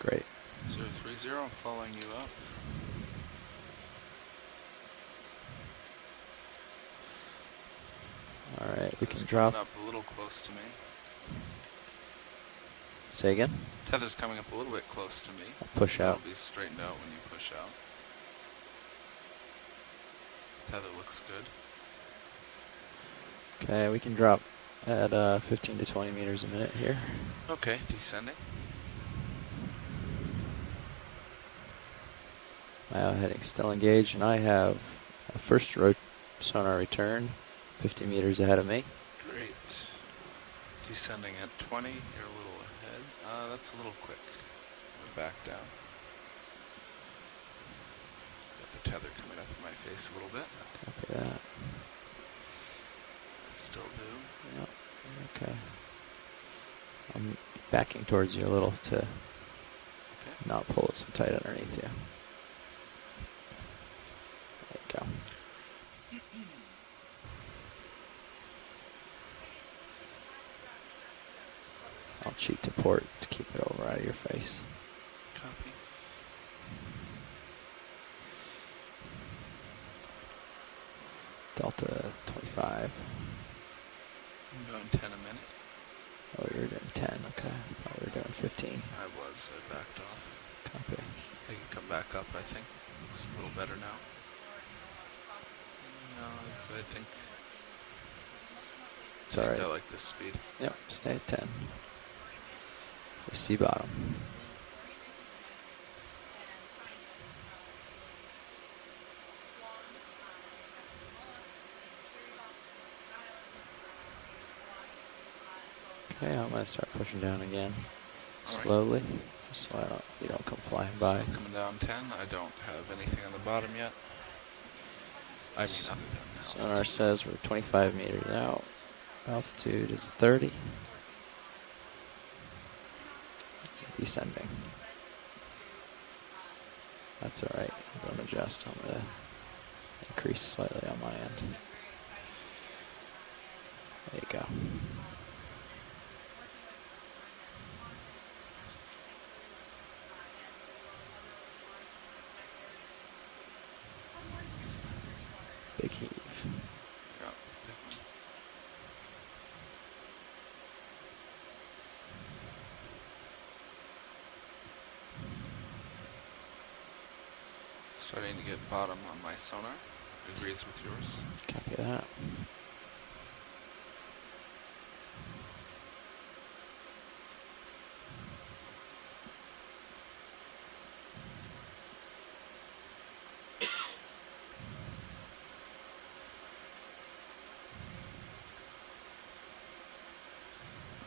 Great. 030, I'm following you up. All right, we can Tether's drop. coming up a little close to me. Say again? Tether's coming up a little bit close to me. Push out. It'll be straightened out when you push out. Tether looks good. Okay, we can drop at 15 to 20 meters a minute here. Okay, descending. My heading still engaged, and I have a first sonar return 50 meters ahead of me. Great. Descending at 20, you're a little ahead. That's a little quick. We're back down. Got the tether coming up in my face a little bit. Copy that. I still do. Yep. Okay. I'm backing towards you a little to not pull it so tight underneath you. There you go. I'll cheat to port to keep it over out of your face. Copy. Delta 25. I'm going 10 a minute. Oh, you're doing 10. Okay. Oh, you're doing 15. I was. I backed off. Copy. I can come back up, I think. Looks a little better now. No, I think It's alright. I like this speed. Yep, stay at 10. We see bottom. Okay, I'm going to start pushing down again. All Slowly, so you don't come flying by. Still coming down 10. I don't have anything on the bottom yet. I mean, other than Sonar says we're 25 meters out. Altitude is 30. Descending. That's alright. Don't adjust. I'm going to increase slightly on my end. There you go. Big heave. Yeah. Starting to get bottom on my sonar. Agrees with yours. Copy that.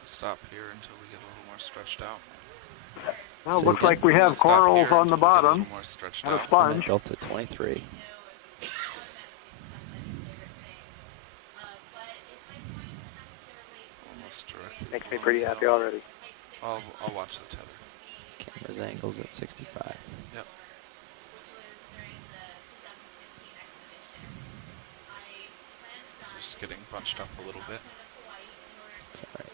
Stop here until we get a little more stretched out. Well, it looks like we have corals on the bottom and a sponge. Delta 23. Almost directly. Makes me pretty happy already. I'll watch the tether. Camera's angles at 65. Yep. Just getting bunched up a little bit. It's alright.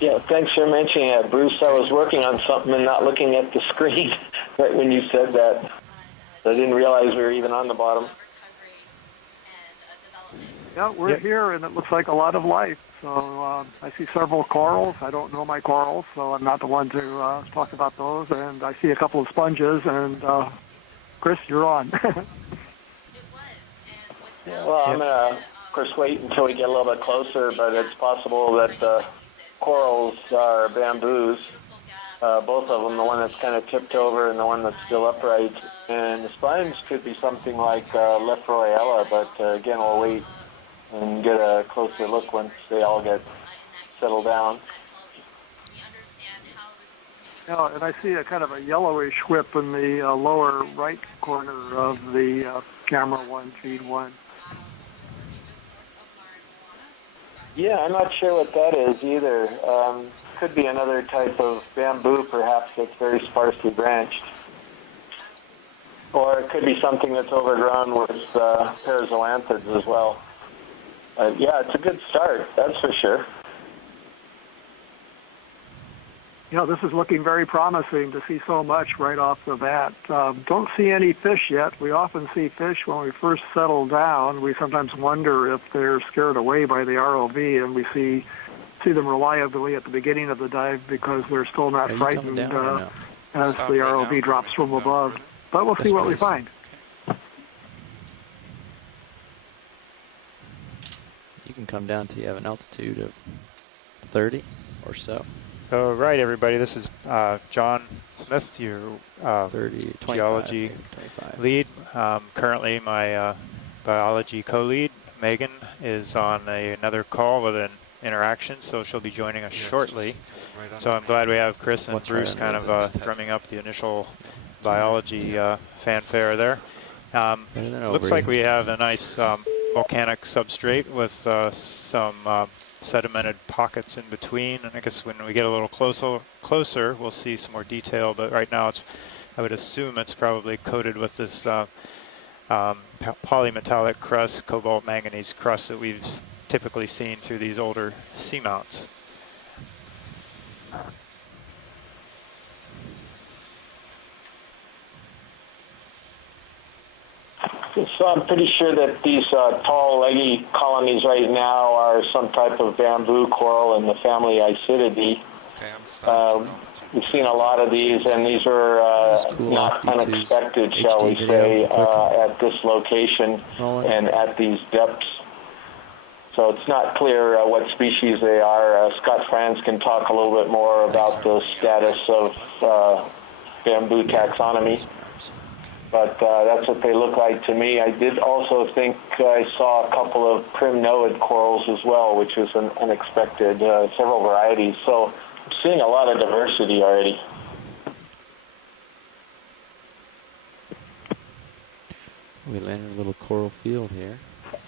Yeah, thanks for mentioning that, Bruce. I was working on something and not looking at the screen right when you said that. I didn't realize we were even on the bottom. Yeah, we're here, and it looks like a lot of life. So I see several corals. I don't know my corals, so I'm not the one to talk about those. And I see a couple of sponges, and Chris, you're on. Yeah, well, I'm going to, of course, wait until we get a little bit closer, but it's possible that the corals are bamboos, both of them, the one that's kind of tipped over and the one that's still upright. And the sponge could be something like Lefroyella, but again, we'll wait and get a closer look once they all get settled down. Yeah, and I see a kind of a yellowish whip in the lower right corner of the camera one, feed one. Yeah, I'm not sure what that is either. Could be another type of bamboo, perhaps, that's very sparsely branched. Or it could be something that's overgrown with parazoanthids as well. Yeah, it's a good start, that's for sure. Yeah, this is looking very promising to see so much right off the bat. Don't see any fish yet. We often see fish when we first settle down. We sometimes wonder if they're scared away by the ROV, and we see them reliably at the beginning of the dive because they're still not Are you coming frightened down or no? as Stop the right ROV now. drops from Go above. further. But we'll see Yes, what we please. find. You can come down till you have an altitude of 30 or so. So, right, everybody, this is John Smith, your 30, 25, geology maybe 25. lead. Currently, my biology co-lead, Megan, is on another call with an interaction, so she'll be joining us Yeah, it's shortly. just right So I'm underneath. glad we have Chris and What's Bruce right kind underneath of drumming up the initial biology fanfare there. Better than over Looks like you. we have a nice volcanic substrate with some sedimented pockets in between. And I guess when we get a little closer, we'll see some more detail. But right now, I would assume it's probably coated with this polymetallic crust, cobalt manganese crust that we've typically seen through these older seamounts. So I'm pretty sure that these tall, leggy colonies right now are some type of bamboo coral in the family Isididae. Okay, I'm stopped. We've seen a lot of these, and these are Just cool not off D2's unexpected, shall HD we video say, real quick. at this location Roll it. and at these depths. So it's not clear what species they are. Scott Franz can talk a little bit more about the status of bamboo taxonomy. But that's what they look like to me. I did also think I saw a couple of primnoid corals as well, which was an unexpected, several varieties. So I'm seeing a lot of diversity already. We landed a little coral field here.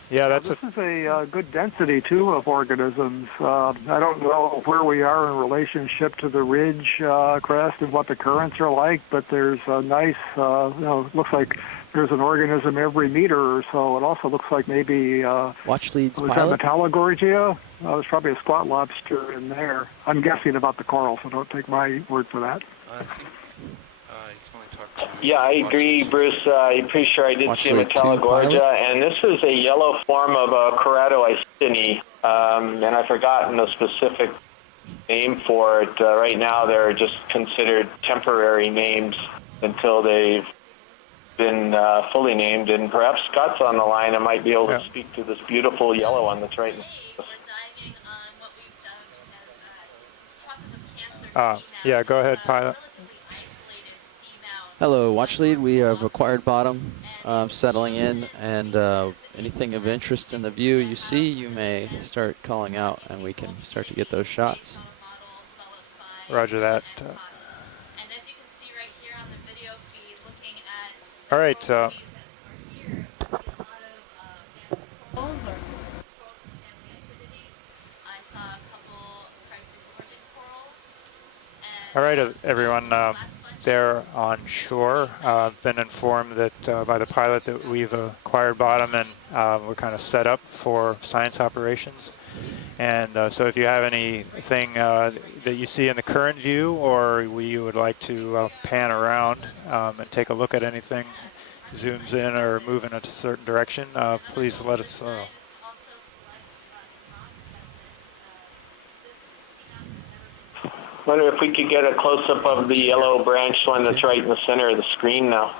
Yeah, that's This is a good density, too, of organisms. I don't know where we are in relationship to the ridge crest and what the currents are like, but there's a nice, looks like there's an organism every meter or so. It also looks like maybe, Watch leads was that pilot. Metallogorgia? There's probably a squat lobster in there. I'm guessing about the coral, so don't take my word for that. I think you can only talk to... Yeah, I agree, Bruce. I'm pretty sure I did Watch see lead 2 Metallogorgia, pilot. and this is a yellow form of Keratoisidae, and I've forgotten the specific name for it. Right now, they're just considered temporary names until they've been fully named, and perhaps Scott's on the line and might be able to speak to this beautiful yellow one that's right in We're diving on what we've dubbed as tropical cancer seamount. yeah, go ahead, pilot. Relatively isolated seamount. Hello, watch lead. We have acquired bottom, settling in, and anything of interest in the view you see, you may start calling out, and we can start to get those shots. Roger that. And as you can see right here on the video feed, looking at All right. corals that are here, a lot of corals or corals in the family Isididae. I saw a couple chrysogorgic corals. And All right, so everyone. glass sponges. They're on shore. I've been informed that by the pilot that we've acquired bottom and we're kind of set up for science operations. And so if you have anything that you see in the current view or you would like to pan around and take a look at anything, zooms in or move in a certain direction, please let us know. I wonder if we could get a close-up of the yellow branch one that's right in the center of the screen now.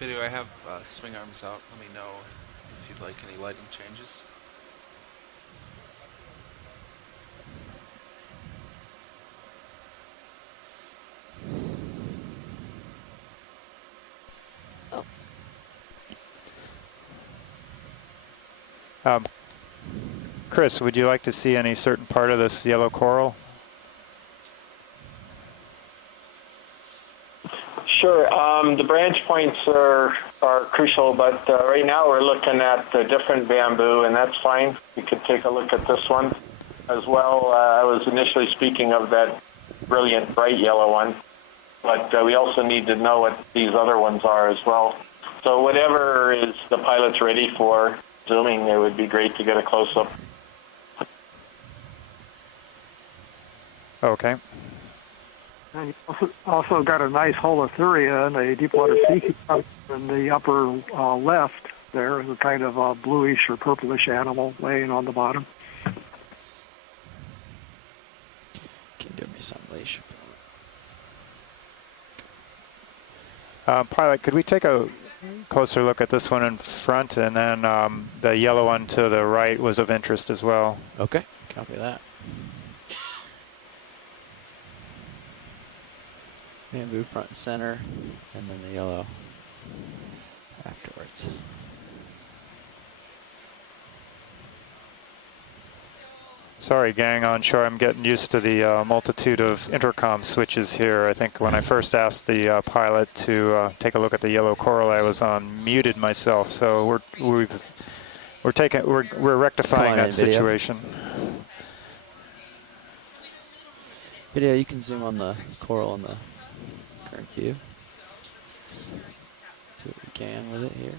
Video, I have swing arms out. Let me know if you'd like any lighting changes. Chris, would you like to see any certain part of this yellow coral? Sure. The branch points are crucial, but right now we're looking at the different bamboo, and that's fine. We could take a look at this one as well. I was initially speaking of that brilliant bright yellow one, but we also need to know what these other ones are as well. So whatever is the pilot's ready for zooming, it would be great to get a close-up. Okay. And you also got a nice holothuria and a deepwater sea cucumber in the upper left. There is a kind of a bluish or purplish animal laying on the bottom. Can give me some leash. Pilot, could we take a closer look at this one in front, and then the yellow one to the right was of interest as well. Okay, copy that. Bamboo front and center, and then the yellow afterwards. Sorry, gang on shore, I'm getting used to the multitude of intercom switches here. I think when I first asked the pilot to take a look at the yellow coral, I was on muted myself. So we're rectifying that situation. Video, you can zoom on the coral in the current view. Do what we can with it here.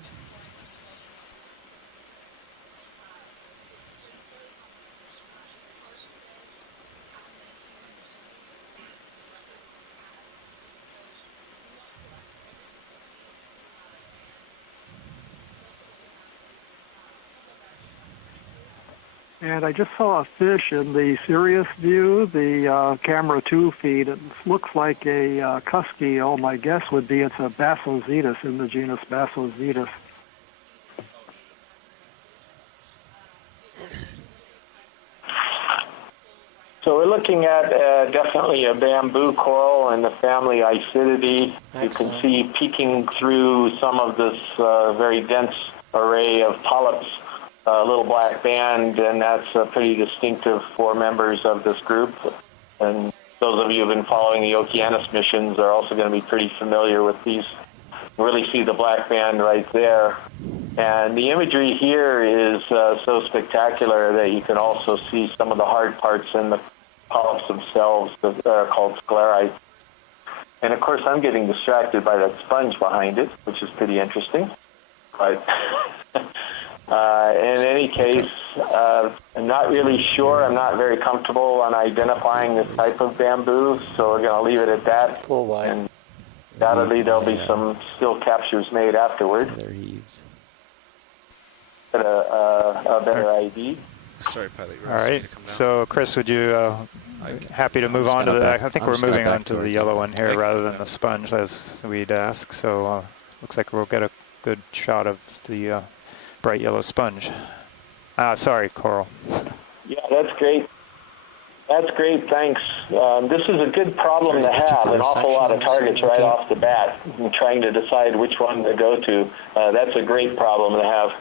And I just saw a fish in the Sirius view, the camera 2 feed. It looks like a cusky. Oh, my guess would be it's a Bassozetus in the genus Bassozetus. So we're looking at definitely a bamboo coral in the family Isididae. You can see peeking through some of this very dense array of polyps, a little black band, and that's pretty distinctive for members of this group. And those of you who have been following the Okeanos missions are also going to be pretty familiar with these. You really see the black band right there. And the imagery here is so spectacular that you can also see some of the hard parts in the polyps themselves that are called sclerites. And of course, I'm getting distracted by that sponge behind it, which is pretty interesting. But in any case, I'm not really sure. I'm not very comfortable on identifying this type of bamboo, so we're going to leave it at that. Full wide. And undoubtedly, there'll be some still captures made afterward. There heaves. Get a better ID. Sorry, pilot. All right. So, Chris, would you happy to move on to the? I think we're moving on to the yellow one here rather than the sponge, as we'd ask. So, looks like we'll get a good shot of the bright yellow sponge. Sorry, coral. Yeah, that's great. That's great, thanks. This is a good problem to have, an awful lot of targets right off the bat, and trying to decide which one to go to. That's a great problem to have.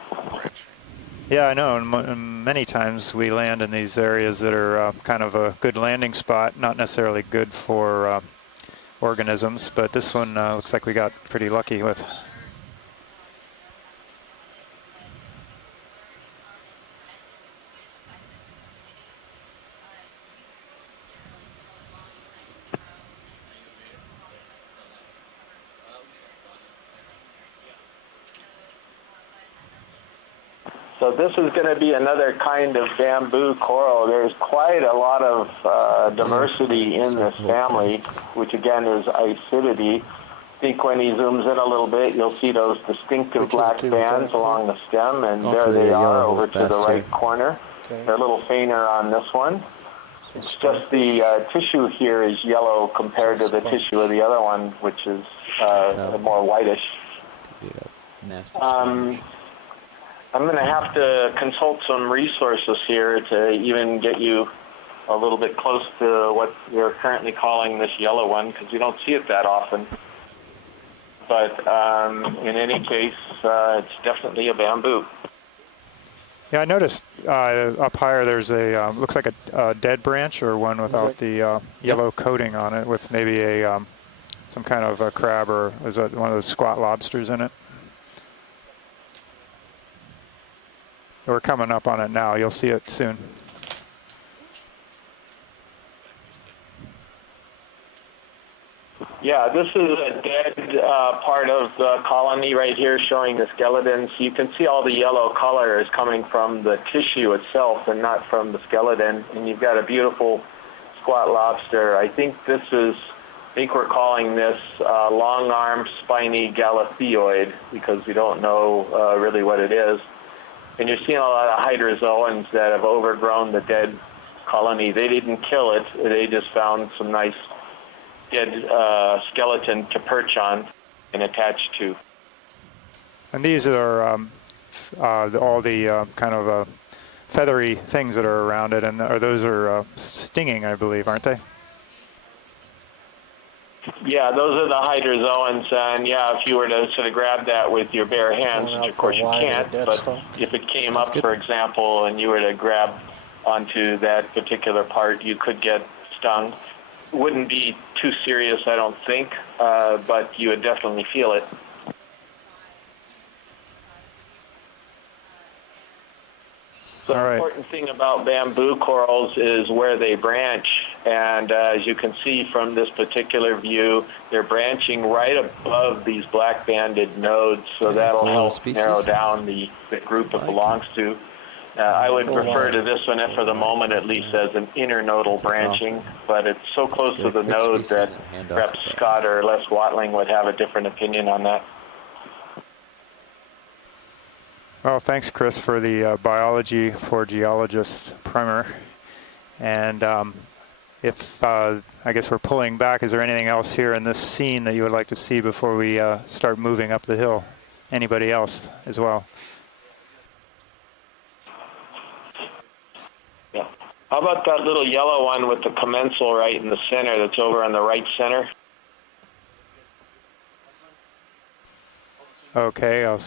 Yeah, I know. And many times we land in these areas that are kind of a good landing spot, not necessarily good for organisms, but this one looks like we got pretty lucky with. So this is going to be another kind of bamboo coral. There's quite a lot of diversity in this family, which again is Isididae. I think when he zooms in a little bit, you'll see those distinctive black bands along the stem, and there they are over to the right corner. They're a little fainter on this one. It's just the tissue here is yellow compared to the tissue of the other one, which is more whitish. nasty sponge. I'm going to have to consult some resources here to even get you a little bit close to what you're currently calling this yellow one, because you don't see it that often. But in any case, it's definitely a bamboo. Yeah, I noticed up higher there's a looks like a dead branch or one without the yellow coating on it, with maybe a some kind of a crab, or is that one of those squat lobsters in it? We're coming up on it now. You'll see it soon. Yeah, this is a dead part of the colony right here, showing the skeletons. You can see all the yellow color is coming from the tissue itself and not from the skeleton. And you've got a beautiful squat lobster. I think we're calling this long-armed spiny galathioid, because we don't know really what it is. And you're seeing a lot of hydrozoans that have overgrown the dead colony. They didn't kill it. They just found some nice dead skeleton to perch on and attach to. And these are all the kind of feathery things that are around it, and those are stinging, I believe, aren't they? Yeah, those are the hydrozoans, and yeah, if you were to sort of grab that with your bare hands, which of course you can't, but if it came up, for example, and you were to grab onto that particular part, you could get stung. Wouldn't be too serious, I don't think, but you would definitely feel it. The important thing about bamboo corals is where they branch, and as you can see from this particular view, they're branching right above these black banded nodes, so that'll help narrow down the group it belongs to. I would refer to this one, for the moment at least, as an internodal branching, but it's so close to the node that perhaps Scott or Les Watling would have a different opinion on that. Well, thanks, Chris, for the biology for geologists primer. And if I guess we're pulling back, is there anything else here in this scene that you would like to see before we start moving up the hill? Anybody else as well? Yeah. How about that little yellow one with the commensal right in the center that's over on the right center? Okay, I'll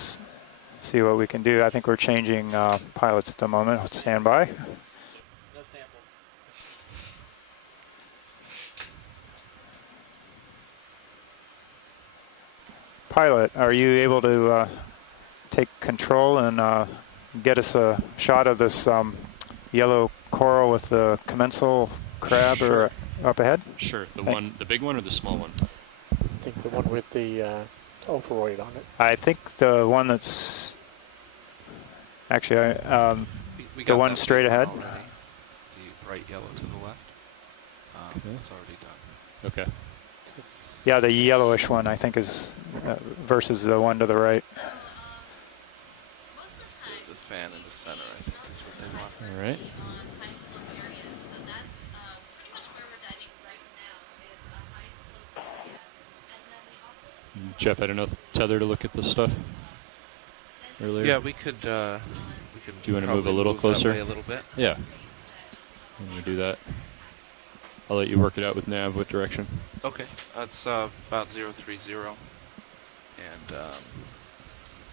see what we can do. I think we're changing pilots at the moment. Let's stand by. No samples. Pilot, are you able to take control and get us a shot of this yellow coral with the commensal crab or up ahead? Sure. The big one or the small one? I think the one with the overweight on it. I think the one that's actually the one straight ahead. Already. The bright yellow to the left. It's already done. Okay. Yeah, the yellowish one I think is versus the one to the right. So, most of the time, The fan in the center, I think, is what they want. All right. on high slope areas, so that's pretty much where we're diving right now. It's a high slope area, and then we also see Jeff, I don't know, Tether to look at this stuff earlier. Yeah, we could. Do you want to move a little closer? That way a little bit. Yeah. When we do that, I'll let you work it out with nav. What direction? Okay, that's about 030, and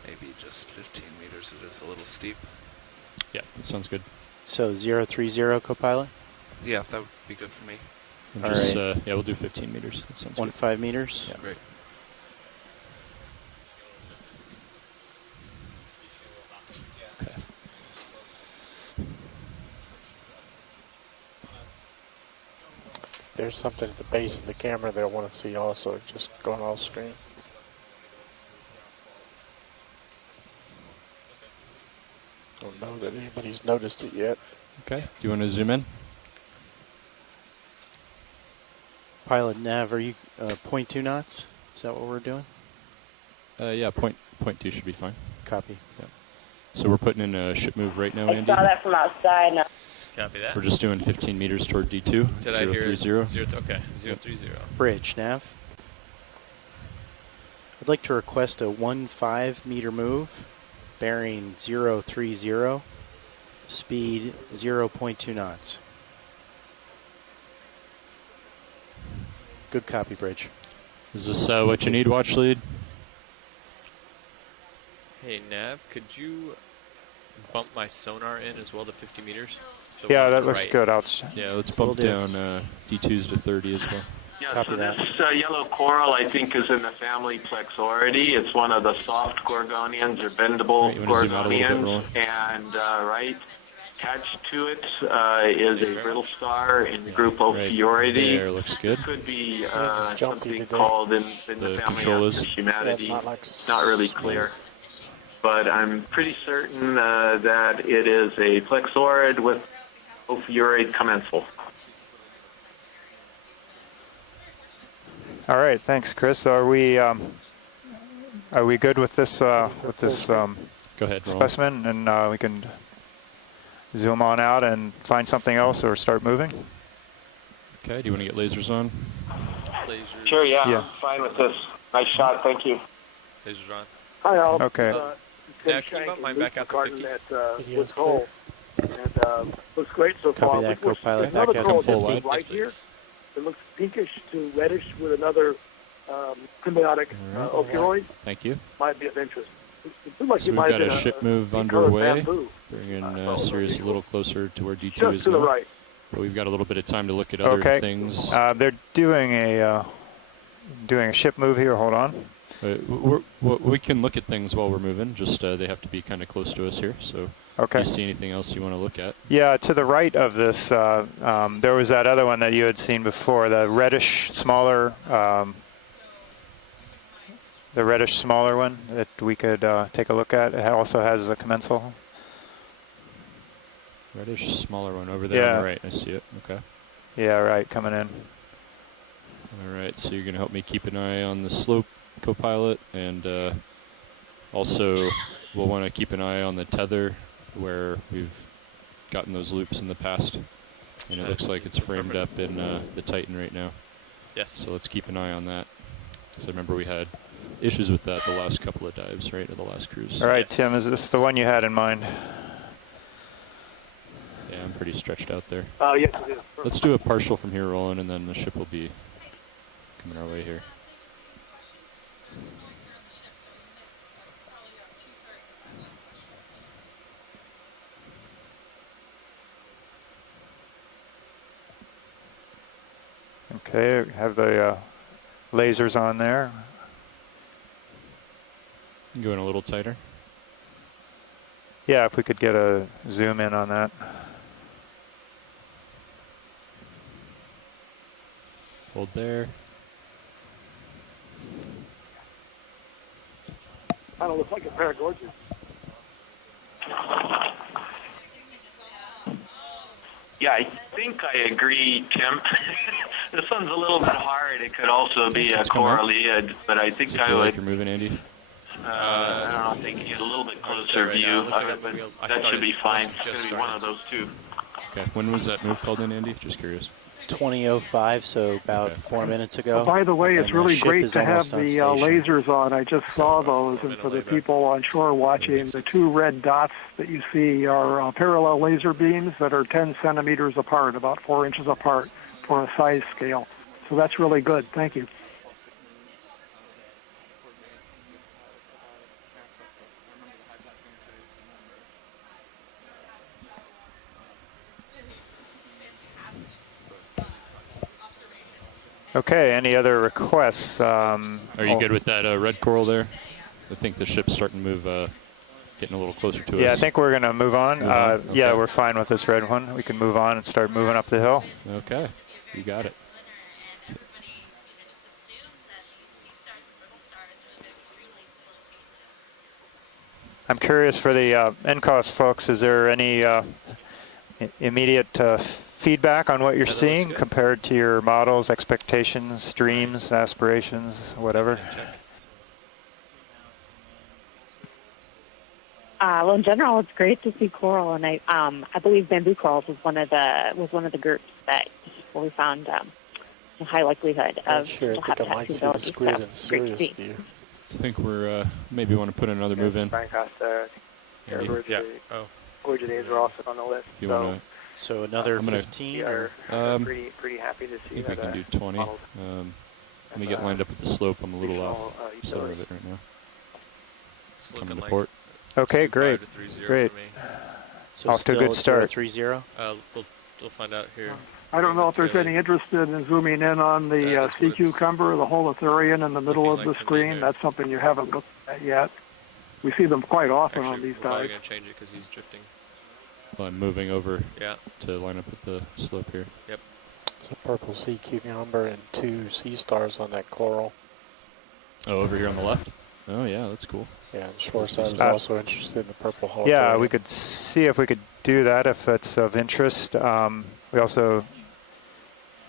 maybe just 15 meters. It is a little steep. Yeah, that sounds good. So 030 Copilot? Yeah, that would be good for me. And All just, right. yeah, we'll do 15 meters. That sounds good. 15 meters? Yeah. Great. Okay. There's something at the base of the camera that I want to see also, just going off screen. Don't know that anybody's noticed it yet. Okay. Do you want to zoom in? Pilot nav, are you 0.2 knots? Is that what we're doing? Yeah, point 2 should be fine. Copy. Yeah. So we're putting in a ship move right now, I Andy. saw that from outside. No. Copy that. We're just doing 15 meters toward D2. Did I hear 030. okay, 030. Bridge nav. I'd like to request a 1.5 meter move, bearing 030, speed 0.2 knots. Good copy, Bridge. Is this what you need, watch lead? Hey, Nav, could you bump my sonar in as well to 50 meters? It's the Yeah, one on that the looks right. good. Yeah, let's bump do. down D2s to 30 as well. Yeah, Copy so that. this yellow coral, I think, is in the family Plexauridae. It's one of the soft gorgonians or bendable Right, you wanna zoom out a little bit, Roland? gorgonians. And right attached to it is a brittle star in the group Right Ophiuridae. there, looks good. Could be it's jumpy something today. called in the The family control is? Humanity. Yeah, not It's not really clear. But I'm pretty certain that it is a plexaurid with Ophiurid commensal. All right, thanks, Chris. Are we good with this Go ahead, Roland. specimen, and we can zoom on out and find something else or start moving? Okay, do you want to get lasers on? Lasers. Sure, yeah, Yeah. I'm fine with this. Nice shot, thank you. Lasers on. Hi, Al. Okay. Now, can you bump mine back out to 50? Woods Hole. And looks great so Copy far. that, Looks- co-pilot, another back out to coral full just wide. right Yes, here. please. It looks pinkish to reddish with another symbiotic opioid. Thank you. Might be of interest. It looks like So you we've might got have a been ship move colored underway. bamboo. Bringing Sirius a little closer to where D2 Just is to the now. right. But we've got a little bit of time to look at other Okay. things. They're doing a ship move here. Hold on. We can look at things while we're moving, just they have to be kind of close to us here. So Okay. if you see anything else you want to look at. Yeah, to the right of this, there was that other one that you had seen before, the reddish, smaller one that we could take a look at. It also has a commensal. Reddish, smaller one over there on Yeah. the right. I see it. Okay. Yeah, right, coming in. All right, so you're going to help me keep an eye on the slope, co-pilot, and also we'll want to keep an eye on the tether where we've gotten those loops in the past. And it looks like it's framed up in the Titan right now. Yes. So let's keep an eye on that. Because I remember we had issues with that the last couple of dives, right, or the last cruise. All right, Yes. Tim, is this the one you had in mind? Yeah, I'm pretty stretched out there. Yes, it is. Let's do a partial from here, Roland, and then the ship will be coming our way here. Okay, have the lasers on there. Going a little tighter. Yeah, if we could get a zoom in on that. Hold there. Kind of looks like a pair of gorgeous. Yeah, I think I agree, Tim. This one's a little bit hard. It could also be a Let's come up. coralliad, but I think Does it I feel like would, you're moving, Andy? I don't know, if they can get a little bit closer right view now. Looks of like it, but I that started- should be fine. just It's going to be started. one of those two. Okay. When was that move called in, Andy? Just curious. 20:05, so about Okay. 4 minutes ago. By the way, it's And the really ship great is to have almost the on station. lasers on. I just saw those, and for the people on shore watching, the two red dots that you see are parallel laser beams that are 10 centimeters apart, about 4 inches apart for a size scale. So that's really good. Thank you. Okay, any other requests? Are you good with that red coral there? I think the ship's starting to move, getting a little closer to us. Yeah, I think we're going to move on. Move on? Yeah, Okay. we're fine with this red one. We can move on and start moving up the hill. Okay, you got it. Swimmer, and everybody just assumes that these sea stars and brittle stars move at extremely slow paces. I'm curious for the NCOS folks, is there any immediate feedback on what you're that looks seeing good. compared to your models, expectations, dreams, aspirations, whatever? Check. Well, in general, it's great to see coral, and I believe bamboo corals was one of the groups that where we found a high likelihood I'm of sure. I think I habitat might see the suitability. squid So in great to serious see. view. I think we're maybe want to put another move in. Brian Costa, Andy, Yeah. Oh. Originates are also on the list. you so want So another I'm gonna- 15? we are pretty happy to I see think we that. can do 20. Let me get lined up with the slope. I'm a little off center of it right now. It's Coming looking to like port. Okay, 2.5 great. to 3.0 Great. for me. So Off to a still good start. 030? We'll find out here. I don't know if there's any interest in zooming in on the That is what sea it's cucumber, the Holothurian in the middle looking of like the to me screen. here. That's something you haven't looked at yet. We see them quite often on Actually, these we're probably dives. going to change it because he's drifting. Well, I'm moving over Yeah. to line up with the slope here. Yep. It's a purple sea cucumber and 2 sea stars on that coral. Oh, over here on the left? Oh, yeah, that's cool. Yeah, and Shoreside was Uh, also interested in the purple hull. Yeah, we could see if we could do that if that's of interest. We also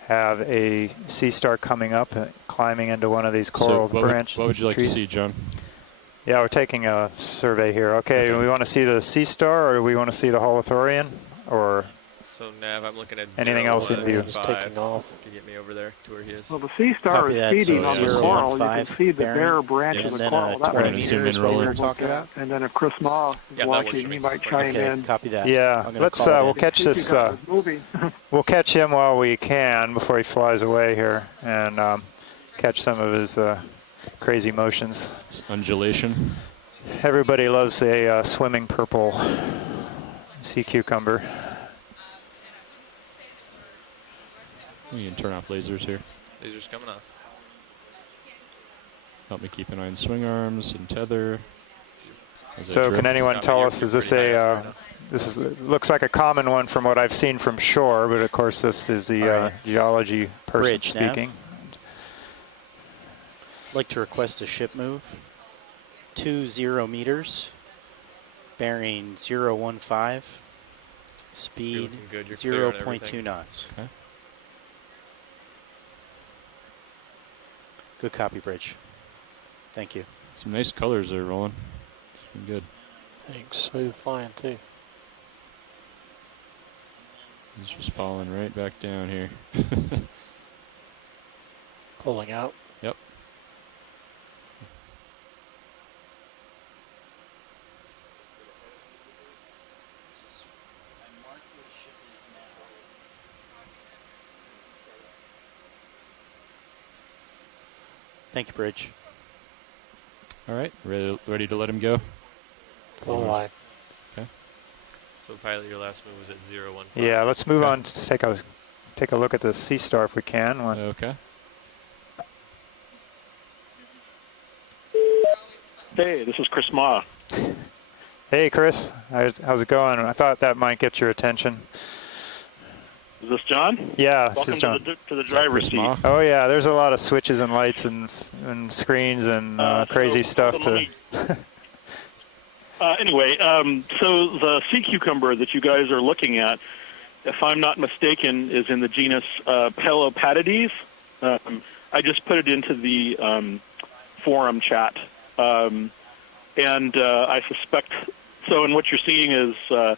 have a sea star coming up, climbing into one of these coral so branch what would you like trees. to see, John? Yeah, we're taking a survey here. Okay, we want to see the sea star, or do we want to see the Holothurian, or So Nav, I'm looking at anything else in view? Just taking off. to get me over there to where he is. Well, the sea star Copy is that, feeding so on the 015 coral. You can see the bearing, bare branch yes. of And the then coral. That 20 might be zoom in meters what we were rolling. talking about? And then if Chris Ma is Yeah, that watching, works he for me. might chime Okay, in. copy that. Yeah, I'm gonna let's call it we'll in. catch Sea this. cucumber is moving. We'll catch him while we can before he flies away here, and catch some of his crazy motions. It's undulation. Everybody loves a swimming purple sea cucumber. We can turn off lasers here. Laser's coming off. Help me keep an eye on swing arms and tether. as I So drift. can anyone Got me. tell You're us, is this pretty high up a, right now. this is looks like a common one from what I've seen from shore, but of course this is the All right. geology person Bridge, Nav. speaking. I'd like to request a ship move. 20 meters, bearing 015, speed looking good. You're clear on 0.2 everything. knots. Okay. Good copy, Bridge. Thank you. Some nice colors there, rolling. It's been good. Thanks. Smooth flying, too. He's just falling right back down here. Pulling out. Yep. Thank you, Bridge. All right, ready to let him go? Full line. So pilot, your last move was at 015. Yeah, let's move Okay. on to take a look at the sea star if we can. Okay. Hey, this is Chris Ma. Hey, Chris, how's it going? I thought that might get your attention. Is this John? Yeah, this Welcome is John. to the driver's seat. Ma? Oh yeah, there's a lot of switches and lights and screens and crazy stuff let to. me- Anyway, so the sea cucumber that you guys are looking at, if I'm not mistaken, is in the genus Pelopatides. I just put it into the forum chat, and I suspect. So, and what you're seeing is a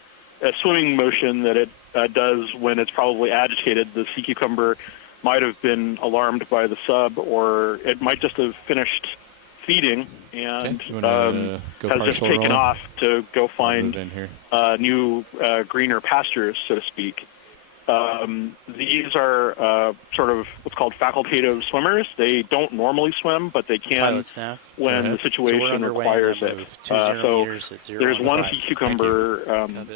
swimming motion that it does when it's probably agitated. The sea cucumber might have been alarmed by the sub, or it might just have finished feeding and Okay, you wanna, go has just partial taken rolling? off to go I'll find move in here. new greener pastures, so to speak. These are sort of what's called facultative swimmers. They don't normally swim, but they can Pilot staff. when the So we're situation underway requires on that it. move. 20 So meters at there's one 0.15. sea cucumber,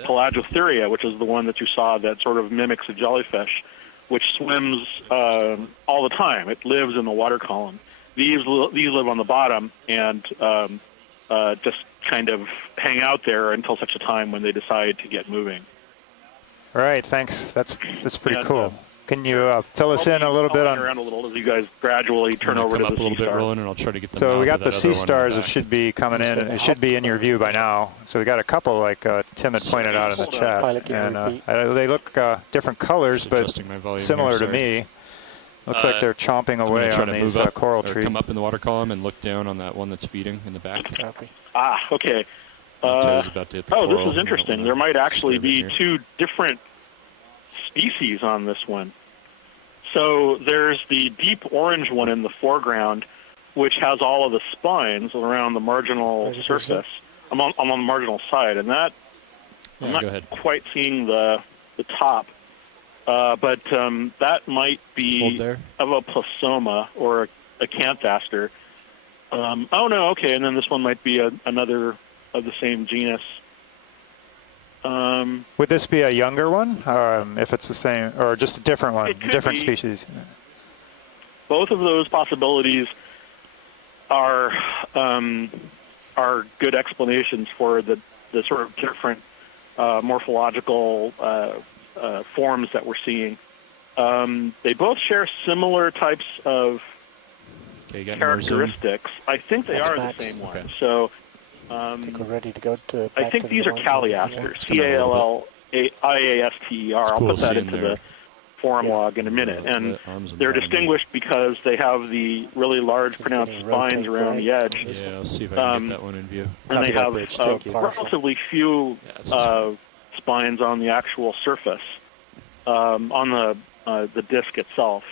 Pelagothuria, which is the one that you saw that sort of mimics a jellyfish, which swims all the time. It lives in the water column. These live on the bottom and just kind of hang out there until such a time when they decide to get moving. All right, thanks. That's pretty And, cool. Can you fill us in a little bit on? Around a little as you guys gradually turn over come to up the a little sea bit, star. rolling, and I'll try to get the So mouth we of got that the other sea one in the stars that back. should be coming in. It should be in your view by now. So we got a couple, like Tim had pointed out in the chat, Pilot, can you and repeat? they look different colors, Just but adjusting my volume similar here, to sorry. me. Looks like they're chomping I'm gonna away try on to these move up coral or trees. come up in the water column and look down on that one that's feeding in the back. Copy. Ah, okay. Tail's about to hit the Oh, coral. this is I don't interesting. wanna There might actually disturb it be here. two different species on this one. So there's the deep orange one in the foreground, which has all of the spines around the marginal surface, on the marginal side, and that I'm not quite seeing the top, but that might be of a plasoma or a canthaster. Oh no, okay, and then this one might be another of the same genus. Would this be a younger one, if it's the same, or just a different one, different species? Both of those possibilities are good explanations for the sort of different morphological forms that we're seeing. They both share similar types of characteristics. I think they are the same one. So I think we're ready to go to. I think these are Calliasters, Calliaster. I'll put that into the forum log in a minute. And they're distinguished because they have the really large pronounced spines around the edge. Yeah, I'll see if I can get that one in view. And they have relatively few spines on the actual surface, on the disc itself.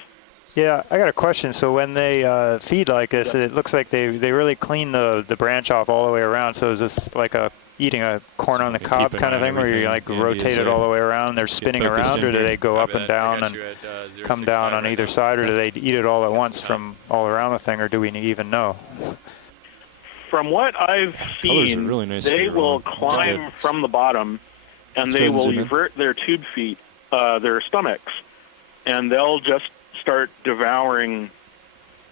Yeah, I got a question. So when they feed like this, it looks like they really clean the branch off all the way around. So is this like eating a corn on the cob kind of thing, where you like rotate it all the way around? They're spinning around, or do they go up and down and come down on either side, or do they eat it all at once from all around the thing, or do we even know? From what I've seen, they will climb from the bottom, and they will invert their tube feet, their stomachs, and they'll just start devouring.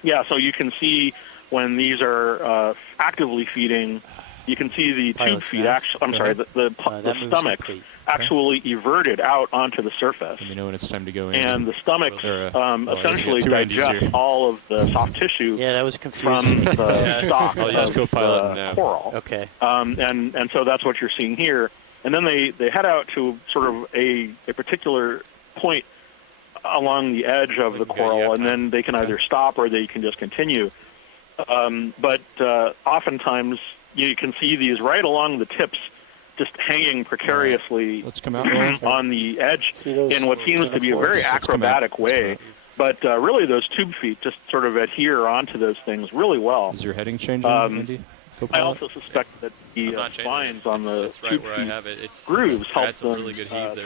Yeah, so you can see when these are actively feeding, you can see the tube feet. The stomachs actually everted out onto the surface. Let me know when it's time to go in. And the stomachs essentially digest all of the soft tissue. Yeah, that was confusing. From the stock I'll use Copilot now. Coral. Okay. And so that's what you're seeing here. And then they head out to sort of a particular point along the edge of the coral, and then they can either stop or they can just continue. But oftentimes you can see these right along the tips, just hanging precariously on the edge in what seems to be a very acrobatic way. But really, those tube feet just sort of adhere onto those things really well. Is your heading changing, Andy? I also suspect that the spines on the tube feet grooves help them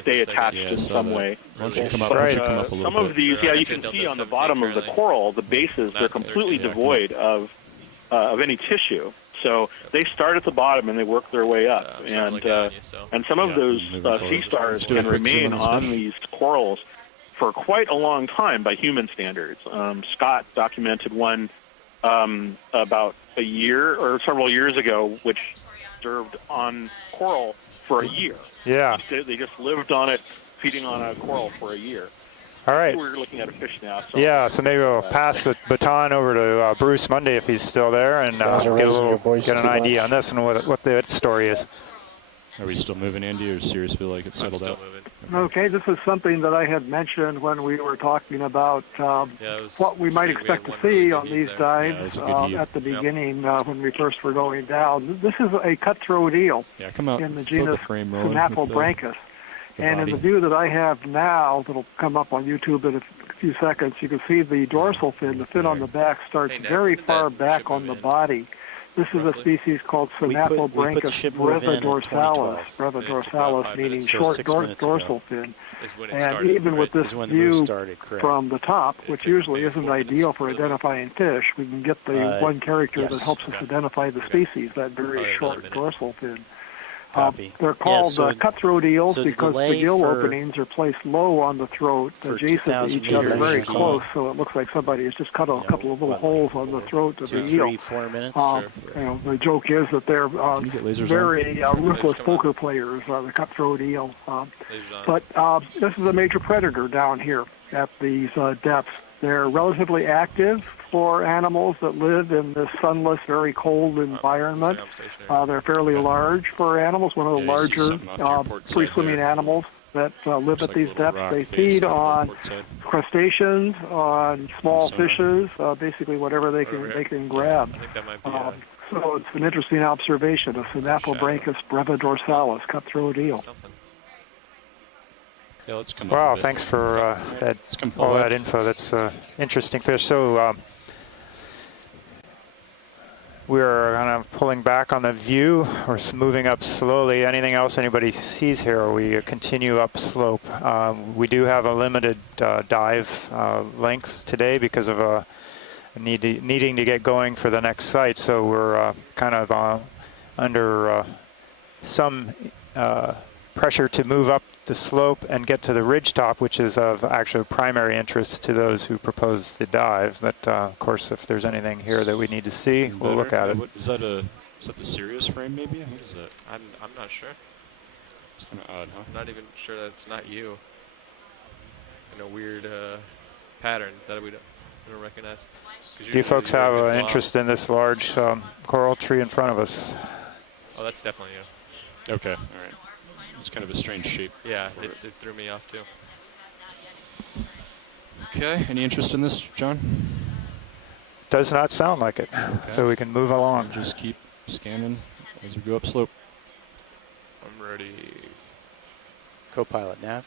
stay attached in some way. Some of these, you can see on the bottom of the coral, the bases, they're completely devoid of any tissue. So they start at the bottom and they work their way up. And some of those sea stars can remain on these corals for quite a long time by human standards. Scott documented one about a year or several years ago, which served on coral for a year. Yeah. They just lived on it, feeding on a coral for a year. All right. We're looking at a fish now. So. Yeah, so maybe we'll pass the baton over to Bruce Monday if he's still there, and get an idea on this and what the story is. Are we still moving, Andy, or does Sirius feel like it's settled out? Okay, this is something that I had mentioned when we were talking about what we might expect to see on these dives at the beginning when we first were going down. This is a cutthroat eel in the genus Seamount. And in the view that I have now, that'll come up on YouTube in a few seconds, you can see the dorsal fin, the fin on the back, starts very far back on the body. This is a species called Seamount breva dorsalis, meaning short dorsal fin. And even with this view from the top, which usually isn't ideal for identifying fish, we can get the one character that helps us identify the species, that very short dorsal fin. They're called cutthroat eels because the gill openings are placed low on the throat, adjacent to each other, very close, so it looks like somebody has just cut a couple of little holes on the throat of the eel. 4 minutes. The joke is that they're very ruthless poker players, the cutthroat eel. But this is a major predator down here at these depths. They're relatively active for animals that live in this sunless, very cold environment. They're fairly large for animals, one of the larger free-swimming animals that live at these depths. They feed on crustaceans, on small fishes, basically whatever they can grab. So it's an interesting observation, a Seamount breva dorsalis, cutthroat eel. Yeah, let's come wow, thanks for all that info. That's interesting fish. So we're kind of pulling back on the view. We're moving up slowly. Anything else anybody sees here, we continue up slope. We do have a limited dive length today because of needing to get going for the next site. So we're kind of under some pressure to move up the slope and get to the ridge top, which is of actual primary interest to those who propose the dive. But of course, if there's anything here that we need to see, we'll look at it. Is that the Sirius frame maybe? What is that? I'm not sure. It's kind of odd, huh? I'm not even sure that's not you. In a weird pattern that we don't recognize. Do you folks have an interest in this large coral tree in front of us? Oh, that's definitely you. Okay, all right. It's kind of a strange shape. Yeah, it threw me off too. Okay, any interest in this, John? Does not sound like it. Okay. So we can move along. Just keep scanning as we go up slope. I'm ready. Co-pilot nav.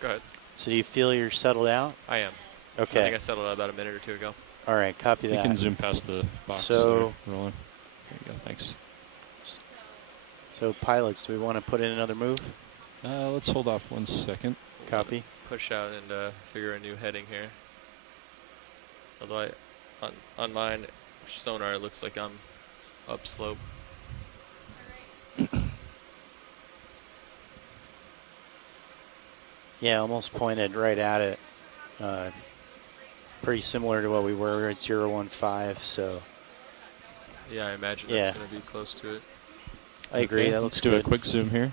Go ahead. So do you feel you're settled out? I am. Okay. I think I settled out about a minute or two ago. All right, copy that. You can zoom past the box. So, there, Roland. There you go, thanks. So pilots, do we want to put in another move? Let's hold off 1 second. Copy. Push out and figure a new heading here. Although on mine sonar it looks like I'm upslope. Yeah, almost pointed right at it. Pretty similar to what we were at 015, so. Yeah, I imagine that's going to be close to it. I agree, Okay, that looks let's good. do a quick zoom here.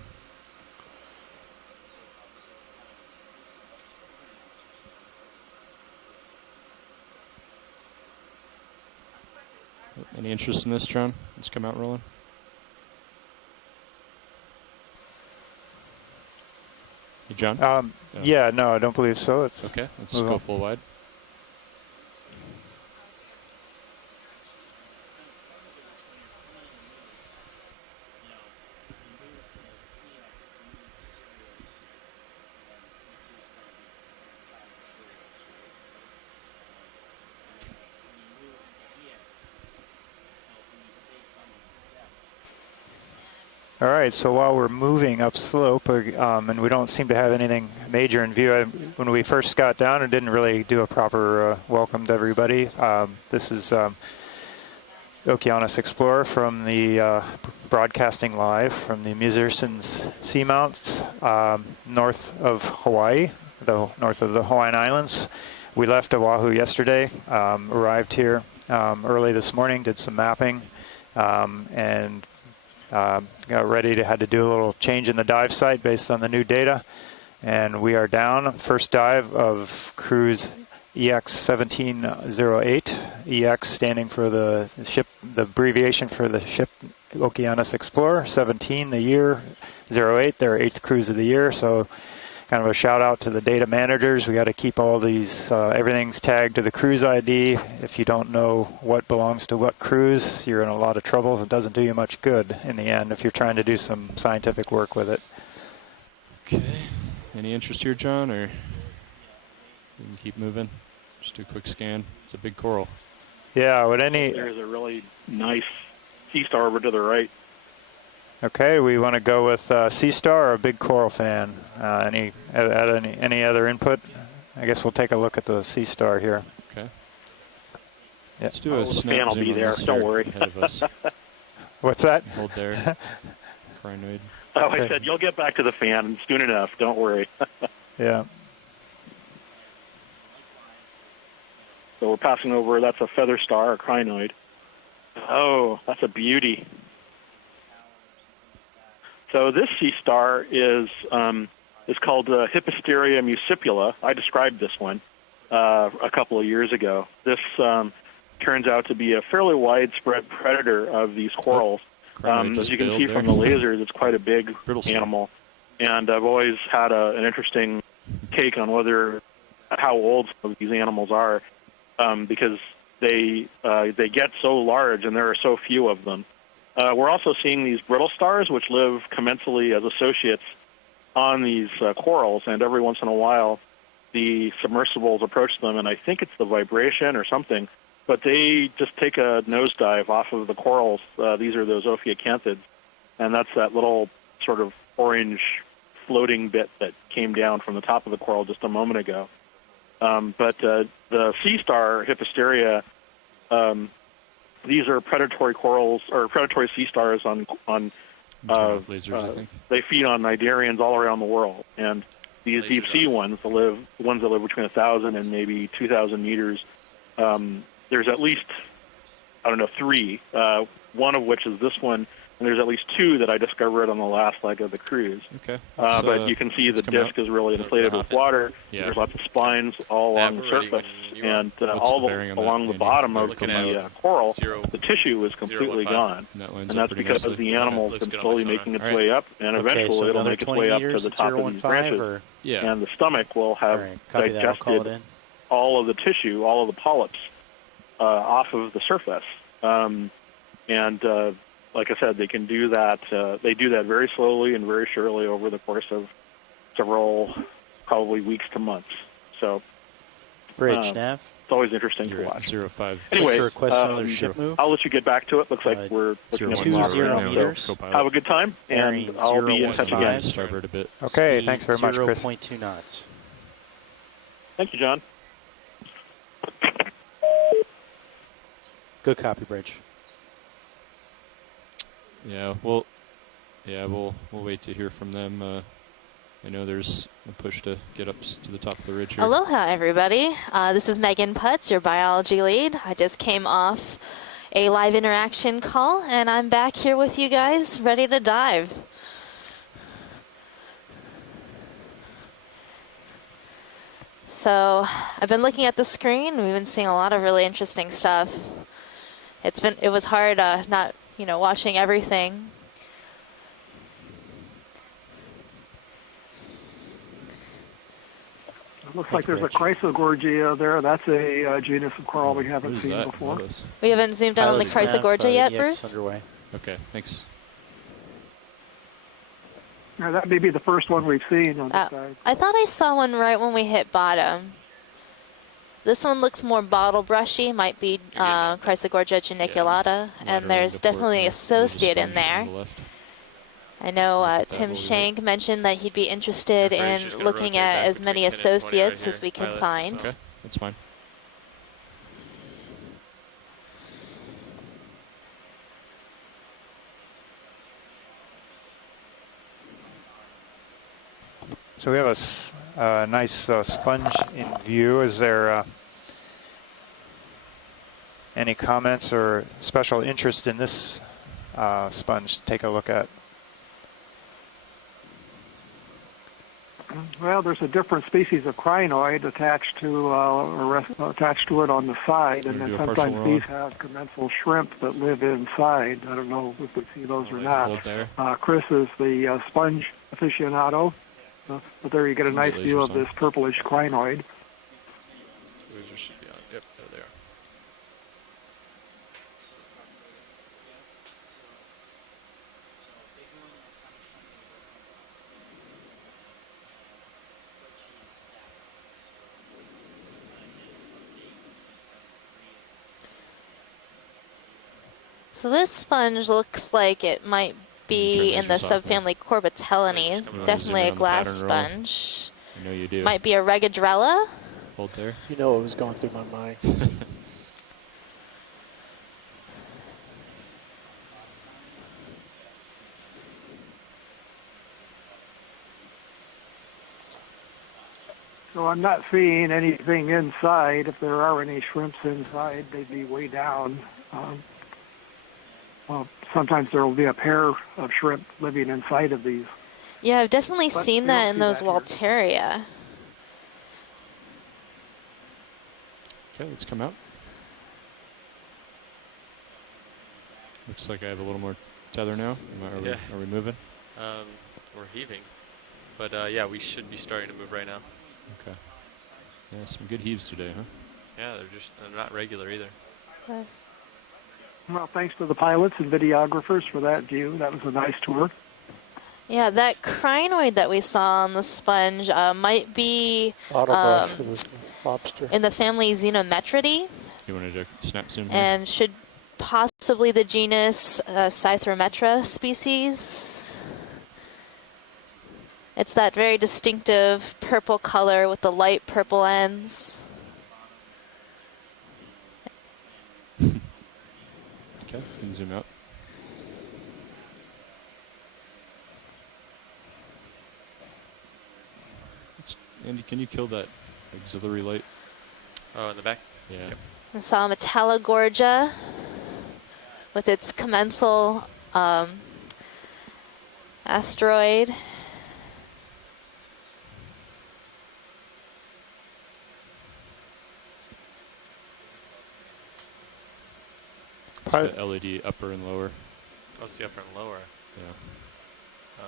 Any interest in this, John? Let's come out rolling. Hey, John? Yeah, no, I don't believe so. Let's okay, let's move go on. full wide. All right, so while we're moving up slope, and we don't seem to have anything major in view, when we first got down, I didn't really do a proper welcome to everybody. This is Okeanos Explorer from the broadcasting live from the Musicians Seamounts north of Hawaii, north of the Hawaiian Islands. We left Oahu yesterday, arrived here early this morning, did some mapping, and got ready to had to do a little change in the dive site based on the new data, and we are down. First dive of cruise EX1708. EX standing for the ship, the abbreviation for the ship Okeanos Explorer. 17 the year, 08 their 8th cruise of the year. So kind of a shout out to the data managers. We got to keep all these, everything's tagged to the cruise ID. If you don't know what belongs to what cruise, you're in a lot of trouble. It doesn't do you much good in the end if you're trying to do some scientific work with it. Okay. Any interest here, John, or we can keep moving? Just do a quick scan. It's a big coral. Yeah, would any... There's a really nice sea star over to the right. Okay, we want to go with Sea Star or a big coral fan. Any other input? I guess we'll take a look at the Sea Star here. Okay. Yeah. Let's do a the snap fan will zoom be on there. this Don't here worry. ahead of us. What's that? Hold there. Crinoid. Oh, I said you'll get back to the fan soon enough. Don't worry. Yeah. So we're passing over. That's a feather star, a crinoid. Oh, that's a beauty. So this sea star is called Hippisteria muscipula. I described this one a couple of years ago. This turns out to be a fairly widespread predator of these corals. As you can see from the lasers, it's quite a big animal. And I've always had an interesting take on how old some of these animals are, because they get so large and there are so few of them. We're also seeing these brittle stars, which live commensally as associates on these corals, and every once in a while the submersibles approach them, and I think it's the vibration or something but they just take a nosedive off of the corals. These are those ophiocanthids, and that's that little sort of orange floating bit that came down from the top of the coral just a moment ago. But the sea star Hipposteria, these are predatory corals or predatory sea stars on lasers, I think. they feed on cnidarians all around the world, and these deep sea ones, the ones that live between 1,000 and maybe 2,000 meters, there's at least, I don't know, 3, one of which is this one, and there's at least 2 that I discovered on the last leg of the cruise. Okay. But you can see the disc is really inflated with water. Yeah. There's lots of spines all along the surface, and all along the bottom of the coral, the tissue is completely gone. And that's because the animal's been slowly making its way up, and eventually it'll make its way up to the top of these branches. And the stomach will have digested all of the tissue, all of the polyps off of the surface. Like I said, they can do that. They do that very slowly and very surely over the course of several, probably weeks to months. So, Bridge nav. It's always interesting to watch. 05. Anyway, request another ship move. I'll let you get back to it. Looks like we're looking at 20 meters. So have a good time, and I'll be in touch again. Starboard a bit. Okay, Speed thanks very much, Chris. 0.2 knots. Thank you, John. Good copy, Bridge. Yeah, we'll wait to hear from them. I know there's a push to get up to the top of the ridge here. Aloha, everybody. This is Megan Putz, your biology lead. I just came off a live interaction call, and I'm back here with you guys, ready to dive. So I've been looking at the screen. We've been seeing a lot of really interesting stuff. It was hard not watching everything. It looks like there's a Chrysogorgia there. That's a genus of coral we haven't seen before. We haven't zoomed in on the Chrysogorgia yet, Bruce? Underway. Okay, thanks. Yeah, that may be the first one we've seen on the side. I thought I saw one right when we hit bottom. This one looks more bottle brushy, might be Chrysogorgia geniculata, and there's definitely associate in there. I know Tim Shank mentioned that he'd be interested in looking at as many associates as we can find. Okay, that's fine. So we have a nice sponge in view. Is there any comments or special interest in this sponge to take a look at? Well, there's a different species of crinoid attached to it on the side, and then sometimes these have commensal shrimp that live inside. I don't know if we see those or not. Chris is the sponge aficionado, but there you get a nice view of this purplish crinoid. Lasers should be on. Yep, there they are. So this sponge looks like it might be in the subfamily Corbitellinae. Definitely a glass sponge. I know you do. Might be a Regadrella. Hold there. You know what was going through my mind. So I'm not seeing anything inside. If there are any shrimps inside, they'd be way down. Well, sometimes there will be a pair of shrimp living inside of these. Yeah, I've definitely seen that in those Walteria. Okay, let's come out. Looks like I have a little more tether now. Are we moving? We're heaving. But yeah, we should be starting to move right now. Okay. Yeah, some good heaves today, huh? Yeah, they're not regular either. Nice. Well, thanks to the pilots and videographers for that view. That was a nice tour. Yeah, that crinoid that we saw on the sponge might be Lobster. in the family Xenometridae. You wanted to snap zoom here? and should possibly the genus Cythrometra species. It's that very distinctive purple color with the light purple ends. Okay, you can zoom out. Andy, can you kill that auxiliary light? Oh, in the back? Yeah. Yep. I saw Metallogorgia with its commensal asteroid. It's the LED upper and lower. Oh, it's the upper and lower. Yeah. Oh.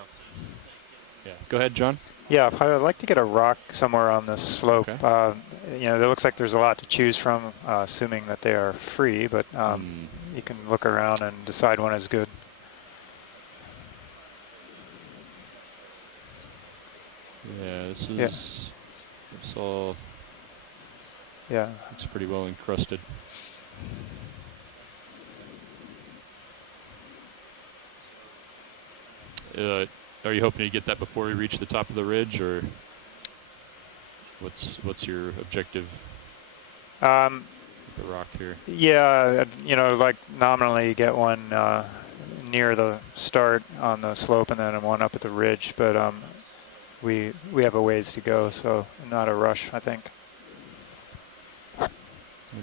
Yeah. Go ahead, John. Yeah, I'd like to get a rock somewhere on this slope. Okay. You know, it looks like there's a lot to choose from, assuming that they are free, but you can look around and decide one is good. Yeah, this is. It's all. Yeah. Looks pretty well encrusted. Are you hoping to get that before we reach the top of the ridge, or what's your objective? The rock here. Yeah, you know, like nominally get one near the start on the slope and then one up at the ridge, but we have a ways to go, so not a rush, I think. What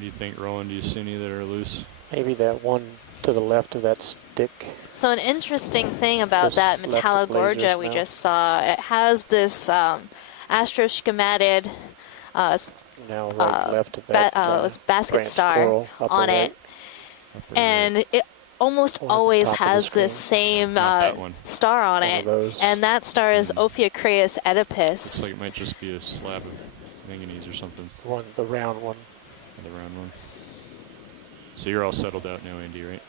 do you think, Roland? Do you see any that are loose? Maybe that one to the left of that stick. So an interesting thing about Just that left of Metallogorgia lasers we now. just saw, it has this astroschemated Now right left of that basket branch star coral, upper on right. it, and it almost One at the always top of the has this screen. same Not that one. star on One of it, those. and that star is Ophiocreus Looks Oedipus. like it might just be a slab of manganese or something. One, the round one. The round one. So you're all settled out now, Andy, right?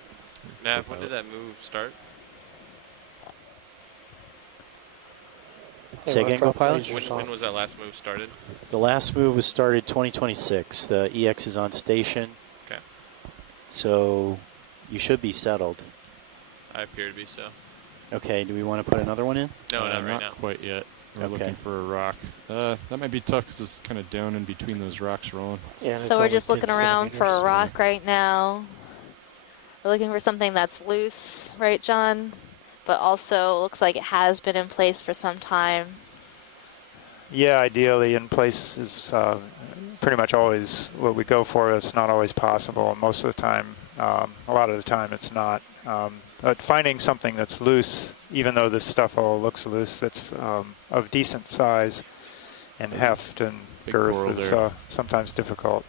Nav, when did that move start? Say again, co-pilot? When was that last move started? The last move was started 2026. The EX is on station. Okay. So you should be settled. I appear to be so. Okay, do we want to put another one in? No, not right not now. quite yet. We're Okay. looking for a rock. That might be tough because it's kind of down in between those rocks, Roland. Yeah, and So it's we're only just 10 looking around for a centimeters. rock right now. We're looking for something that's loose, right, John? But also looks like it has been in place for some time. Yeah, ideally in place is pretty much always what we go for. It's not always possible. Most of the time, a lot of the time it's not. But finding something that's loose, even though this stuff all looks loose, that's of decent size and heft and Big girth coral is there. sometimes difficult.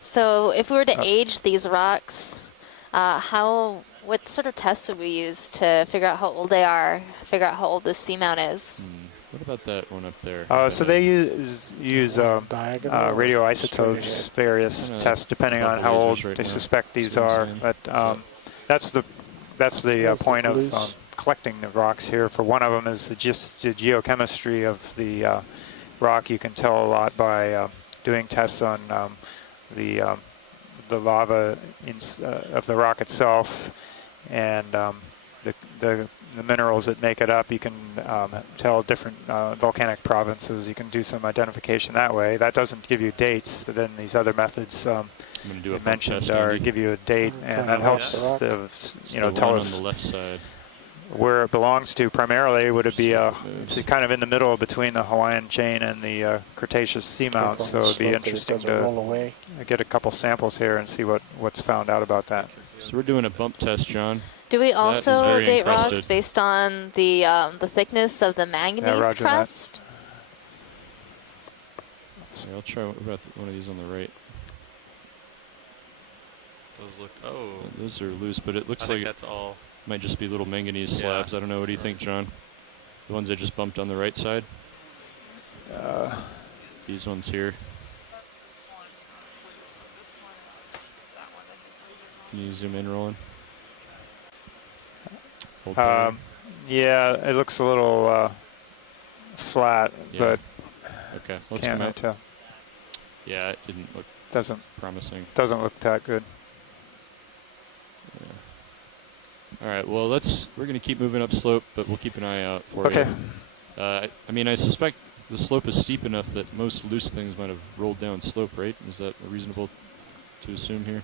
So if we were to age these rocks, what sort of tests would we use to figure out how old they are, figure out how old this seamount is? What about that one up there? So they use Diagonal or radioisotopes, straight various Kinda tests depending on couple how old lasers right they now. suspect these See what are. I'm But saying? that's the Where's the point of blues? collecting the rocks here. For one of them is just the geochemistry of the rock. You can tell a lot by doing tests on the lava of the rock itself and the minerals that make it up. You can tell different volcanic provinces. You can do some identification that way. That doesn't give you dates. Then these other methods I'm going to do a you bump mentioned test, are Andy. give you a date, and that helps It's to, the tell one us on the left side. where it belongs to. Primarily, would it be Moves. it's kind of in the middle between the Hawaiian chain and the Cretaceous seamount. So it'd be interesting roll to away. get a couple samples here and see what's found out about that. So we're doing a bump test, John. Do we That is also very date rocks encrusted. based on the thickness of the manganese roger that. crust? So I'll try what about one of these on the right. Those look. Oh. Those are loose, but it I looks think like that's all. might just be little manganese Yeah. slabs. I don't know. What do you think, John? The ones I just bumped on the right side? These ones here. Can you zoom in, Roland? Hold down. Yeah, it looks a little flat, Yeah. but Okay, let's can't come really out. tell. Yeah, it didn't look promising. Doesn't look that good. Yeah. All right, well, we're going to keep moving up slope, but we'll keep an eye out for Okay. you. I mean, I suspect the slope is steep enough that most loose things might have rolled down slope, right? Is that reasonable to assume here?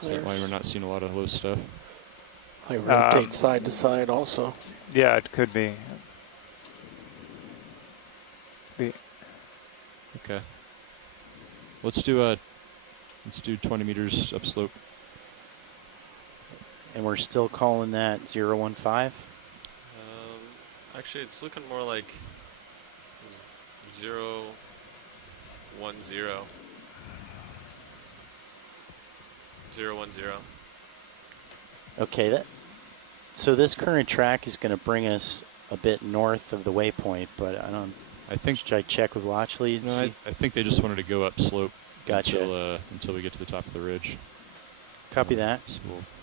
Is that why we're not seeing a lot of low stuff? I rotate side to side also. Yeah, it could be. Okay. Let's do 20 meters upslope. And we're still calling that 015? Actually, it's looking more like 010. Okay, so this current track is going to bring us a bit north of the waypoint, but should I check with watch lead? No, I think they just wanted to go up slope. Gotcha. Until we get to the top of the ridge. Copy that.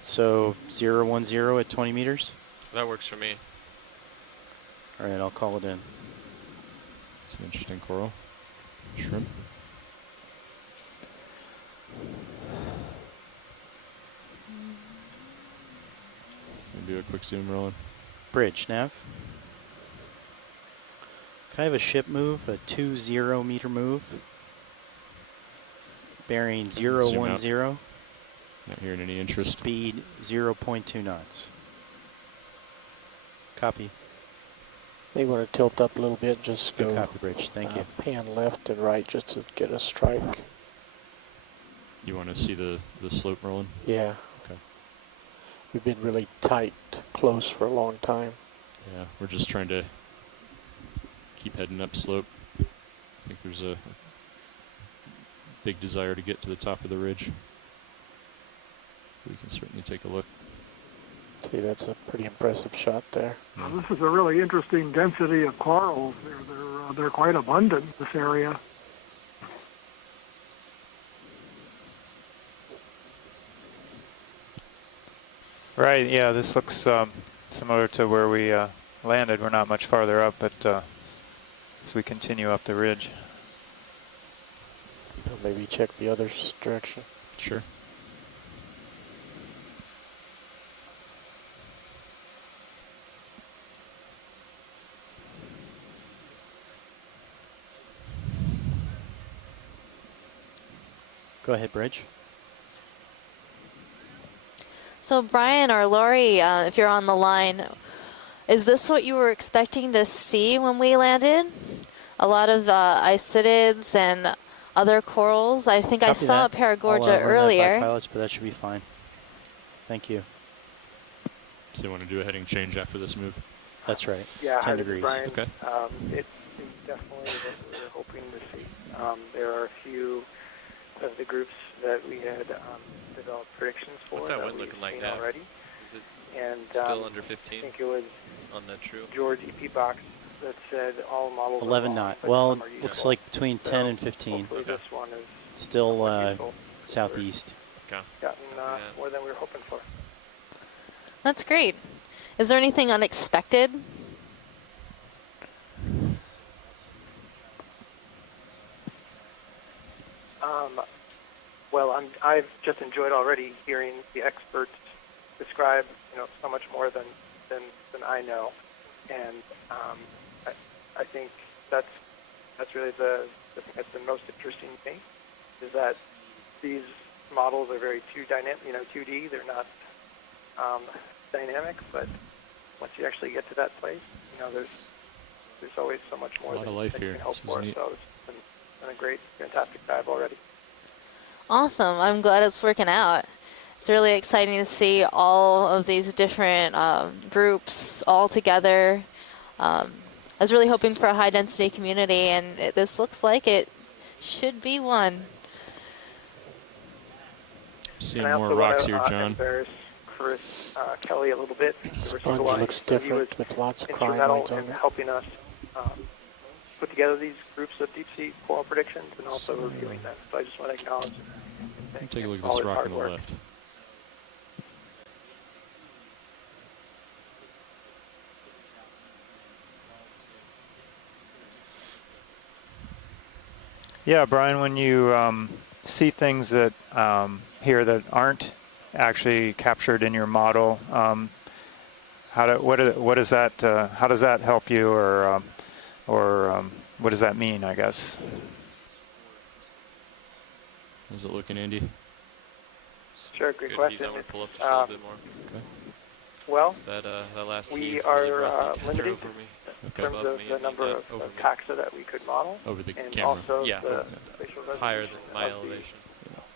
So 010 at 20 meters? That works for me. All right, I'll call it in. Some interesting coral. Shrimp. Do a quick zoom, Roland. Bridge, nav. Can I have a ship move, a 20 meter move? Bearing 010. Not hearing any interest. Speed 0.2 knots. Copy. May want to tilt up a little bit, just Good go. copy, Bridge. Thank you. Pan left and right just to get a strike. You want to see the slope, Roland? Yeah. Okay. We've been really tight, close for a long time. Yeah, we're just trying to keep heading up slope. I think there's a big desire to get to the top of the ridge. We can certainly take a look. See, that's a pretty impressive shot there. Now, this is a really interesting density of corals. They're quite abundant in this area. Right, yeah, this looks similar to where we landed. We're not much farther up, but as we continue up the ridge. Maybe check the other direction. Sure. Go ahead, Bridge. So Brian or Lori, if you're on the line, is this what you were expecting to see when we landed? A lot of isidids and other corals. I think I saw a Paragorgia earlier. That by pilots, but that should be fine. Thank you. So you want to do a heading change after this move? That's right. Yeah, 10 degrees. Brian. Okay. It's definitely what we were hoping to see. There are a few of the groups that we had developed predictions for. What's that wind looking like now? Already. Is it and still under 15? I think it was on that true George EP Box that said all models 11 are knot. but Well, some are looks useful. like between 10 and 15. Hopefully this one is Still southeast. gotten more than we were hoping for. That's great. Is there anything unexpected? Well, I've just enjoyed already hearing the experts describe, so much more than I know, and I think that's really the thing that's been most interesting to me, is that these models are very 2D. They're not dynamic, but once you actually get to that place, there's always so much more that you can hope for. So it's been a great, fantastic dive already. Awesome. I'm glad it's working out. It's really exciting to see all of these different groups all together. I was really hoping for a high-density community, and this looks like it should be one. Seeing more rocks here, John. Embarrass Chris Kelly a little bit. Sponge looks different with lots of crime lines on in it. helping us put together these groups of deep sea coral predictions and also reviewing them. So I just want to acknowledge think. Take a look at All this his rock hard on the work. left. Yeah, Brian, when you see things that here that aren't actually captured in your model, what does that how does that help you, or what does that mean, I guess? How's it looking, Andy? Sure, great Good. question. He's over, pull up just a little bit more. Okay. Well, That last we heave are really brought the tether limited over me, in Okay. terms above of me, the and he number got of over me. taxa that we could model, Over the and camera. also Yeah. the spatial resolution Higher than my of elevation.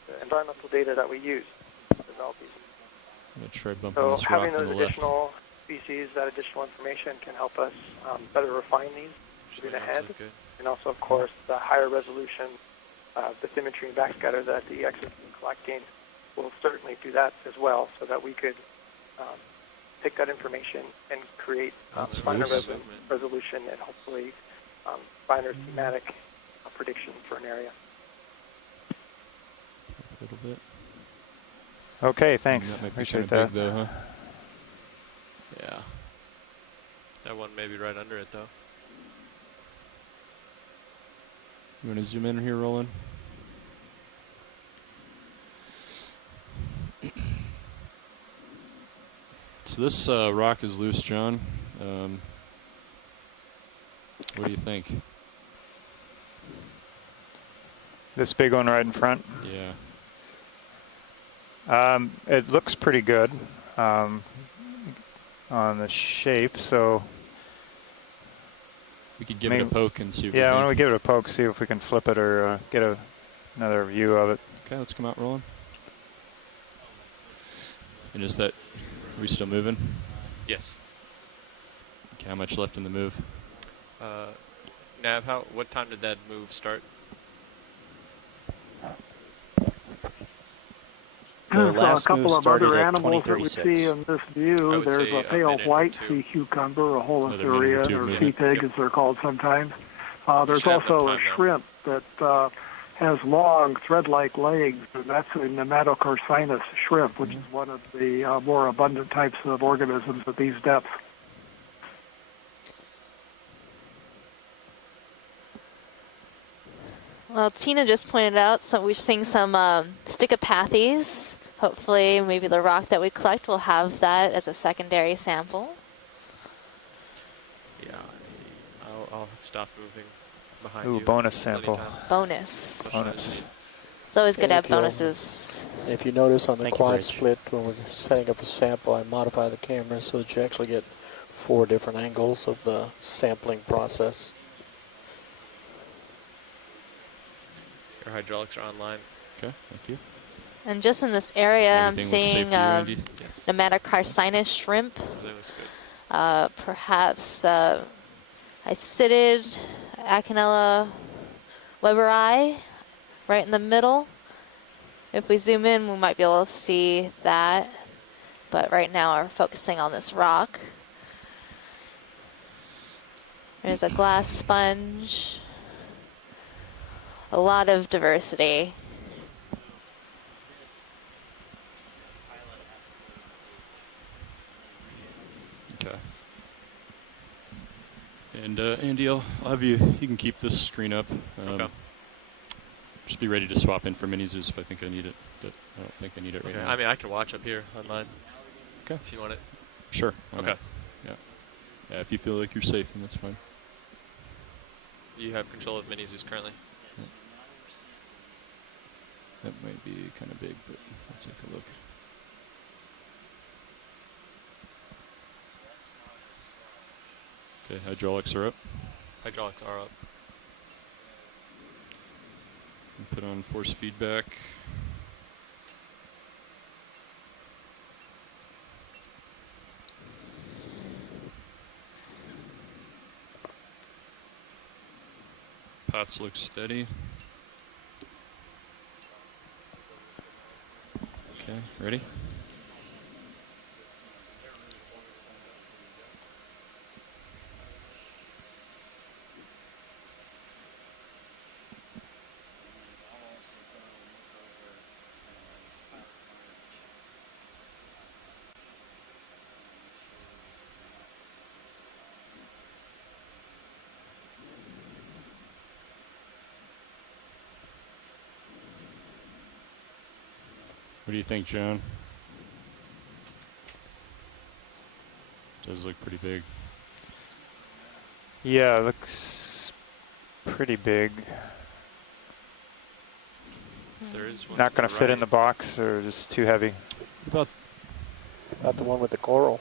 the environmental data that we use to develop these. I'm going to try bumping So this having rock on those the left. additional species, that additional information can help us better refine these moving ahead. Good. And also, of course, the higher resolution bathymetry and backscatter that the EX is collecting will certainly do that as well, so that we could take that information and create finer resolution and hopefully finer thematic prediction for an area. A little bit. Okay, thanks. That might be Appreciate kind of that. big, though, huh? Yeah. That one may be right under it, though. You want to zoom in here, Roland? So this rock is loose, John. What do you think? This big one right in front? Yeah. It looks pretty good on the shape, so we could give it a poke and see if why don't we give it a poke, see if we can flip it or get another view of it. Okay, let's come out, Roland. And is that, are we still moving? Yes. Okay, how much left in the move? Nav, what time did that move start? The There's last a couple move of started other at animals that we 2036. see in this view. There's a pale white sea cucumber, a holosurian, or sea pig as they're called sometimes. There's also a shrimp that has long thread-like legs, and that's a nematocarcinus shrimp, which is one of the more abundant types of organisms at these depths. Well, Tina just pointed out, so we're seeing some stichopathes. Hopefully, maybe the rock that we collect will have that as a secondary sample. Yeah, I'll stop moving behind Ooh, you. bonus sample. Bonus. Bonus. It's always good to have if you'll- bonuses. If you notice on the Thank you, quad Rich. split, when we're setting up a sample, I modify the camera so that you actually get 4 different angles of the sampling process. Your hydraulics are online. Okay, thank you. And just in this area, I'm Everything looks safe seeing to you, Andy? Yes. nematocarcinus shrimp. That was good. Perhaps Isidid, Acanella weberi, right in the middle. If we zoom in, we might be able to see that. But right now, we're focusing on this rock. There's a glass sponge. A lot of diversity. Okay. And Andy, I'll have you can keep this screen up. Okay. Just be ready to swap in for mini zoos if I think I need it, but I don't think I need it right Okay. now. I mean, I can watch up here online. Okay. If you want it. Sure. why Okay. not? Yeah. Yeah, if you feel like you're safe, then that's fine. You have control of mini zoos currently. Yeah. That might be kind of big, but let's take a look. Okay, hydraulics are up. Hydraulics are up. And put on force feedback. Pots look steady. Okay, ready? What do you think, John? Does look pretty big. Yeah, it looks pretty big. There is one Not to going the to fit right. in the box, or just too heavy? About the one with the coral.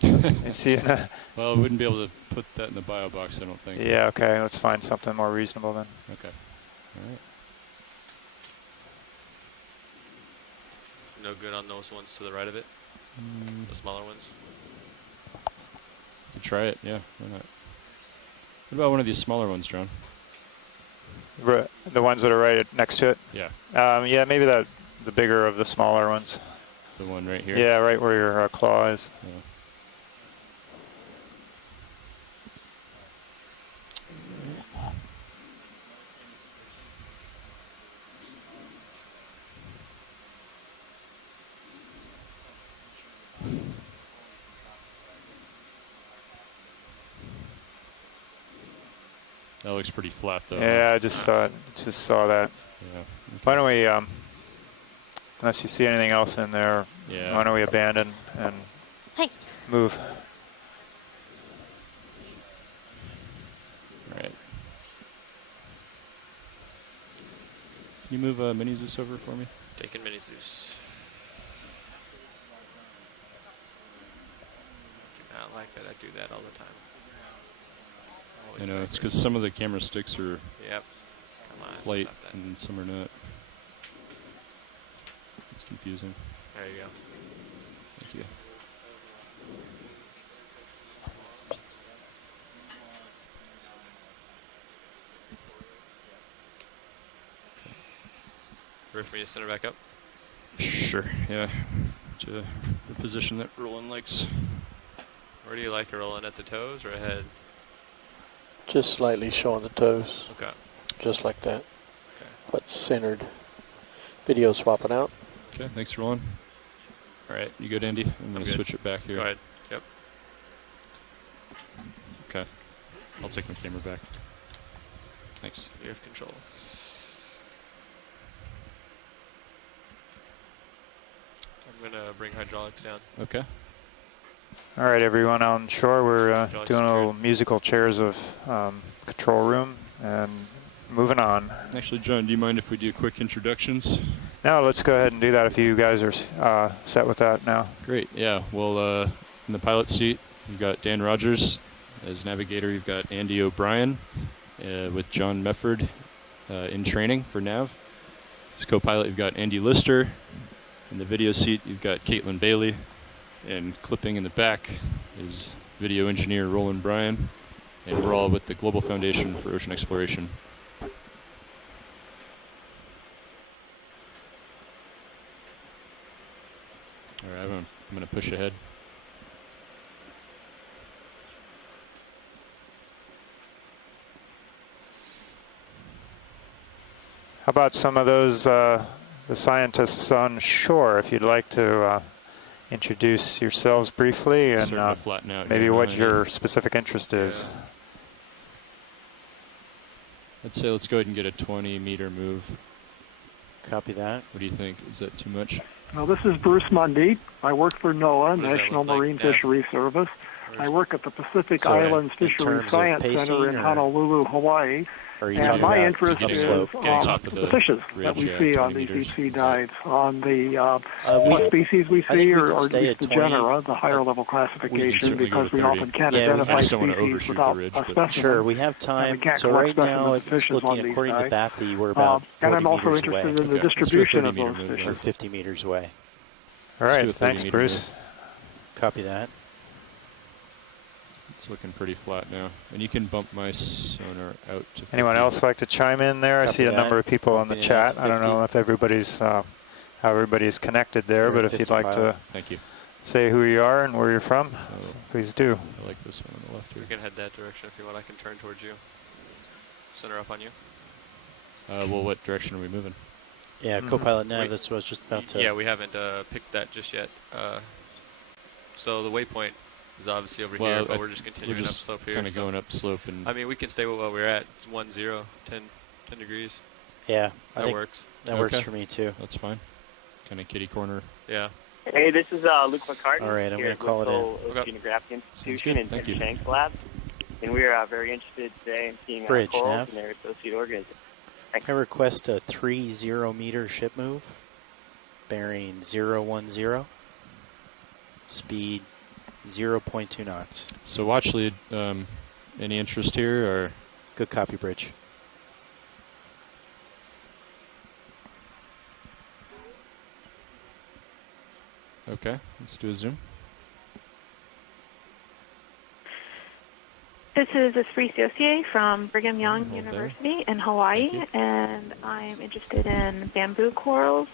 You see it? well, I wouldn't be able to put that in the bio box, I don't think. Yeah, okay, let's find something more reasonable then. Okay. All right. No good on those ones to the right of it? The smaller ones? Could try it, yeah, why not? What about one of these smaller ones, John? The ones that are right next to it? Yeah. Yeah, maybe the bigger of the smaller ones. The one right here? Yeah, right where your claw is. Yeah. That looks pretty flat, though. Yeah, I just saw that. Yeah. Okay. Why don't we, unless you see anything else in there, yeah. why don't we abandon and move? All right. Can you move Mini Zeus over for me? Taking Mini Zeus. Do not like that. I do that all the time. I know, it's because some of the camera sticks are Yep. Come on. light Stop that. and some are not. It's confusing. There you go. Thank you. Ready for me to center back up? Sure, yeah. To the position that Roland likes. Where do you like it, rolling at the toes or ahead? Just slightly showing the toes. Okay. Just like that. Okay. But centered. Video swapping out. Okay, thanks, Roland. All right, you good, Andy? I'm going to switch it back here. Go ahead. Yep. Okay. I'll take my camera back. Thanks. You have control. I'm going to bring hydraulics down. Okay. All right, everyone on shore, we're doing a little musical chairs of control room and moving on. Actually, John, do you mind if we do quick introductions? No, let's go ahead and do that if you guys are set with that now. Great, yeah. Well, in the pilot seat, you've got Dan Rogers. As navigator, you've got Andy O'Brien with John Mefford in training for nav. As co-pilot, you've got Andy Lister. In the video seat, you've got Caitlin Bailey. And clipping in the back is video engineer Roland Bryan. And we're all with the Global Foundation for Ocean Exploration. All right, I'm going to push ahead. How about some of those, the scientists on shore, if you'd like to introduce yourselves briefly and flatten out maybe here, what your specific interest is. I'd say let's go ahead and get a 20-meter move. Copy that. What do you think? Is that too much? Well, this is Bruce Mundy. I work for NOAA, does that National look like, Marine Nev? Fisheries Service. I work at the Pacific So, Islands in Fisheries terms of Science pacing, Center in or- Honolulu, Hawaii. Or are you And talking my about interest to is upslope? Getting top of the the fishes ridge, that we yeah, see 20 on these meters. deep sea Is that- dives, on the we- what species we I think see, we or can at stay least at the 20. genera, the higher level classification, certainly go because to we 30. often can't Yeah, we identify have- I just don't want to species overshoot the without ridge, a but- specimen. Sure, we have And time. we can't So collect right now, specimens of it's fishes on looking, these according to dives. Bathy, we're about 40 And I'm also meters interested away, in the Okay, let's do a distribution of 30-meter those move fishes. then. or 50 meters away. All Let's do right, a thanks, 30-meter Bruce. move. Copy that. It's looking pretty flat now. And you can bump my sonar out to 50. Anyone else like to chime in there? I Copy see a that. number of people on the Bumping it out chat. to I don't know 50. if everybody's how everybody's connected there, We're but at if you'd 50 like to pilot. Thank you. say who you are and where you're from, Oh. please do. I like this one on the left here. We can head that direction if you want. I can turn towards you. Center up on you. Well, what direction are we moving? Yeah, Mhm. co-pilot nav, Wait. that's what I was just about to... Yeah, we haven't picked that just yet. So the waypoint is obviously over here, but we're just continuing We're just upslope here. kind of so- going up slope. And I mean, we can stay where we're at. It's 10 degrees. Yeah, I That think works. that works Okay. for me too. that's fine. kind of kitty corner. Yeah. Hey, this is Luke McCartney. All right, I'm here going to call at it in. Oceanographic Institution good. in Thank you. Shank Lab. And we are very interested today in seeing Bridge, corals Nav. and their associated organisms. I request a 30-meter ship move, bearing 010, speed 0.2 knots. So watch lead. Any interest here or? Good copy, Bridge. Okay, let's do a zoom. This is Esprit Saucier from Brigham Young Hold there. University in Hawaii, and I'm interested in bamboo corals,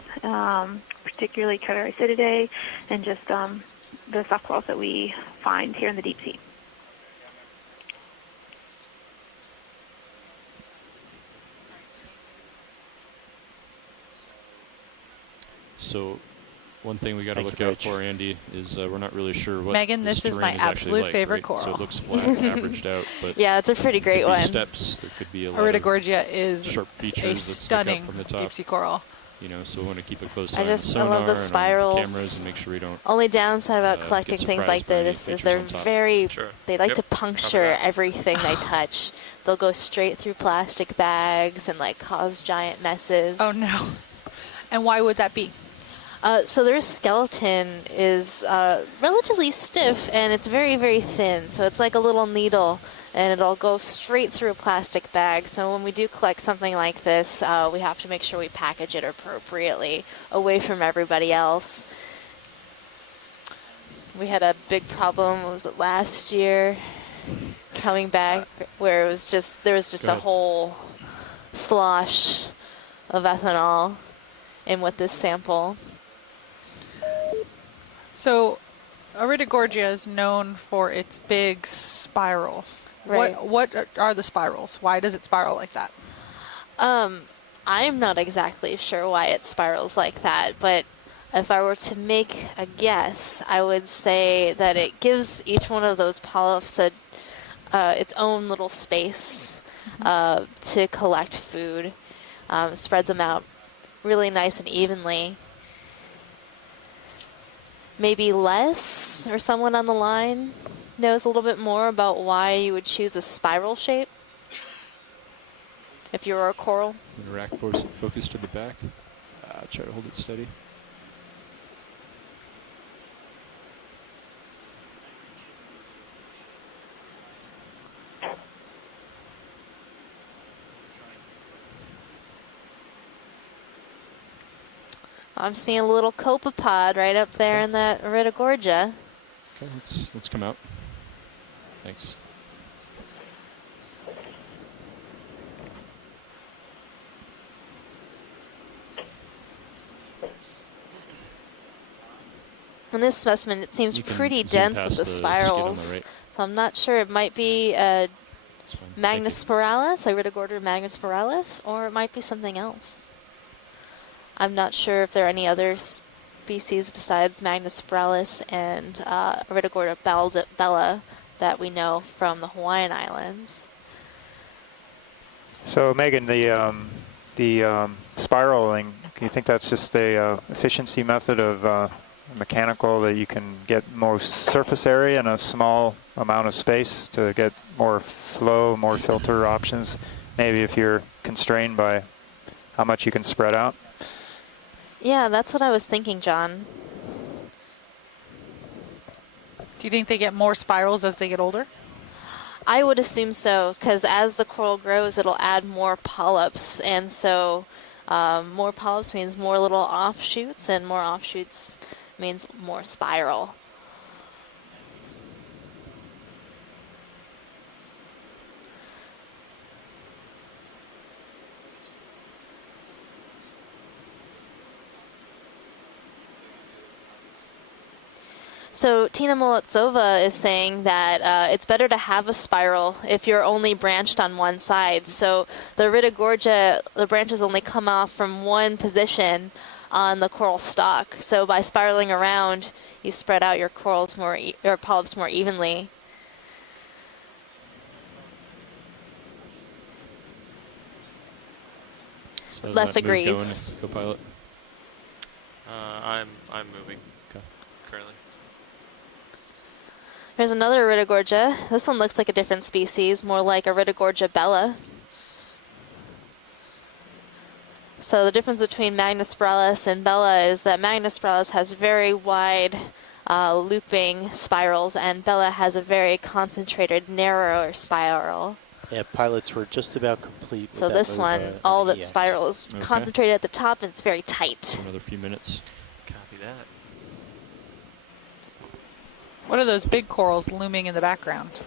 particularly Catarrhicidae, and just the soft corals that we find here in the deep sea. So one thing we got to Thank look you, out Rich. for, Andy, is we're not really sure what Megan, this is my terrain actually absolute like, favorite right? coral. So it looks flat and averaged out, but Yeah, it's a pretty great could be one. steps. There could be a lot of Iridogorgia is sharp a features that stick stunning up from the top. deep sea coral. You know, so we want to keep a close I eye on just- I sonar love the and on spirals. cameras and make sure we don't. Only downside about collecting get things like surprised by any this is features they're on top. very, Sure. they like Yep. to Copy puncture that. everything they touch. They'll go straight through plastic bags and like cause giant messes. Oh no. And why would that be? So their skeleton is relatively stiff and it's very, very thin. So it's like a little needle and it'll go straight through a plastic bag. So when we do collect something like this, we have to make sure we package it appropriately away from everybody else. We had a big problem, what was it, last year, coming back, where it was just, there was just Go a ahead. whole slosh of ethanol in with this sample. So, Iridogorgia is known for its big spirals. Right. What are the spirals? Why does it spiral like that? I'm not exactly sure why it spirals like that, but if I were to make a guess, I would say that it gives each one of those polyps its own little space to collect food, spreads them out really nice and evenly. Maybe Les or someone on the line knows a little bit more about why you would choose a spiral shape if you were a coral. Rack force focus to the back. Try to hold it steady. I'm seeing a little copepod right up there in that Iridogorgia. Okay, let's come out. Thanks. On this specimen, it seems You can pretty zoom dense with past the the skid on the spirals. right. So I'm not sure. It might be That's fine. Magnus spiralis, Iridogorgia Magnus spiralis, or it might be something else. I'm not sure if there are any other species besides Magnus spiralis and Iridogorgia bella that we know from the Hawaiian Islands. So Megan, the spiraling, do you think that's just a efficiency method of mechanical, that you can get more surface area in a small amount of space to get more flow, more filter options, maybe if you're constrained by how much you can spread out? Yeah, that's what I was thinking, John. Do you think they get more spirals as they get older? I would assume so, because as the coral grows, it'll add more polyps, and so more polyps means more little offshoots, and more offshoots means more spiral. So Tina Molottsova is saying that it's better to have a spiral if you're only branched on one side. So the Iridogorgia, the branches only come off from one position on the coral stalk. So by spiraling around, you spread out your corals more, your polyps more evenly. So how's Les that move agrees. going, co-pilot? I'm moving. Okay. Currently. Here's another Iridogorgia. This one looks like a different species, more like Iridogorgia bella. So the difference between Magnispiralis and Bella is that Magnispiralis has very wide looping spirals, and Bella has a very concentrated, narrower spiral. Yeah, pilots were just about complete. So with that this move, one, all on of its EX. spirals Okay. concentrated at the top, and it's very tight. Another few minutes. Copy that. What are those big corals looming in the background?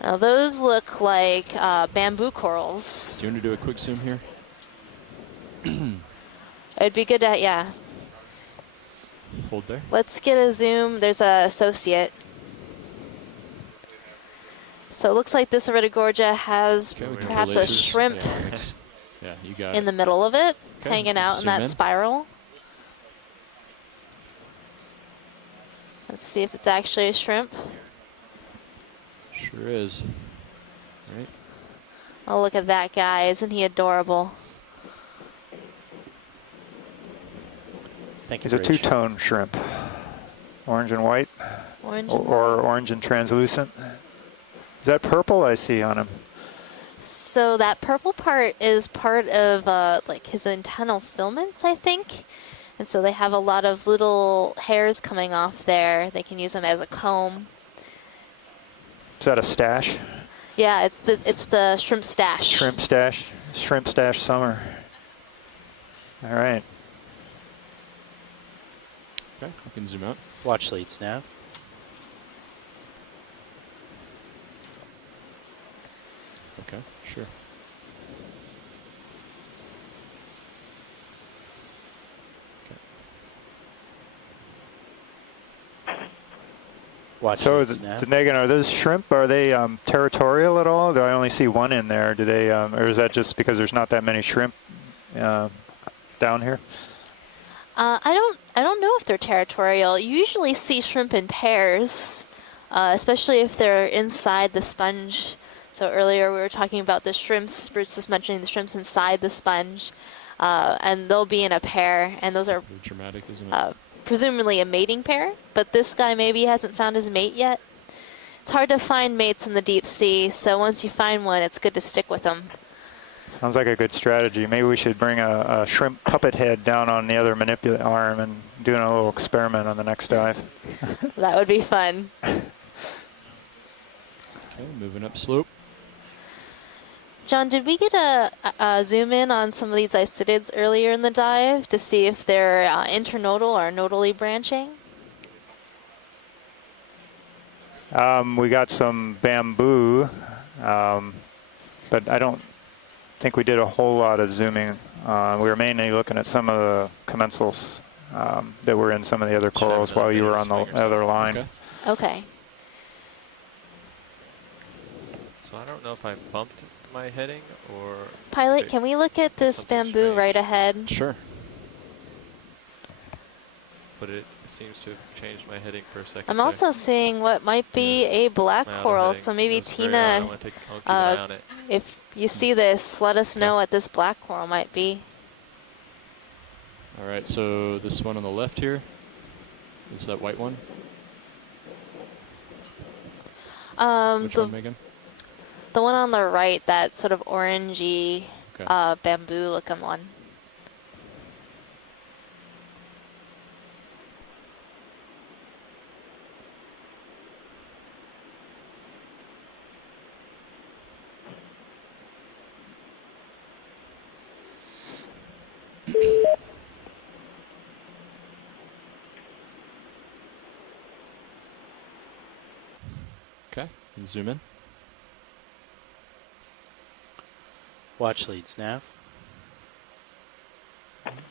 Now those look like bamboo corals. Do you want to do a quick zoom here? It'd be good to, yeah. Hold there. Let's get a zoom. There's a associate. So it looks like this Iridogorgia has Okay, we can perhaps pull a it. shrimp Yeah, you got in it. the middle of it, Okay, hanging out in zoom that in. spiral. Let's see if it's actually a shrimp. Sure is. Right. Oh, look at that guy. Isn't he adorable? Thank you, He's a Rich. two-tone shrimp. Orange and white. Orange Or orange and translucent. Is that purple I see on him? So that purple part is part of like his antennal filaments, I think. And so they have a lot of little hairs coming off there. They can use them as a comb. Is that a stash? Yeah, it's the shrimp stash. Shrimp stash. Shrimp stash summer. All right. Okay, we can zoom out. Watch leads now. Okay, sure. Watch So, leads now. Megan, are those shrimp? Are they territorial at all? Do I only see one in there? Do they, or is that just because there's not that many shrimp down here? I don't know if they're territorial. You usually see shrimp in pairs, especially if they're inside the sponge. So earlier we were talking about the shrimps. Bruce was mentioning the shrimps inside the sponge, and they'll be in a pair, and those are Very dramatic, isn't it? presumably a mating pair. But this guy maybe hasn't found his mate yet. It's hard to find mates in the deep sea, so once you find one, it's good to stick with them. Sounds like a good strategy. Maybe we should bring a shrimp puppet head down on the other manipulate arm and do a little experiment on the next dive. That would be fun. Okay, moving up slope. John, did we get a zoom in on some of these isidids earlier in the dive to see if they're internodal or nodally branching? We got some bamboo, but I don't think we did a whole lot of zooming. We were mainly looking at some of the commensals that were in some of the other corals while you were on the other line. Okay. Okay. So I don't know if I bumped my heading or... Pilot, can we look at this bamboo right ahead? Sure. But it seems to have changed my heading for a second. I'm also seeing what might be a black My auto coral, heading. so maybe That's very odd. I Tina, wanna keep an eye on it. if you see this, let us know what this black coral might be. All right, so this one on the left here is that white one. Which one, Megan? The one on the right, that sort of orangey bamboo looking one. Okay, can zoom in. Watch leads nav.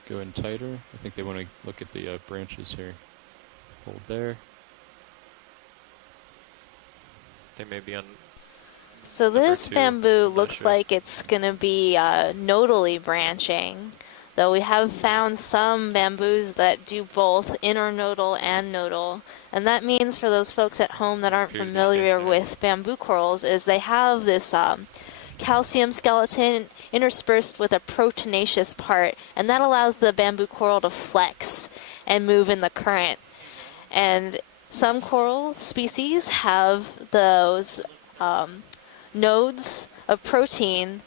Go in tighter. I think they want to look at the branches here. Hold there. They may be on... So this 2. bamboo looks like it's going to be nodally branching, though we have found some bamboos that do both internodal and nodal. And that means for those folks at home that aren't familiar with bamboo corals is they have this calcium skeleton interspersed with a proteinaceous part, and that allows the bamboo coral to flex and move in the current. And some coral species have those nodes of protein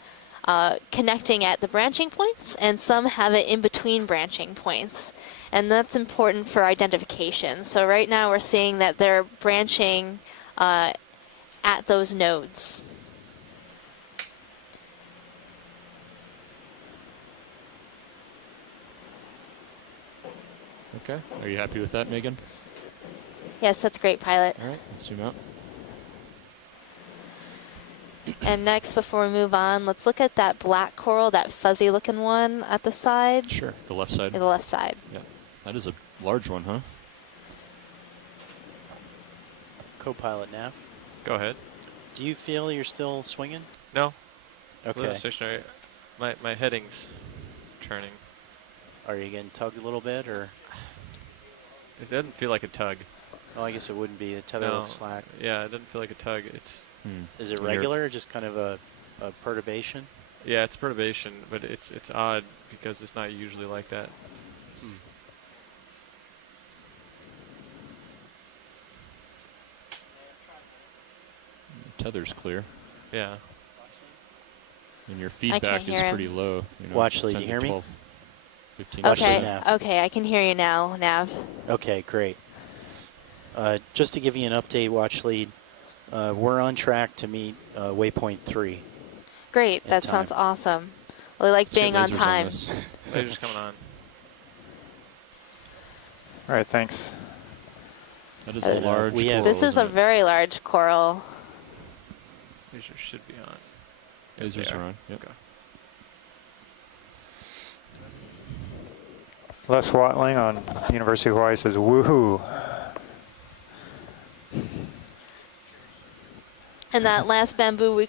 connecting at the branching points, and some have it in between branching points. And that's important for identification. So right now we're seeing that they're branching at those nodes. Okay. Are you happy with that, Megan? Yes, that's great, pilot. All right, let's zoom out. And next, before we move on, let's look at that black coral, that fuzzy looking one at the side. Sure, the left side. The left side. Yeah, that is a large one, huh? Co-pilot Nav. Go ahead. Do you feel you're still swinging? No. Okay. Stationary. My heading's turning. Are you getting tugged a little bit, or? It doesn't feel like a tug. Oh, I guess it wouldn't be. The tether looks slack. Yeah, it doesn't feel like a tug. It's. Is it regular or just kind of a perturbation? Yeah, it's perturbation, but it's odd because it's not usually like that. Tether's clear. Yeah. And your feedback is pretty low. You know, Watchley, do you hear me? 12, 15 Okay, okay, I can hear you now, Nav. Okay, great. Just to give you an update, Watchley, we're on track to meet waypoint 3. Great, that sounds awesome. We like being on time. Laser's coming on. All right, thanks. That is a large coral, This is a very large coral. Laser should be on. Lasers are on, yep. Okay. Les Watling on University of Hawaii says, woohoo. And that last bamboo we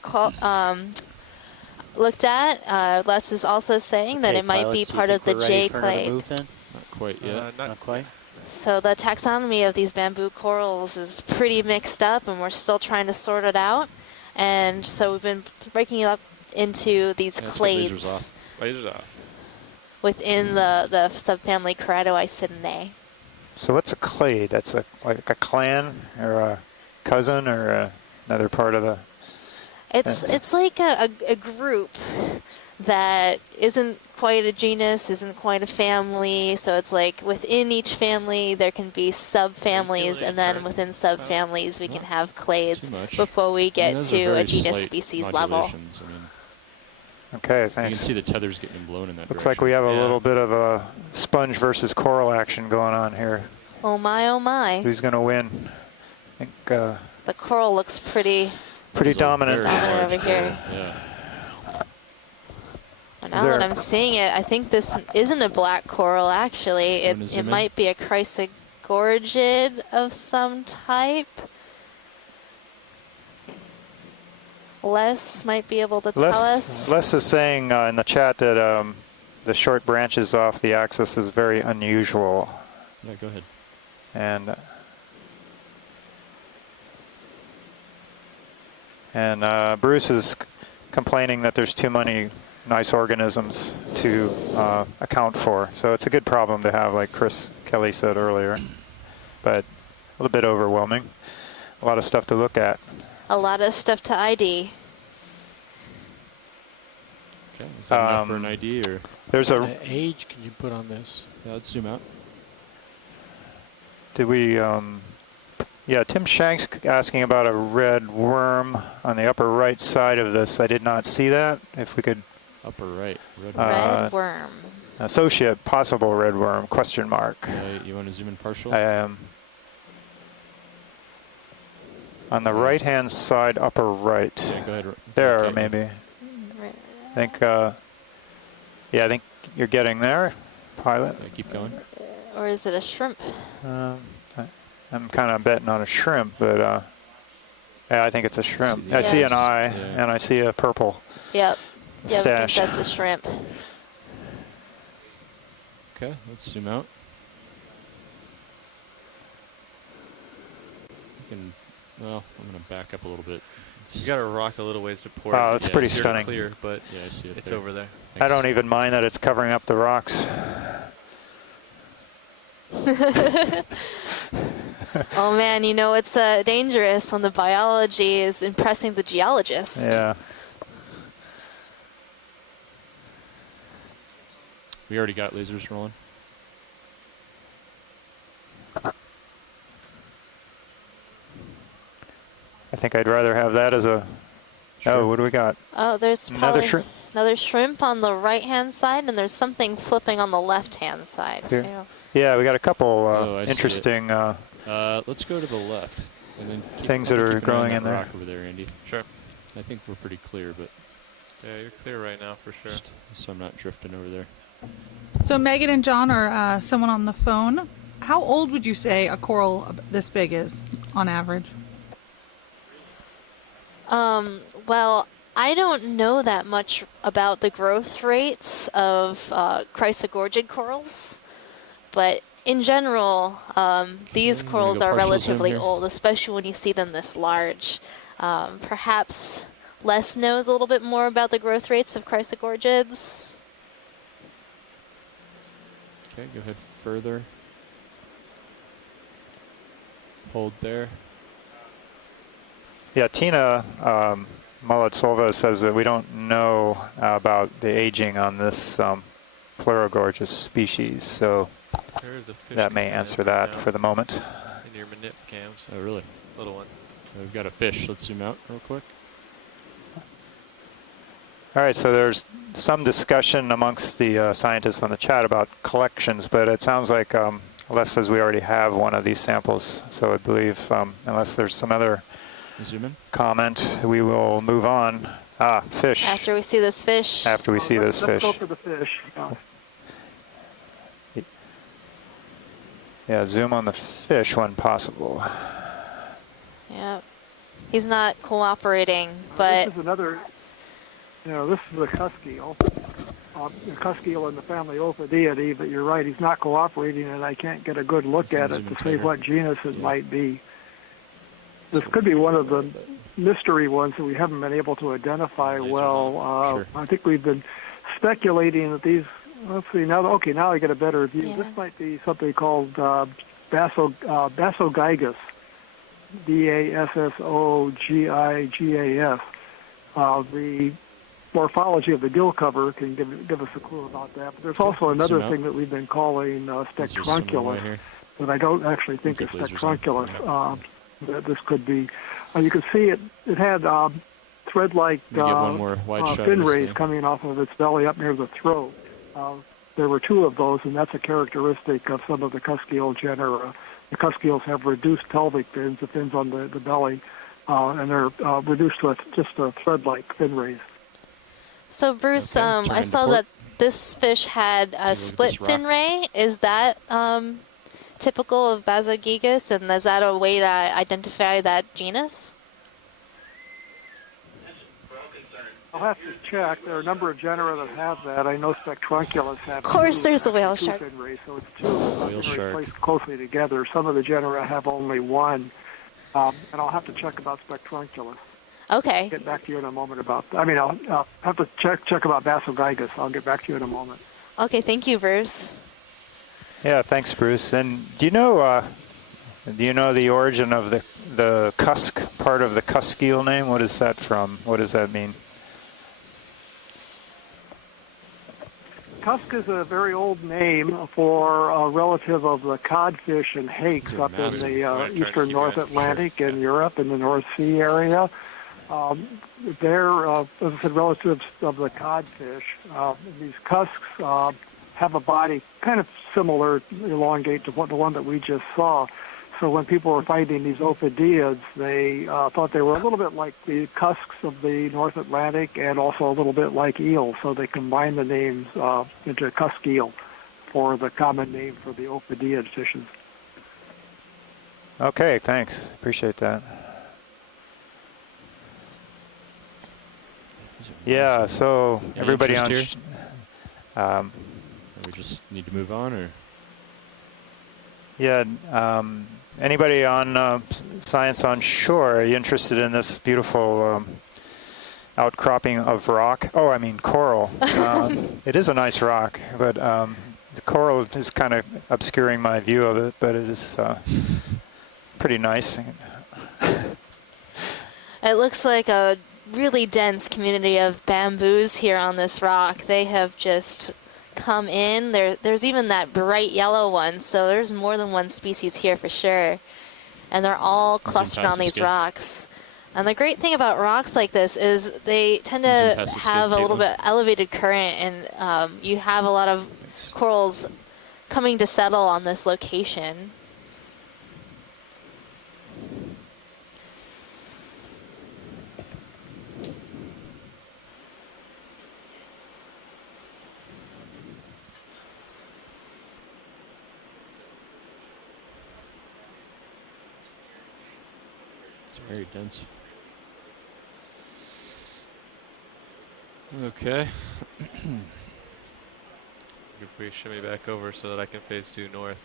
looked at, Les is also saying that it might be part of the J clade. Not quite yet. Not quite. So the taxonomy of these bamboo corals is pretty mixed up, and we're still trying to sort it out. And so we've been breaking it up into these clades Lasers off. within the subfamily Keratoisidae. So what's a clade? That's like a clan or a cousin or another part of the... It's like a group that isn't quite a genus, isn't quite a family. So it's like within each family there can be subfamilies, and then within subfamilies we can have clades before we get to a genus species level. Okay, thanks. You can see the tethers getting blown in that Looks direction. like we have a little bit of a sponge versus coral action going on here. Oh my, oh my. Who's going to win? I think the coral looks pretty dominant. Over here. Yeah. Well, now that I'm seeing it, I think this isn't a black coral, actually. It might be a chrysogorgid of some type. Les might be able to tell us. Les is saying in the chat that the short branches off the axis is very unusual. Yeah, go ahead. And Bruce is complaining that there's too many nice organisms to account for. So it's a good problem to have, like Chris Kelly said earlier, but a little bit overwhelming. A lot of stuff to look at. A lot of stuff to ID. Okay, is that enough for an ID, or? There's a age can you put on this? Yeah, let's zoom out. Did we, yeah, Tim Shanks asking about a red worm on the upper right side of this. I did not see that. If we could. Upper right, red red worm. Associate, possible red worm, question mark. You want to zoom in partial? I am. On the right-hand side, upper right. Yeah, go ahead. There, okay. maybe. I think, yeah, I think you're getting there, pilot. Yeah, keep going. Or is it a shrimp? I'm kind of betting on a shrimp, but yeah, I think it's a shrimp. I see an eye, and I see a purple Yep. Yeah, I think stash. that's a shrimp. Okay, let's zoom out. You can Well, I'm going to back up a little bit. You got to rock a little ways to port. Oh, it's pretty you're stunning. Clear, but yeah, I see it it's there. over there. I don't even mind that it's covering up the rocks. Oh man, you know it's dangerous when the biology is impressing the geologist. Yeah. We already got lasers rolling. I think I'd rather have that as a... Sure. Oh, what do we got? Oh, there's Another probably shrimp? another shrimp on the right-hand side, and there's something flipping on the left-hand side, Here. too. Yeah, we got a couple I see interesting let's go to the left. And then things that are growing in there. Rock over there, Andy. Sure. I think we're pretty clear, but Yeah, you're clear right now for sure. just so I'm not drifting over there. So Megan and John are someone on the phone. How old would you say a coral this big is, on average? Well, I don't know that much about the growth rates of chrysogorgid corals, but in general, these corals are relatively old, especially when you see them this large. Perhaps Les knows a little bit more about the growth rates of chrysogorgids. Okay, go ahead further. Hold there. Yeah, Tina Malatsova says that we don't know about the aging on this pleurogorgeous species, so There is a fish that may coming in answer right that now for the moment. in your manip cams. Oh, really? Little one. We've got a fish. Let's zoom out real quick. All right, so there's some discussion amongst the scientists on the chat about collections, but it sounds like Les says we already have one of these samples, so I believe unless there's some other Zoom in. comment, we will move on. Ah, fish. After we see this fish. After we see this Let's fish. go for the fish. Yeah, zoom on the fish when possible. Yep. He's not cooperating, but... This is another, this is a cusk eel. A cusk eel in the family Ophidiidae, but you're right, he's not cooperating, and I can't get a good look at it to say what genus it might be. This could be one of the mystery ones that we haven't been able to identify well. Sure. I think we've been speculating that these, let's see, now I get a better view. Yeah. This might be something called Basogigas, Bassogigas. The morphology of the gill cover can give us a clue about that. But there's also another thing that we've been calling spectrunculus, that I don't actually think is spectrunculus. That this could be. You can see it had thread-like fin rays coming off of its belly up near the throat. There were two of those, and that's a characteristic of some of the cusk eel genera. The cusk eels have reduced pelvic fins, the fins on the belly, and they're reduced to just a thread-like fin rays. So Bruce, I saw that this fish had a split fin ray. Is that typical of Basogigas, and is that a way to identify that genus? I'll have to check. There are a number of genera that have that. I know Spectrunculus have. Of course, there's a whale shark. Fin rays, so it's two fin rays placed closely together. Some of the genera have only one, and I'll have to check about Spectrunculus. Okay. I'll get back to you in a moment about. I'll have to check about Basogigas. I'll get back to you in a moment. Okay, thank you, Bruce. Yeah, thanks, Bruce. And do you know the origin of the cusk part of the cusk eel name? What is that from? What does that mean? Cusk is a very old name for a relative of the codfish and hakes up in the eastern North Atlantic in Europe in the North Sea area. They're, as I said, relatives of the codfish. These cusks have a body kind of similar, elongate to the one that we just saw. So when people were finding these ophidiids, they thought they were a little bit like the cusks of the North Atlantic and also a little bit like eels. So they combined the names into cusk eel for the common name for the ophidiid fishes. Okay, thanks. Appreciate that. Yeah, so everybody on... we just need to move on, or? Yeah. Anybody on Science on Shore? Are you interested in this beautiful outcropping of rock? Oh, I mean coral. It is a nice rock, but the coral is kind of obscuring my view of it. But it is pretty nice. It looks like a really dense community of bamboos here on this rock. They have just come in. There's even that bright yellow one, so there's more than one species here for sure. And they're all clustered on these rocks. And the great thing about rocks like this is they tend to have a little bit elevated current, and you have a lot of corals coming to settle on this location. Very dense. Okay. If we shimmy back over so that I can phase 2 north,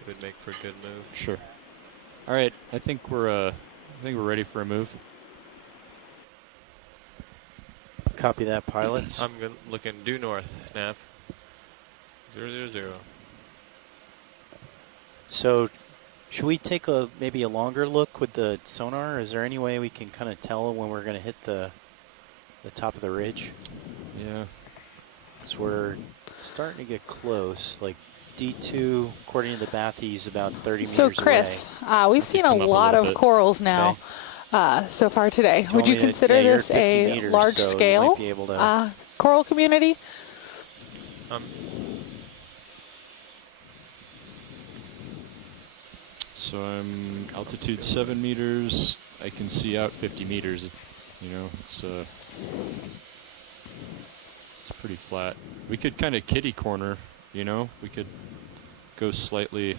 it would make for a good move. Sure. All right, I think we're ready for a move. Copy that, pilots. I'm looking due north, nav. 000. So, should we take maybe a longer look with the sonar? Is there any way we can kind of tell when we're going to hit the top of the ridge? Yeah. So we're starting to get close. Like D2, according to the Bathies, about 30 meters away. So, Chris, we've seen a lot of corals now so far today. Would you consider this a large-scale coral community? So I'm altitude 7 meters. I can see out 50 meters. You know, it's pretty flat. We could kind of kitty corner, you know. We could go slightly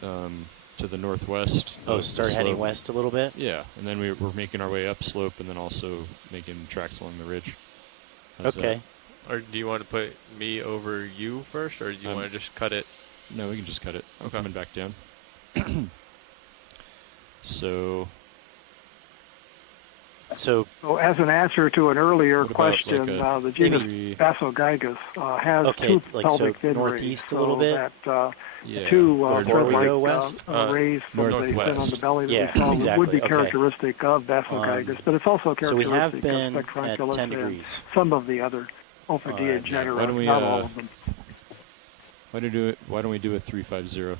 to the northwest. Oh, start heading west a little bit? Yeah, and then we're making our way up slope and then also making tracks along the ridge. How's okay. Or do you want to put me over you first, or do you want to just cut it? No, we can just cut it. I'm coming back down. So as an answer to an earlier question, the genus Basogygus has two pelvic fin northeast rays, a little bit. That two thread-like rays from the fin on the belly that we saw would be characteristic of Basogygus, but it's also characteristic of Spectranculus and some of the other Ophidia genera, not all of them. Why don't we do a 350? We'll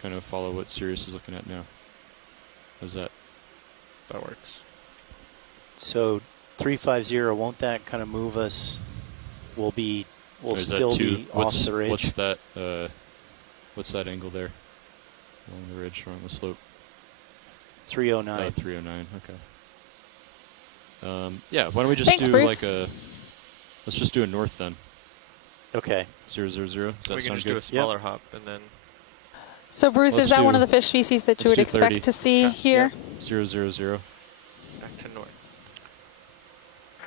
kind of follow what Sirius is looking at now. How's that? That works. So 350, won't that kind of move us? We'll still be off the ridge. What's that angle there? Along the ridge, along the slope. 309. 309. Okay. Yeah. Why don't we just do like a? Let's just do a north then. Okay. 000. Does that we can sound just good? do a smaller hop and then. So Bruce, is that one of the fish species that you would expect to see here? 000. Back to north.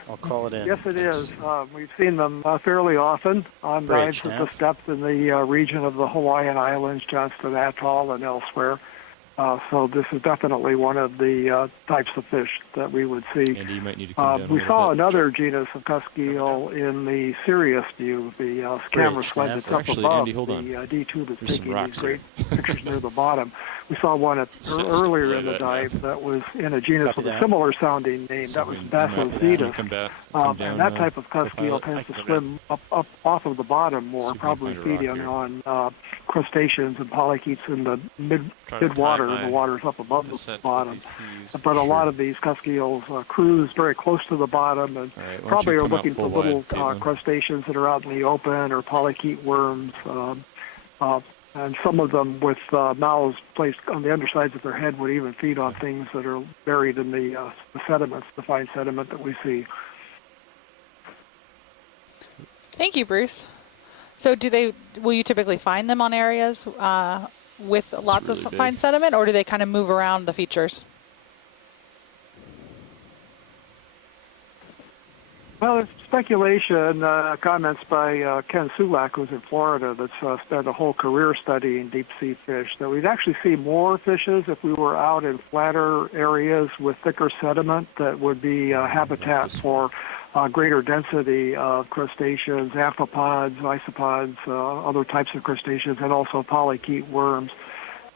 I'll call it in. Yes, it is. We've seen them fairly often on dives at this depth in the region of the Hawaiian Islands, Johnston Atoll, and elsewhere. So this is definitely one of the types of fish that we would see. Andy, you might need to come down we saw another genus of cusk-eel in the Sirius view, the camera sled that's up above, Andy, the D2 that's taking these great pictures near the bottom. We saw one earlier in the dive that was in a genus with a similar sounding name. That was Basocetus. And that type of cusk-eel tends to swim up off of the bottom more, probably feeding on crustaceans and polychaetes in the mid-water. The water's up above the bottom. But a lot of these cusk-eels cruise very close to the bottom and probably are looking for little crustaceans that are out in the open or polychaete worms. And some of them with mouths placed on the undersides of their head would even feed on things that are buried in the sediments, the fine sediment that we see. Thank you, Bruce. So will you typically find them on areas with lots of fine sediment, or do they kind of move around the features? Well, there's speculation, comments by Ken Sulak, who's in Florida, that's spent a whole career studying deep-sea fish, that we'd actually see more fishes if we were out in flatter areas with thicker sediment that would be habitat for greater density of crustaceans, amphipods, isopods, other types of crustaceans, and also polychaete worms.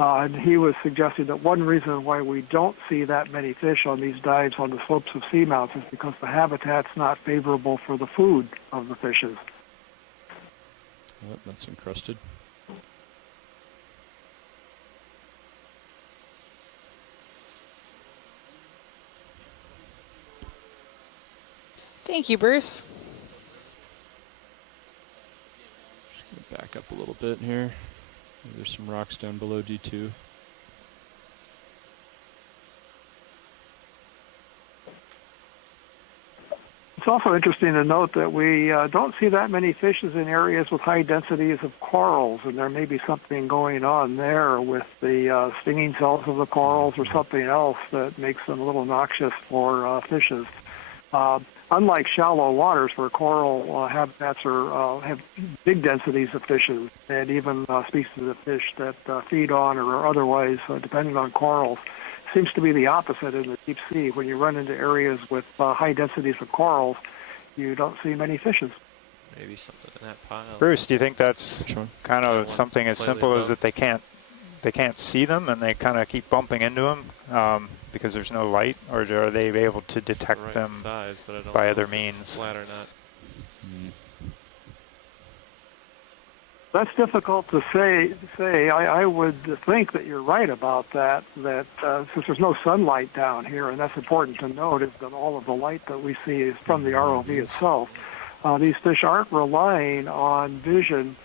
And he was suggesting that one reason why we don't see that many fish on these dives on the slopes of seamounts is because the habitat's not favorable for the food of the fishes. Oh, that's encrusted. Thank you, Bruce. Just gonna back up a little bit here. There's some rocks down below D2. It's also interesting to note that we don't see that many fishes in areas with high densities of corals, and there may be something going on there with the stinging cells of the corals or something else that makes them a little noxious for fishes. Unlike shallow waters where coral habitats have big densities of fishes and even species of fish that feed on or are otherwise dependent on corals, seems to be the opposite in the deep sea. When you run into areas with high densities of corals, you don't see many fishes. Maybe something in that pile. Bruce, do you think that's kind of something as simple as that they can't see them and they kind of keep bumping into them because there's no light, or are they able to detect them by other means? Flat or not. That's difficult to say. I would think that you're right about that, since there's no sunlight down here, and that's important to note, is that all of the light that we see is from the ROV itself. These fish aren't relying on vision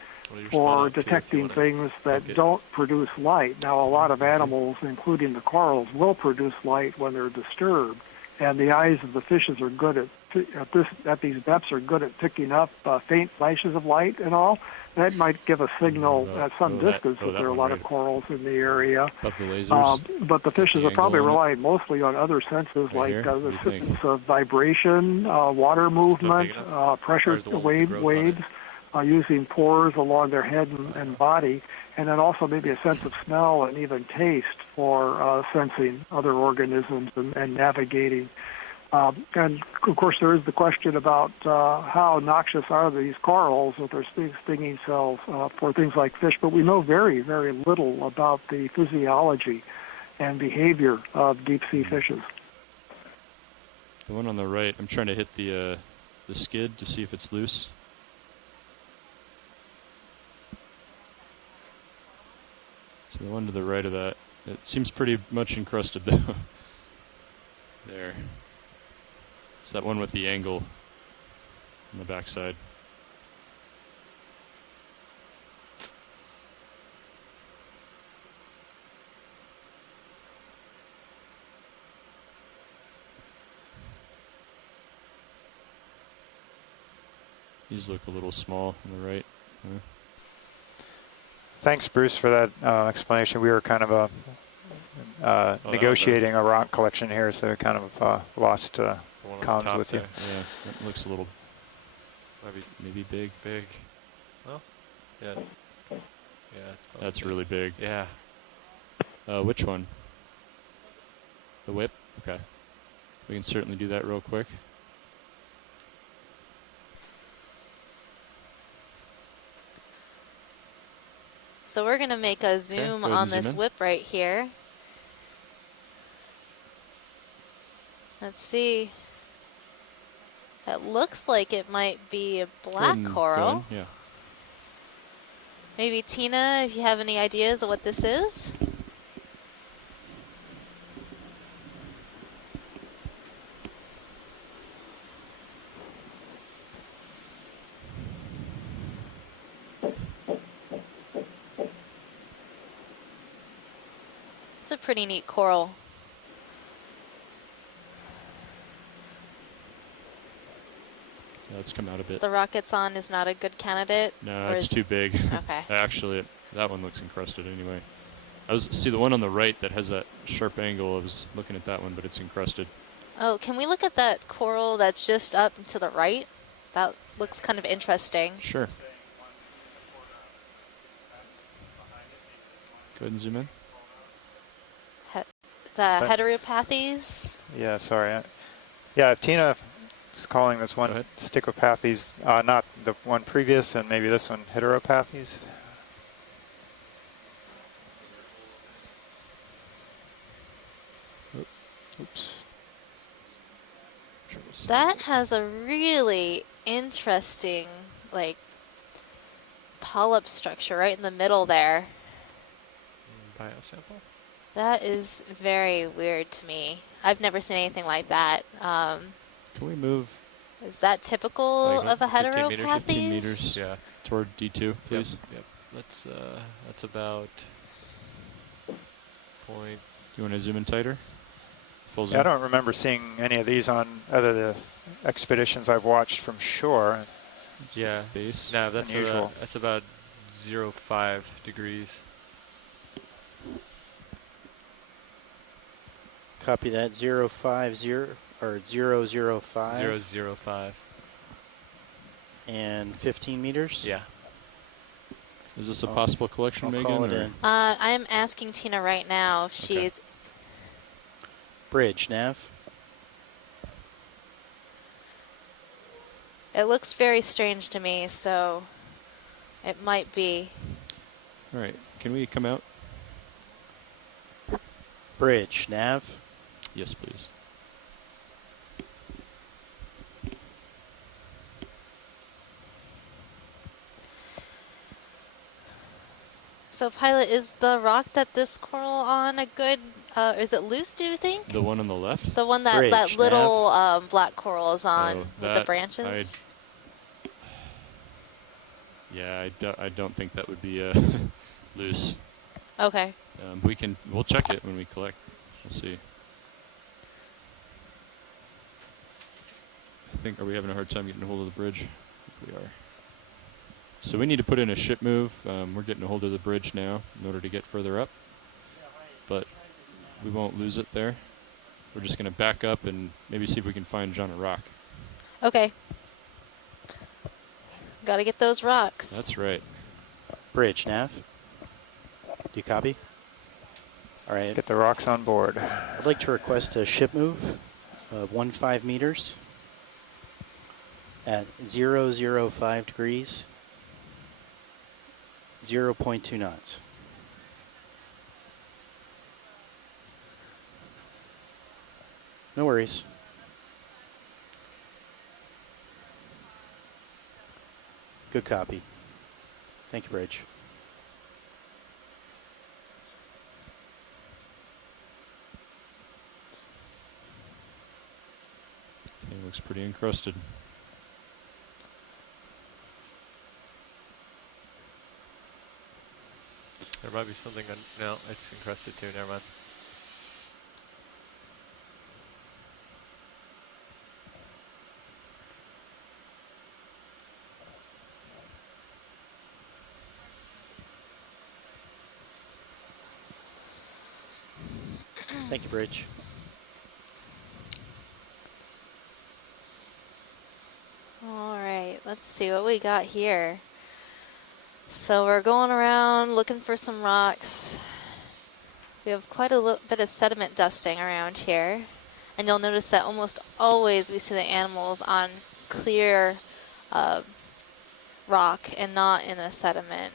for detecting things that don't produce light. Now, a lot of animals, including the corals, will produce light when they're disturbed, and the eyes of the fishes are good at these depths are good at picking up faint flashes of light and all. That might give a signal at some distance that there are a lot of corals in the area. Above the lasers. But the fishes are probably relying mostly on other senses, like the sense of vibration, water movement, pressure waves, using pores along their head and body, and then also maybe a sense of smell and even taste for sensing other organisms and navigating. And, of course, there is the question about how noxious are these corals with their stinging cells for things like fish, but we know very, very little about the physiology and behavior of deep-sea fishes. The one on the right, I'm trying to hit the skid to see if it's loose. So the one to the right of that, it seems pretty much encrusted though. There. It's that one with the angle on the backside. These look a little small on the right. Thanks, Bruce, for that explanation. We were kind of negotiating a rock collection here, so we kind of lost comms with you. Yeah, it looks a little, maybe big. Well, yeah. That's big. Really big. Yeah. Which one? The whip? Okay. We can certainly do that real quick. So we're going to make a zoom on this whip right here. Let's see. It looks like it might be a black coral. Yeah. Maybe Tina, if you have any ideas of what this is? It's a pretty neat coral. Let's come out a bit. The rock it's on is not a good candidate? No, it's too big. Okay. Actually, that one looks encrusted anyway. See the one on the right that has that sharp angle, I was looking at that one, but it's encrusted. Oh, can we look at that coral that's just up to the right? That looks kind of interesting. Sure. Go ahead and zoom in. It's heteropathes. Yeah, sorry. Yeah, Tina is calling this one Stichopathes, not the one previous, and maybe this one Heteropathes. Oops. That has a really interesting, like, polyp structure right in the middle there. Biosample? That is very weird to me. I've never seen anything like that. Can we move? Is that typical of a 15 meters? 15 15 meters. Yeah. Toward D2, please. Yep. That's about point. You want to zoom in tighter? Full zoom. Yeah, I don't remember seeing any of these on other the expeditions I've watched from shore. Yeah, base. No, that's unusual. That's about 0.5 degrees. Copy that. 050 or 005. 0.05. And 15 meters. Yeah. Is this a possible collection, I'll Megan? call it in. I'm asking Tina right now if she's... Bridge, Nav. It looks very strange to me, so it might be. All right. Can we come out? Bridge, Nav. Yes, please. So, Pilot, is the rock that this coral on a good... is it loose, do you think? The one on the left? The one that Bridge, that little black coral is on with the branches? Yeah, I don't think that would be loose. Okay. We'll check it when we collect. We'll see. Are we having a hard time getting a hold of the bridge? I think we are. So we need to put in a ship move. We're getting a hold of the bridge now in order to get further up. But we won't lose it there. We're just going to back up and maybe see if we can find John a rock. Okay. Got to get those rocks. That's right. Bridge, Nav. Do you copy? All right. Get the rocks on board. I'd like to request a ship move of 15 meters at 005 degrees, 0.2 knots. No worries. Good copy. Thank you, Bridge. Thing looks pretty encrusted. There might be something on... No, it's encrusted too. Never mind. Thank you, Bridge. All right, let's see what we got here. So we're going around looking for some rocks. We have quite a bit of sediment dusting around here. And you'll notice that almost always we see the animals on clear rock and not in the sediment.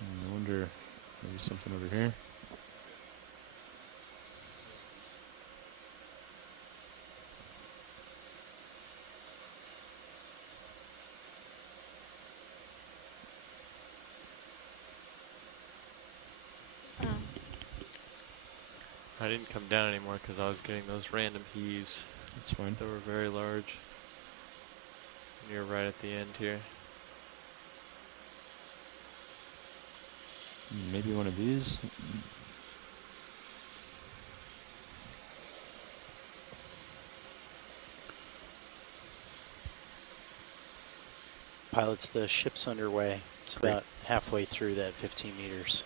I wonder, maybe something over here. I didn't come down anymore because I was getting those random heaves. That's fine. They were very large. And you're right at the end here. Maybe one of these. Pilots, the ship's underway. It's about halfway through that 15 meters.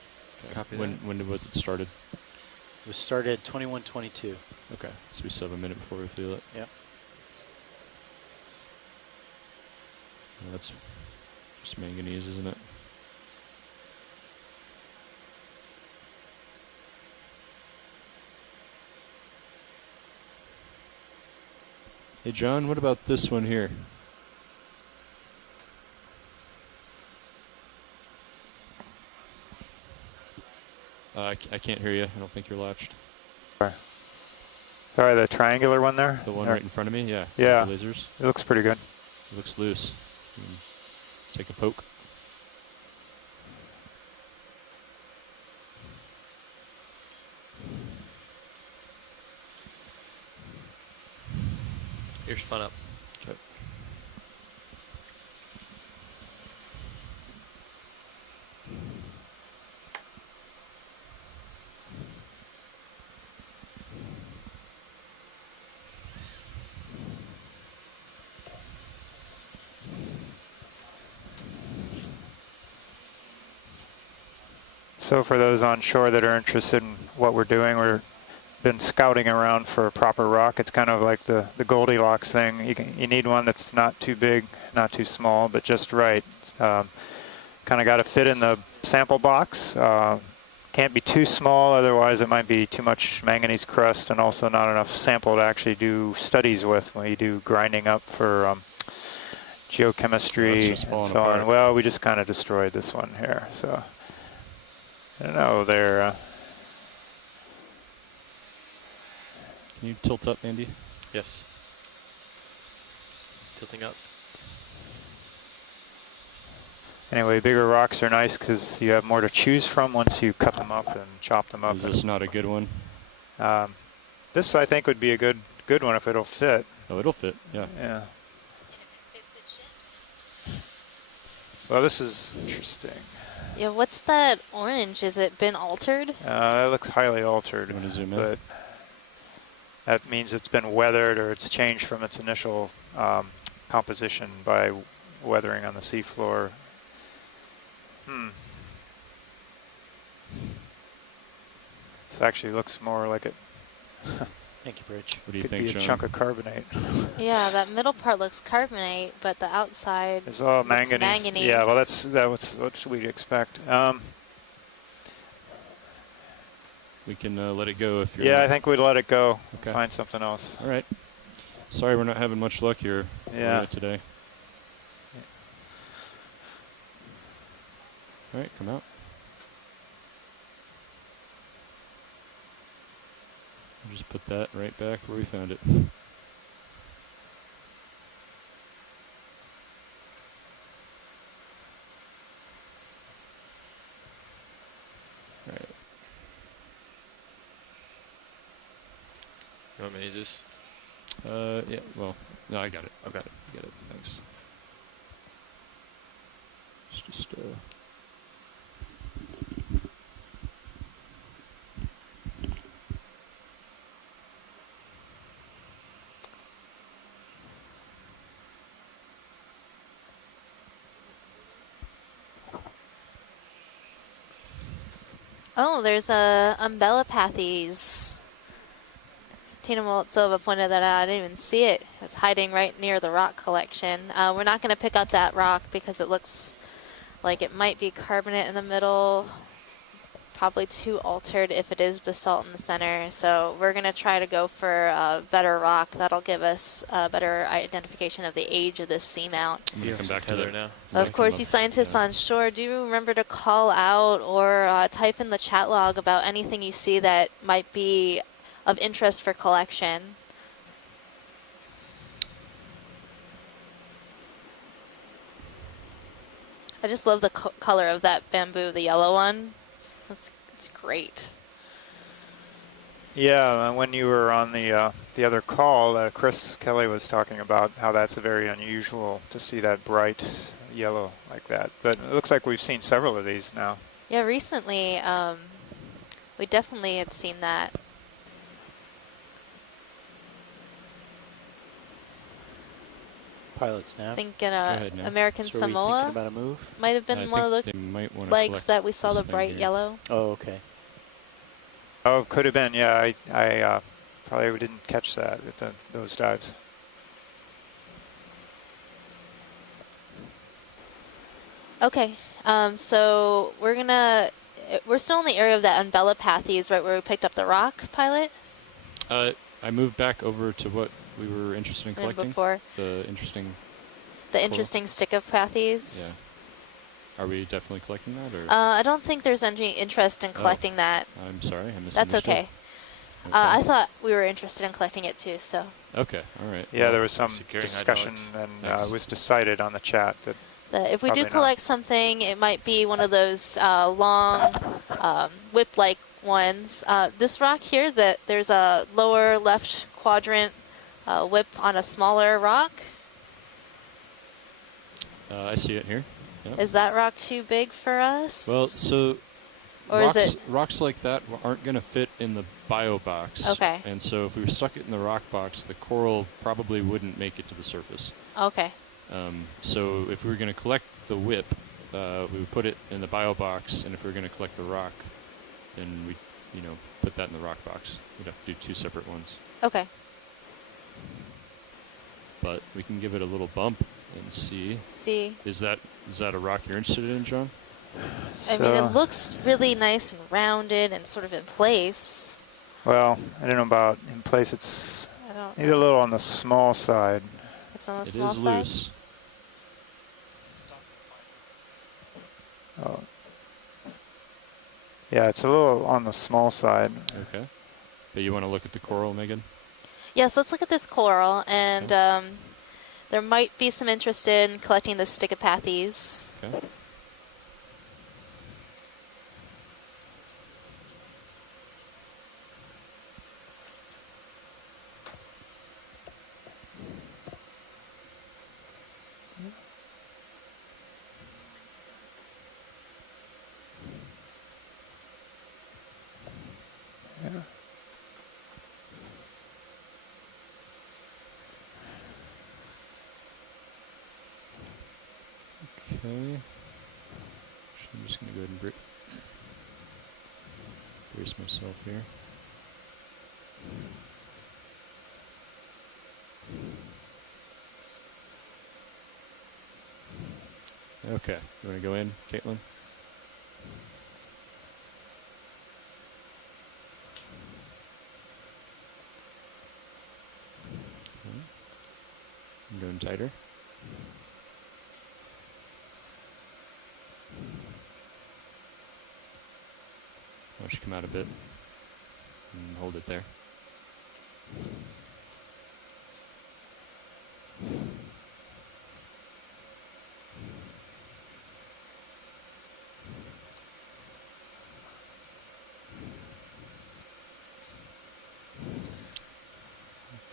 Okay. When was it started? It was started at 21:22. Okay, so we still have a minute before we feel it. Yep. That's just manganese, isn't it? Hey John, what about this one here? I can't hear you. I don't think you're latched. Sorry, the triangular one there? The one right in front of me? Yeah. Yeah. The lasers. It looks pretty good. It looks loose. Take a poke. You're spun up. Okay. So for those on shore that are interested in what we're doing, we've been scouting around for a proper rock. It's kind of like the Goldilocks thing. You need one that's not too big, not too small, but just right. Kind of got to fit in the sample box. Can't be too small, otherwise it might be too much manganese crust and also not enough sample to actually do studies with when you do grinding up for geochemistry and so on. Well, we just kind of destroyed this one here, so I don't know. They're Can you tilt up, Andy? Yes. Tilting up. anyway, bigger rocks are nice because you have more to choose from once you cut them up and chop them up. Is this not a good one? This I think would be a good one if it'll fit. Oh, it'll fit. Yeah. Yeah. Well, this is interesting. Yeah, what's that orange? Is it been altered? That looks highly altered. You want to zoom in? But that means it's been weathered or it's changed from its initial composition by weathering on the seafloor. This actually looks more like it. Thank you, Bridge. What do you Could think, be a John? chunk of carbonate. Yeah, that middle part looks carbonate, but the outside It's all looks manganese. Yeah, well, that's what we'd expect. We can let it go if you're. Yeah, not. I think we'd let it go. Okay. Find something else. All right. Sorry, we're not having much luck here today. All right, come out. We'll just put that right back where we found it. All right. You want me to use this? Yeah, well, no, I got it. I got it. Thanks. It's just, Oh, there's a umbellapathes. Tina Molitsova pointed that out. I didn't even see it. It was hiding right near the rock collection. We're not going to pick up that rock because it looks like it might be carbonate in the middle. Probably too altered if it is basalt in the center. So we're going to try to go for a better rock. That'll give us a better identification of the age of this seamount. I'm going to come back to that now. Of course, you scientists on shore, do remember to call out or type in the chat log about anything you see that might be of interest for collection. I just love the color of that bamboo, the yellow one. It's great. Yeah, when you were on the other call, Chris Kelly was talking about how that's very unusual to see that bright yellow like that. But it looks like we've seen several of these now. Yeah, recently we definitely had seen that. Pilot snap. I think in Go ahead now. American So are we thinking Samoa about a move? might have been one of the they might want to legs that we saw the thing bright here. yellow. Oh, okay. Oh, could have been. Yeah, I probably didn't catch that at those dives. Okay, so we're still in the area of that envelopathies, right where we picked up the rock, Pilot? I moved back over to what we were interested in collecting. Before. The interesting stick of pathies. Yeah. Are we definitely collecting that, or? I don't think there's any interest in collecting that. I'm sorry, I misunderstood. That's okay. I thought we were interested in collecting it too, so. Okay, all right. Yeah, there was some discussion, and it was decided on the chat that if we do collect something, it might be one of those long whip-like ones. This rock here, there's a lower left quadrant whip on a smaller rock. I see it here. Yep. Is that rock too big for us? Well, so or rocks like that aren't going to fit in the bio box. Okay. And so if we stuck it in the rock box, the coral probably wouldn't make it to the surface. Okay. So if we were going to collect the whip, we would put it in the bio box, and if we were going to collect the rock, then we'd, put that in the rock box. We'd have to do 2 separate ones. Okay. But we can give it a little bump and see. Is that a rock you're interested in, John? I mean, it looks really nice and rounded and sort of in place. Well, I don't know about in place. It's maybe a little on the small side. It's on the small side? It is loose. Oh. Yeah, it's a little on the small side. Okay. But you want to look at the coral, Megan? Yes, let's look at this coral, and there might be some interest in collecting the Stichopathes. Okay. Okay. I'm just going to go ahead and brace myself here. Okay. You want to go in, Caitlin? Okay. I'm going tighter. Why don't you come out a bit and hold it there.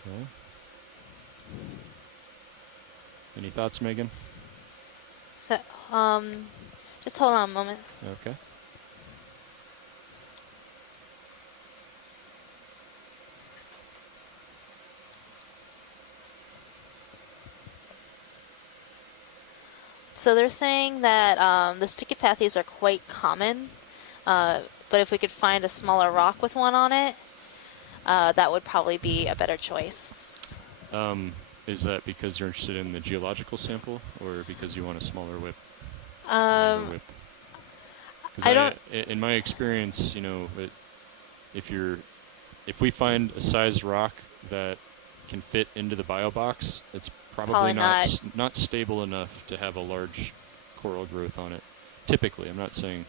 Okay. Any thoughts, Megan? So, just hold on a moment. Okay. So they're saying that the Stichopathes are quite common, but if we could find a smaller rock with one on it, that would probably be a better choice. Is that because you're interested in the geological sample, or because you want a smaller whip? I don't. In my experience, if we find a sized rock that can fit into the bio box, it's probably not stable enough to have a large coral growth on it. Typically, I'm not saying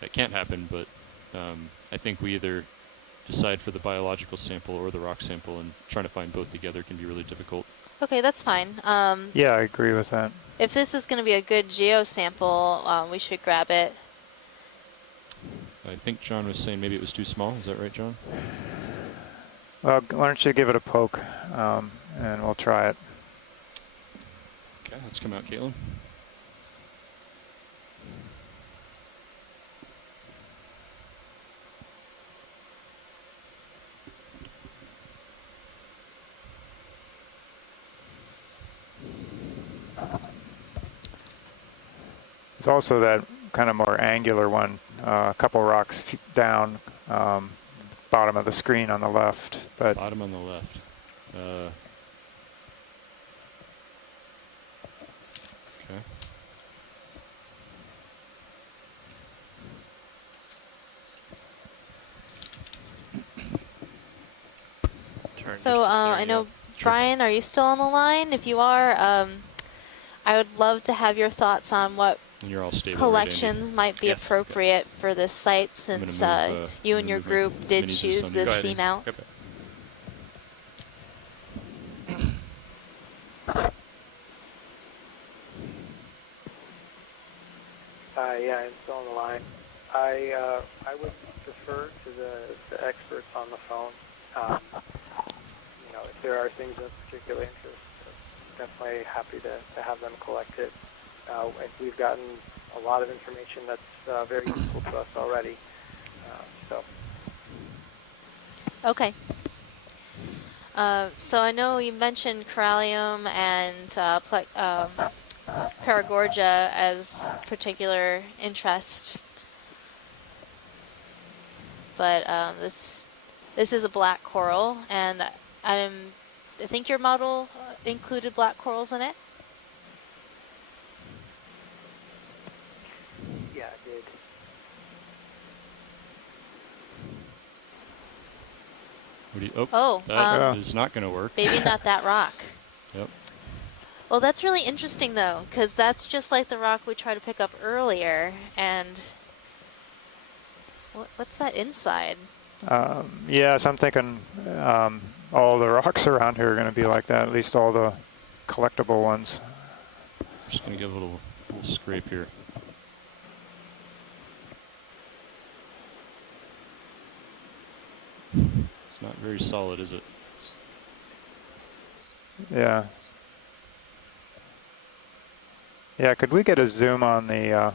that can't happen, but I think we either decide for the biological sample or the rock sample, and trying to find both together can be really difficult. Okay, that's fine. Yeah, I agree with that. If this is going to be a good geo sample, we should grab it. I think John was saying maybe it was too small. Is that right, John? Well, why don't you give it a poke, and we'll try it. Okay, let's come out, Caitlin. There's also that kind of more angular one, a couple rocks down, bottom of the screen on the left. But bottom on the left. Okay. So I know, Brian, are you still on the line? If you are, I would love to have your thoughts on what You're all stable, collections right, might be yes. appropriate for this site, since you and your group did choose this Seamount. Okay. Yeah, I'm still on the line. I would defer to the experts on the phone. If there are things of particular interest, definitely happy to have them collected. We've gotten a lot of information that's very useful to us already. Okay. So I know you mentioned corallium and Paragorgia as particular interest, but this is a black coral, and I think your model included black corals in it. Yeah, it did. What do you, Oh, that is not going to work. Maybe not that rock. Yep. Well, that's really interesting, though, because that's just like the rock we tried to pick up earlier. And what's that inside? Yeah, so I'm thinking all the rocks around here are going to be like that, at least all the collectible ones. Just going to give a little scrape here. It's not very solid, is it? Yeah. Yeah, could we get a zoom on the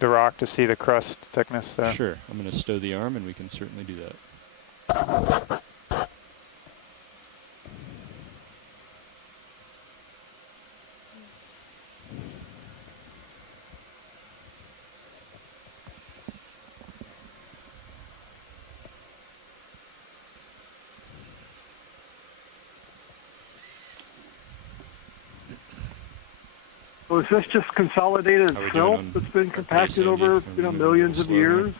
rock to see the crust thickness there? Sure. I'm going to stow the arm, and we can certainly do that. So is this just consolidated silt that's been compacted over millions of years?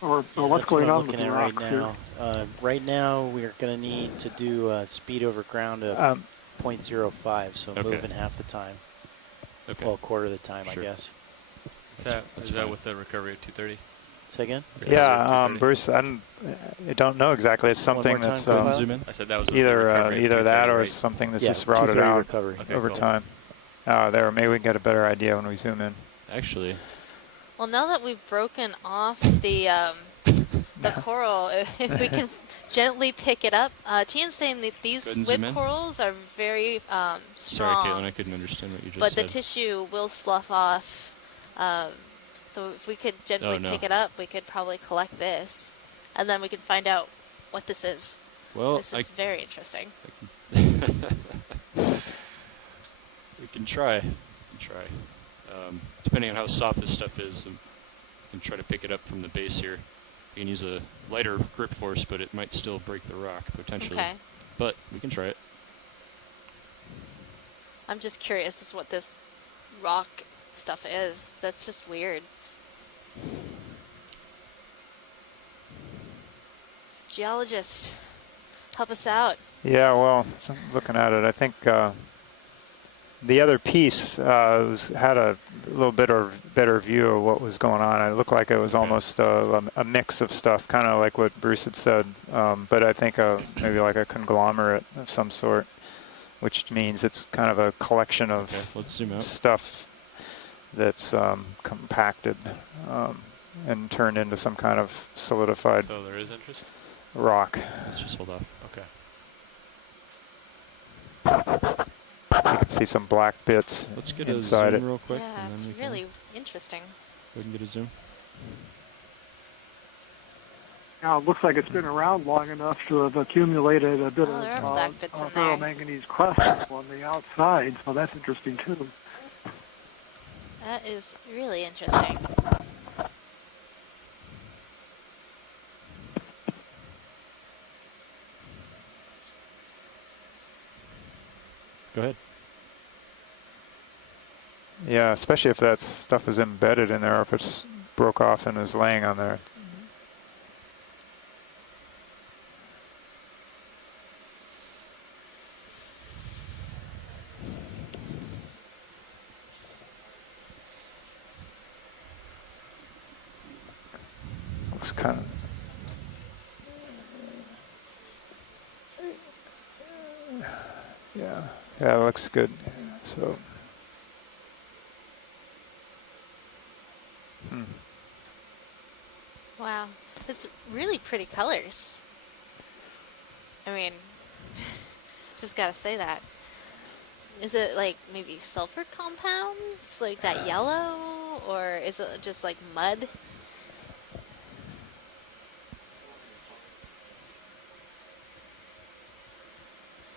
Or what's going on with the right rocks now? Right now, we're going to need to do speed over ground of 0.05, so move in half the time. Okay. Well, a quarter of the time, I guess. Is that with the recovery of 230? Say again? Yeah, Bruce, I don't know exactly. It's something that's zoom in. I said that was either that or right? something that's just routed out over cool. time. There, maybe we can get a better idea when we zoom in. Actually. Well, now that we've broken off the coral, if we can gently pick it up. Tian's saying that these whip corals are very strong. Sorry, Caitlin, I couldn't understand what you just said. But said. the tissue will slough off. So if we could gently pick it up, we could probably collect this. And then we can find out what this is. Well, this is very interesting. We can try. Depending on how soft this stuff is, we can try to pick it up from the base here. We can use a lighter grip force, but it might still break the rock, potentially. Okay. But we can try it. I'm just curious as to what this rock stuff is. That's just weird. Geologist, help us out. Yeah, well, looking at it, I think the other piece had a little bit better view of what was going on. It looked like it was almost a mix of stuff, kind of like what Bruce had said, but I think maybe like a conglomerate of some sort, which means it's kind of a collection of let's zoom out. Stuff that's compacted and turned into some kind of solidified So there is interest? rock. Let's just hold off. Okay. You can see some black bits Let's get inside a it. zoom real quick. Yeah, and it's then we really interesting. we can get a zoom. Now, it looks like it's been around long enough to have accumulated a bit there are black bits in there. ferromanganese crust on the outside, so that's interesting too. That is really interesting. Go ahead. Yeah, especially if that stuff is embedded in there, or if it's broke off and is laying on there. Looks kind of... Yeah, it looks good. So... Wow, it's really pretty colors. I mean, just gotta say that. Is it like maybe sulfur compounds, like that yellow, or is it just like mud?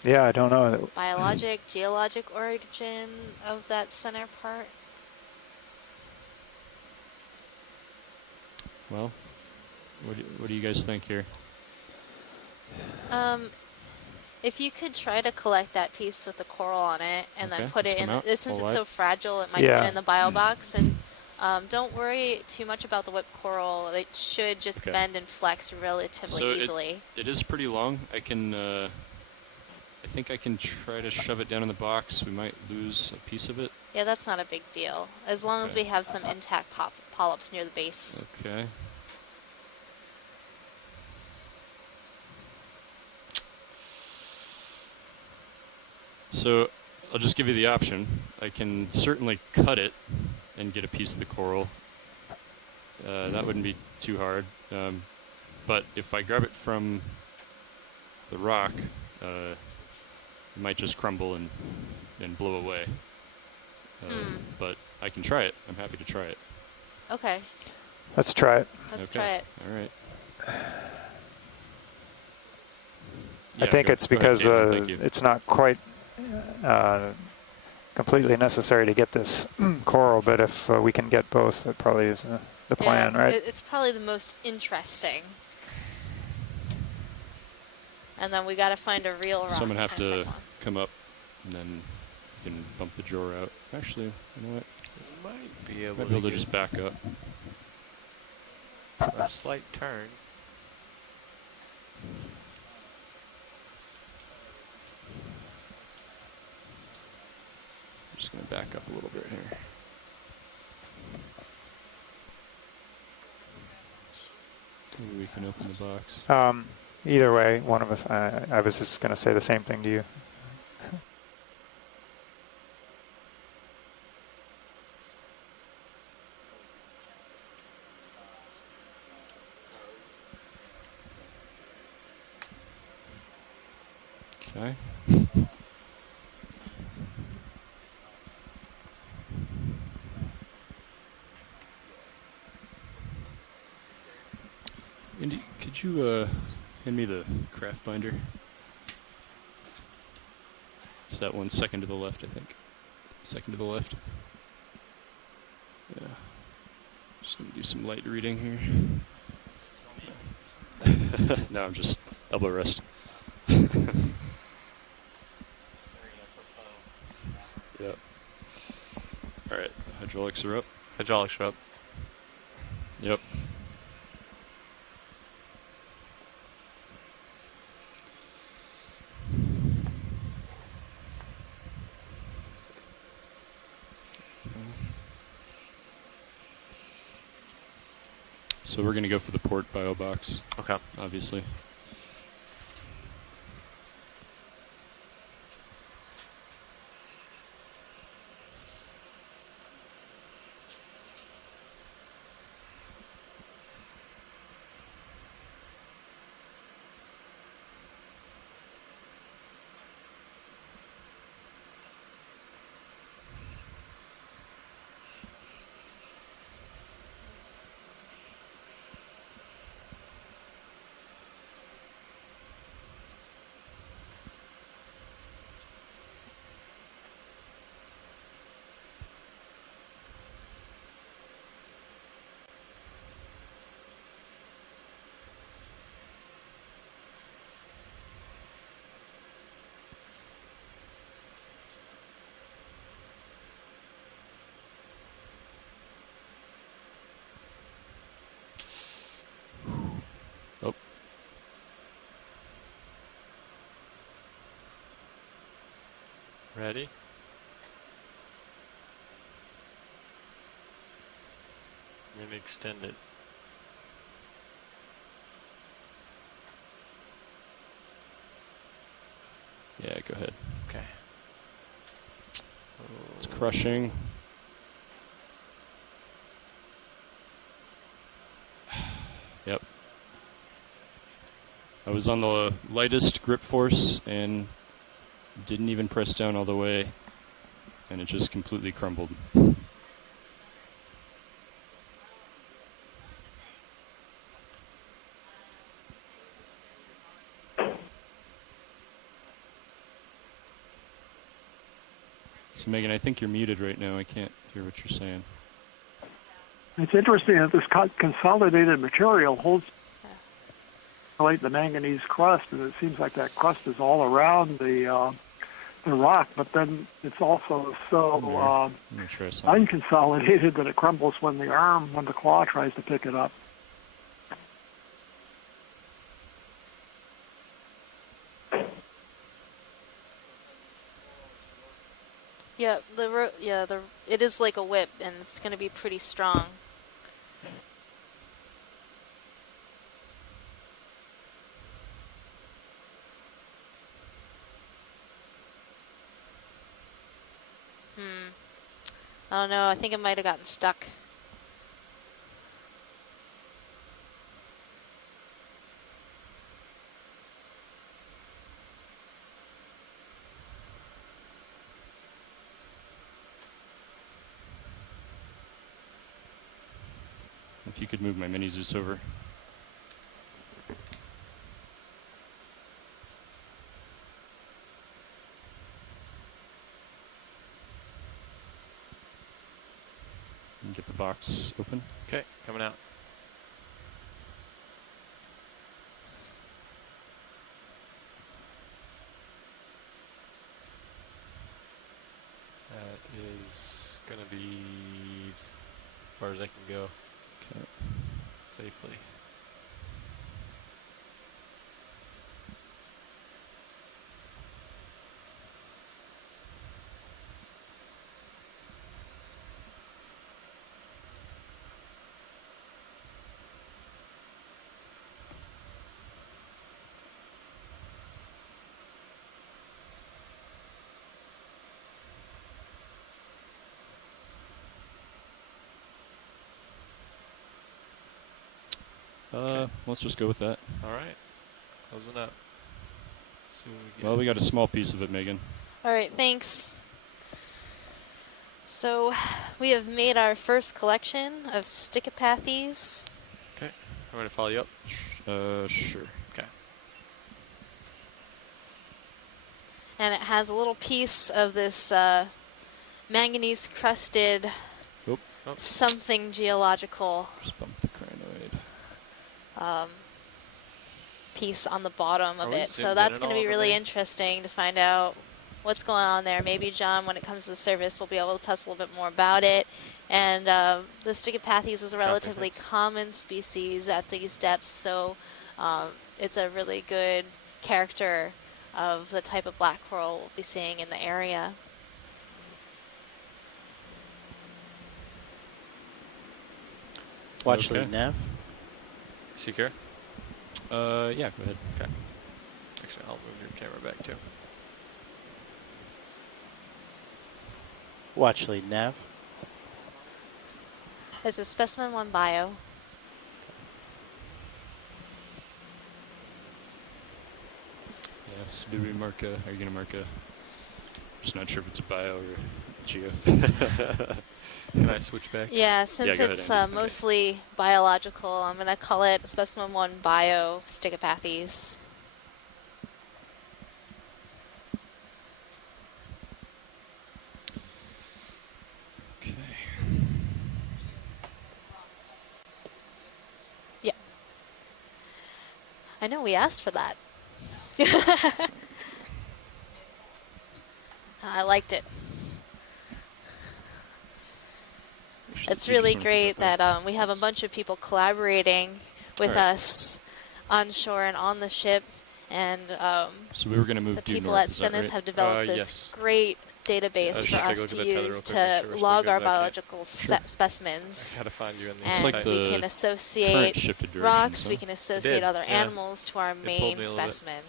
Yeah, I don't know. Biologic, geologic origin of that center part? Well, what do you guys think here? If you could try to collect that piece with the coral on it and then put it in, since it's so fragile, it might fit in the bio box. And don't worry too much about the whipped coral. It should just bend and flex relatively easily. It is pretty long. I think I can try to shove it down in the box. We might lose a piece of it. Yeah, that's not a big deal. As long as we have some intact polyps near the base. Okay. So I'll just give you the option. I can certainly cut it and get a piece of the coral. That wouldn't be too hard. But if I grab it from the rock, it might just crumble and blow away. But I can try it. I'm happy to try it. Okay. Let's try it. Let's try it. All right. I think it's because it's not quite completely necessary to get this coral, but if we can get both, that probably is the plan, right? It's probably the most interesting. And then we got to find a real rock. So I'm going to have to come up, and then you can bump the drawer out. Actually, you know what? Might be able to just back up. A slight turn. Just going to back up a little bit here. Maybe we can open the box. Either way, one of us, I was just going to say the same thing to you. Okay. Indy, could you hand me the craft binder? It's that one second to the left, I think. Second to the left. Yeah. Just gonna do some light reading here. No, I'm just elbow rest. Yep. All right, hydraulics are up. Hydraulics are up. Yep. So we're going to go for the port bio box. Okay. Obviously. me extend it. Yeah, go ahead. Okay. It's crushing. Yep. I was on the lightest grip force and didn't even press down all the way, and it just completely crumbled. So Megan, I think you're muted right now. I can't hear what you're saying. It's interesting that this consolidated material holds like the manganese crust, and it seems like that crust is all around the rock, but then it's also so unconsolidated that it crumbles when the claw tries to pick it up. Yeah, it is like a whip, and it's going to be pretty strong. I don't know. I think it might have gotten stuck. If you could move my mini Zeus over. And get the box open. Okay, coming out. That is going to be as far as I can go. Okay. Safely. Let's just go with that. All right. Closing up. See what we get. Well, we got a small piece of it, Megan. All right, thanks. So we have made our first collection of stichopathies. Okay. I'm going to follow you up. Sure. Okay. And it has a little piece of this manganese crusted something geological. Just bumped the crinoid. Piece on the bottom of it. So that's going to be really interesting to find out what's going on there. Maybe John, when it comes to the service, will be able to tell us a little bit more about it. And the stichopathies is a relatively common species at these depths, so it's a really good character of the type of black coral we'll be seeing in the area. Watch lead nav. Secure? Yeah, go ahead. Okay. Actually, I'll move your camera back too. Watch lead nav. This is specimen 1 bio. Yeah, so do we mark a, are you going to mark a, just not sure if it's a bio or geo. Can I switch back? Yeah, since it's mostly biological, I'm going to call it specimen 1 bio stichopathies. Okay. Yeah. I know we asked for that. I liked it. It's really great that we have a bunch of people collaborating with us on shore and on the ship, And so we were going to move the due people north, at is that Stennis right? have developed this Yes. great database for us to use to log our biological specimens. I gotta find you in the And like we the can associate shifted rocks, directions, we huh? can associate other yeah. animals to our It pulled main me a little bit. specimen.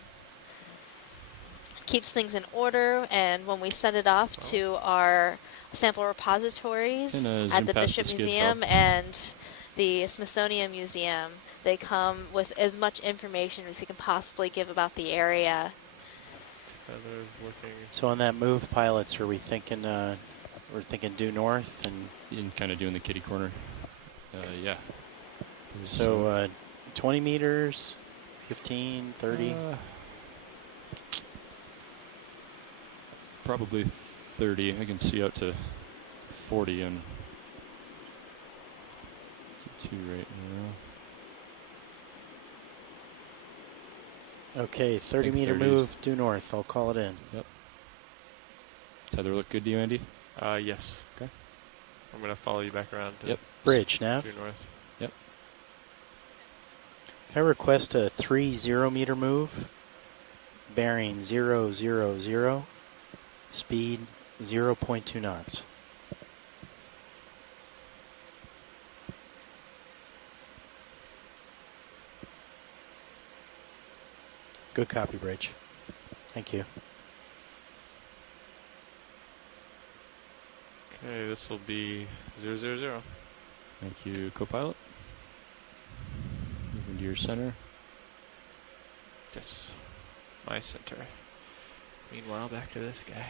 Keeps things in order, and when we send it off to our sample repositories Can, at zoom the past Bishop the skid, Museum Bob. and the Smithsonian Museum, they come with as much information as we can possibly give about the area. Feathers looking. So on that move, pilots, are we thinking? We're thinking due north and kind of doing the kitty corner. Yeah. So 20 meters, 15, 30. Probably 30. I can see out to 40 and 2 right now. Okay, 30 meter 30. move due north. I'll call it in. Yep. Tether look good to you, Andy? Yes. Okay. I'm gonna follow you back around. To Bridge nav. due north. Yep. Can I request a 30 meter move? Bearing 000. Speed 0.2 knots. Good copy, Bridge. Thank you. Okay, this will be 000. Thank you, co-pilot. Moving to your center. Yes, my center. Meanwhile, back to this guy.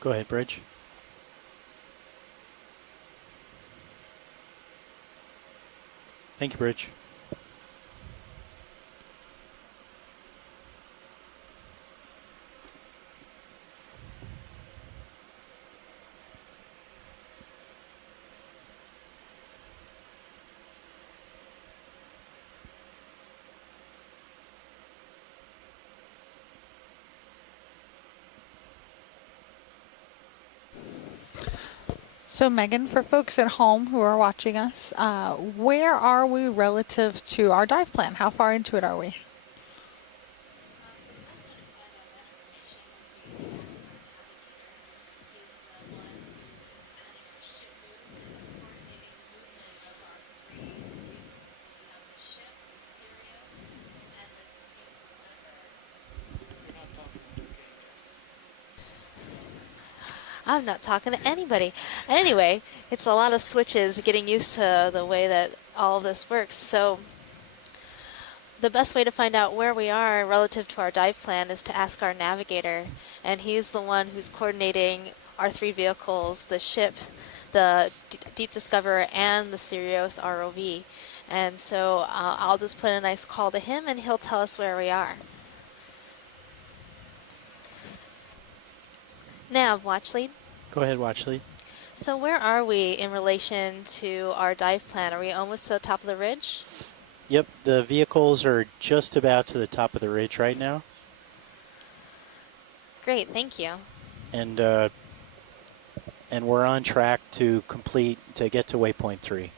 Go ahead, Bridge. Thank you, Bridge. So Megan, for folks at home who are watching us, where are we relative to our dive plan? How far into it are we? I'm not talking to anybody. Anyway, it's a lot of switches, getting used to the way that all of this works. So the best way to find out where we are relative to our dive plan is to ask our navigator. And he's the one who's coordinating our 3 vehicles, the ship, the Deep Discoverer, and the Sirius ROV. And so I'll just put a nice call to him, and he'll tell us where we are. Nav, watch lead. Go ahead, watch lead. So where are we in relation to our dive plan? Are we almost to the top of the ridge? Yep, the vehicles are just about to the top of the ridge right now. Great, thank you. And we're on track to get to waypoint 3.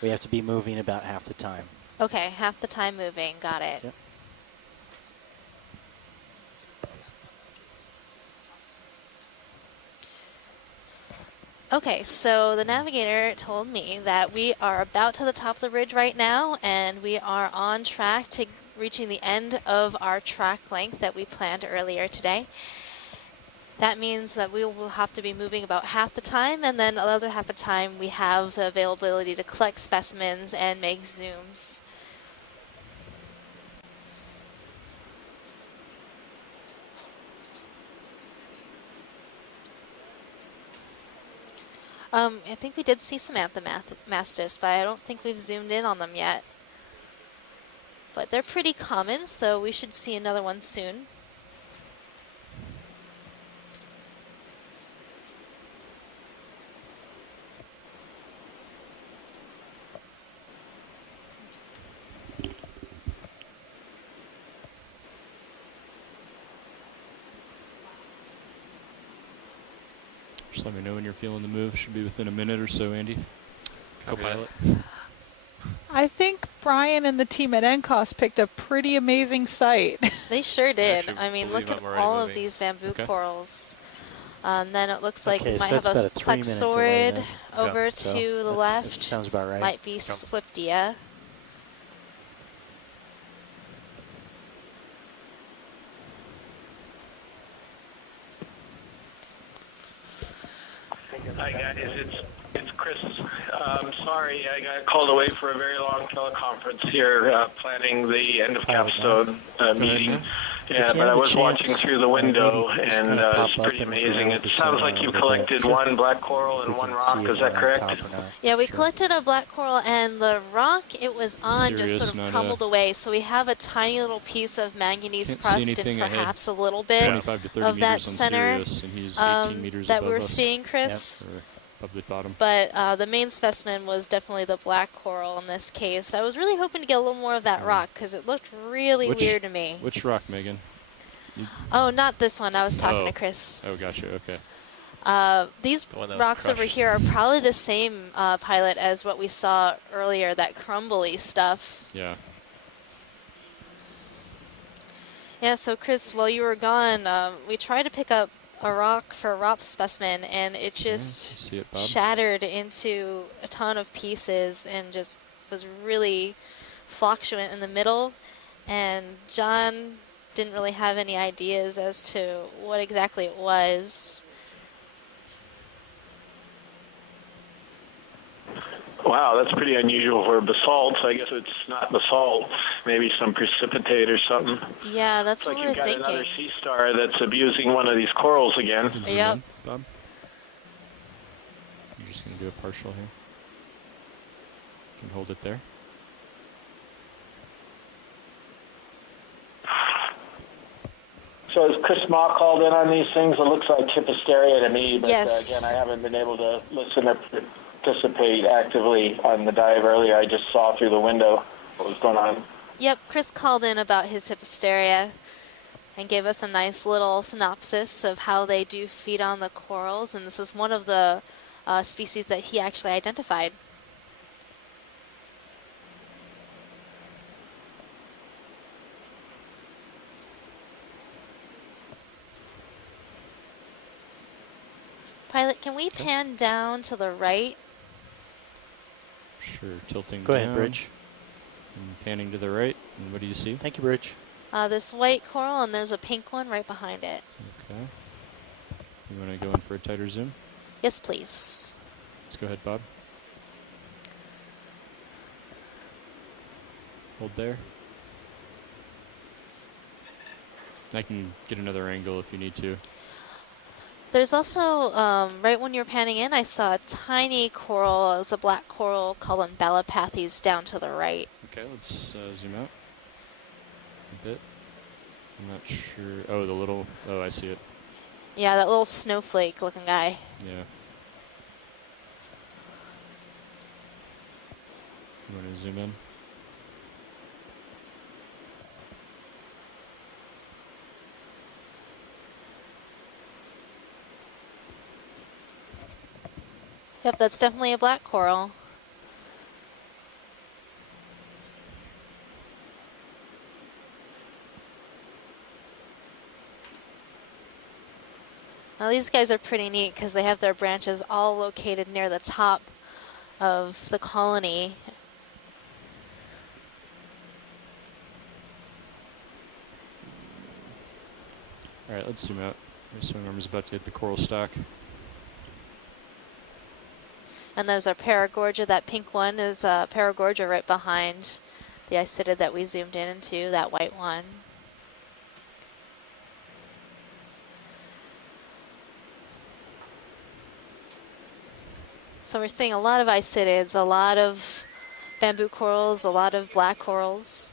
We have to be moving about half the time. Okay, half the time moving, got it. Yep. Okay, so the navigator told me that we are about to the top of the ridge right now, and we are on track to reaching the end of our track length that we planned earlier today. That means that we will have to be moving about half the time, and then the other half the time we have the availability to collect specimens and make zooms. I think we did see some anthomastus, but I don't think we've zoomed in on them yet. But they're pretty common, so we should see another one soon. Just let me know when you're feeling the move. Should be within a minute or so, Andy. Co-pilot. I think Brian and the team at NCOS picked a pretty amazing site. They sure did. I mean, look at all of these bamboo corals. And then it looks like we might have a plexaurid over to the left. That sounds about right. Might be Swiftia. Hi guys, it's Chris. Sorry, I got called away for a very long teleconference here, planning the end of capstone meeting. Yeah, but I was watching through the window, and it's pretty amazing. It sounds like you collected one black coral and one rock. Is that correct? Yeah, we collected a black coral, and the rock it was on just sort of crumbled away. So we have a tiny little piece of manganese crust and perhaps a little bit of that center that we're seeing, Chris. But the main specimen was definitely the black coral in this case. I was really hoping to get a little more of that rock because it looked really weird to me. Which rock, Megan? Oh, not this one. I was talking to Chris. Oh, gotcha. Okay. These rocks over here are probably the same pilot as what we saw earlier, that crumbly stuff. Yeah. Yeah, so Chris, while you were gone, we tried to pick up a rock for a ROP specimen, and it just shattered into a ton of pieces and just was really fluctuant in the middle. And John didn't really have any ideas as to what exactly it was. Wow, that's pretty unusual for basalt. I guess it's not basalt, maybe some precipitate or something. Yeah, that's what we're thinking. You've got another sea star that's abusing one of these corals again. Yep. Bob? I'm just going to do a partial here. You can hold it there. So has Chris Ma called in on these things? It looks like Hyposteria to me, but yes. Again, I haven't been able to listen or participate actively on the dive earlier. I just saw through the window what was going on. Yep, Chris called in about his Hyposteria and gave us a nice little synopsis of how they do feed on the corals, and this is one of the species that he actually identified. Pilot, can we pan down to the right? Sure, tilting Go down. ahead, Bridge. And panning to the right. And what do you see? Thank you, Bridge. This white coral, and there's a pink one right behind it. Okay. You want to go in for a tighter zoom? Yes, please. Let's go ahead, Bob. Hold there. I can get another angle if you need to. There's also, right when you're panning in, I saw a tiny coral. It was a black coral called Ballapathes down to the right. Okay, let's zoom out a bit. I'm not sure. Oh, the little, I see it. Yeah, that little snowflake looking guy. Yeah. You want to zoom in? Yep, that's definitely a black coral. Now these guys are pretty neat because they have their branches all located near the top of the colony. All right, let's zoom out. My swing arm is about to hit the coral stack. And those are Paragorgia. That pink one is Paragorgia right behind the Isidid that we zoomed in into, that white one. So we're seeing a lot of Isidids, a lot of bamboo corals, a lot of black corals.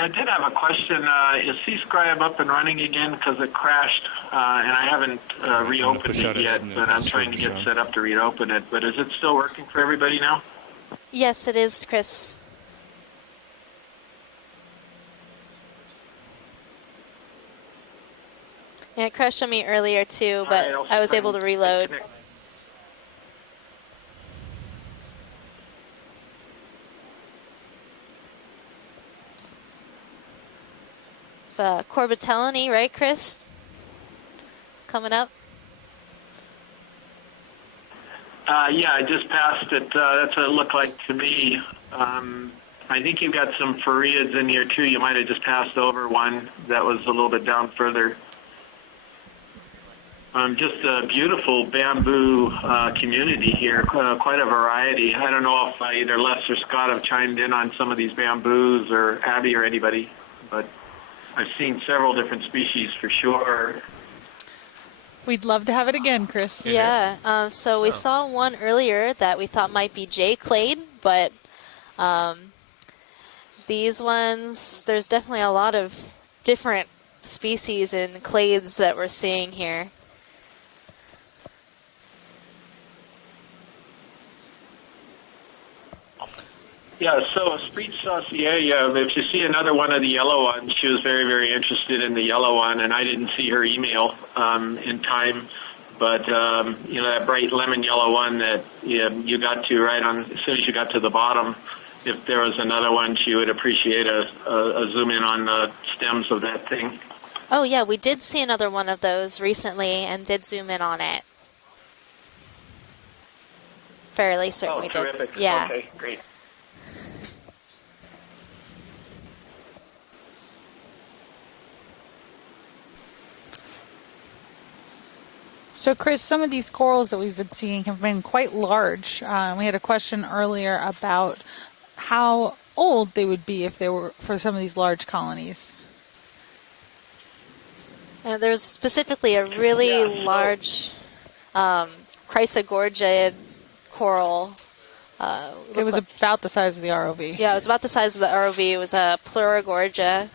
I did have a question. Is Seascribe up and running again because it crashed? And I haven't reopened it yet, but I'm trying to get set up to reopen it. But is it still working for everybody now? Yes, it is, Chris. Yeah, it crashed on me earlier too, but I was able to reload. It's Corbitellini, right, Chris? It's coming up. Yeah, I just passed it. That's what it looked like to me. I think you've got some Fariads in here too. You might have just passed over one that was a little bit down further. Just a beautiful bamboo community here, quite a variety. I don't know if either Les or Scott have chimed in on some of these bamboos, or Abby or anybody, but I've seen several different species for sure. We'd love to have it again, Chris. Yeah, so we saw one earlier that we thought might be J clade, but these ones, there's definitely a lot of different species and clades that we're seeing here. Yeah, so Esprit Saucier, if you see another one of the yellow ones, she was very, very interested in the yellow one, and I didn't see her email in time. But, you know, that bright lemon yellow one that you got to right on, as soon as you got to the bottom, if there was another one, she would appreciate a zoom in on the stems of that thing. Oh, yeah, we did see another one of those recently and did zoom in on it. Fairly certain we did. Terrific. Yeah. Okay, great. So, Chris, some of these corals that we've been seeing have been quite large. We had a question earlier about how old they would be if they were for some of these large colonies. There's specifically a really large Chrysogorgia coral. It was about the size of the ROV. Yeah, it was about the size of the ROV. It was a Pleurogorgia.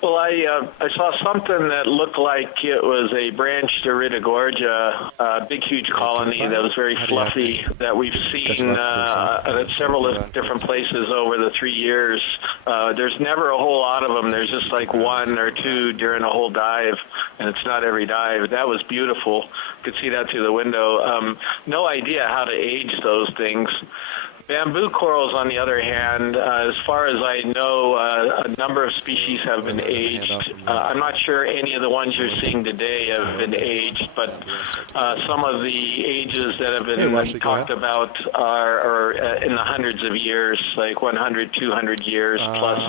Well, I saw something that looked like it was a branched Iridogorgia, a big, huge colony that was very fluffy that we've seen at several different places over the 3 years. There's never a whole lot of them. There's just like one or two during a whole dive, and it's not every dive. That was beautiful. Could see that through the window. No idea how to age those things. Bamboo corals, on the other hand, as far as I know, a number of species have been aged. I'm not sure any of the ones you're seeing today have been aged, but some of the ages that have been talked about are in the hundreds of years, like 100, 200 years plus.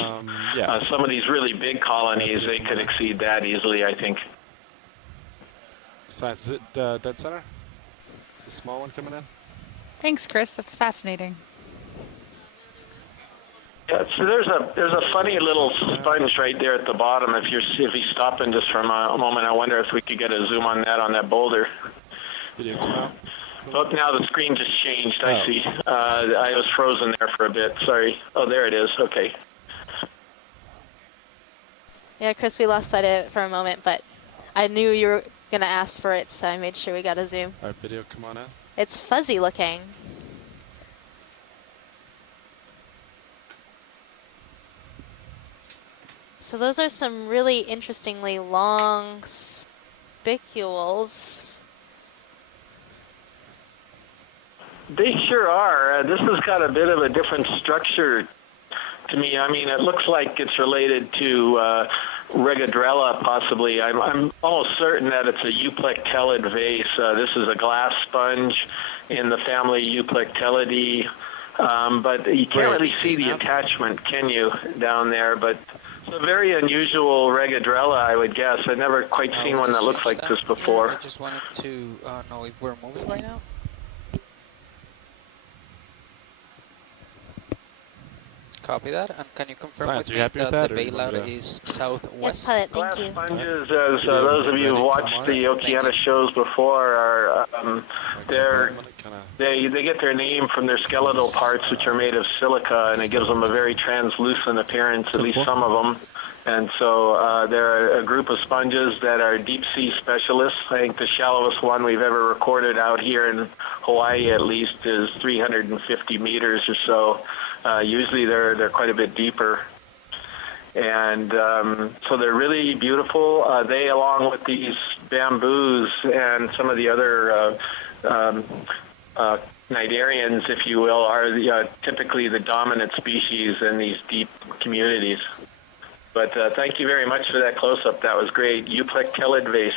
Some of these really big colonies, they could exceed that easily, I think. Science, is it dead center? The small one coming in? Thanks, Chris. That's fascinating. Yeah, so there's a funny little sponge right there at the bottom. If he's stopping just for a moment, I wonder if we could get a zoom on that boulder. Oh, now the screen just changed. I see. I was frozen there for a bit. Sorry. Oh, there it is. Okay. Yeah, Chris, we lost sight of it for a moment, but I knew you were going to ask for it, so I made sure we got a zoom. All right, video, come on in. It's fuzzy looking. So those are some really interestingly long spicules. They sure are. This has got a bit of a different structure to me. I mean, it looks like it's related to Regadrella, possibly. I'm almost certain that it's a euplectellid vase. This is a glass sponge in the family Euplectellidae, but you can't really see the attachment, can you, down there? But it's a very unusual Regadrella, I would guess. I've never quite seen one that looks like this before. Yeah, I just wanted to know if we're moving right now. Copy that. And can you confirm Science, with you me happy with that that, the or you bailout want to- is southwest? Yes, pilot, thank you. Sponges, as those of you who've watched the Okeanos shows before, are they get their name from their skeletal parts, which are made of silica, and it gives them a very translucent appearance, at least some of them. And so they're a group of sponges that are deep sea specialists. I think the shallowest one we've ever recorded out here in Hawaii, at least, is 350 meters or so. Usually they're quite a bit deeper. And so they're really beautiful. They, along with these bamboos and some of the other cnidarians, if you will, are typically the dominant species in these deep communities. But thank you very much for that close-up. That was great. Euplectellid vase.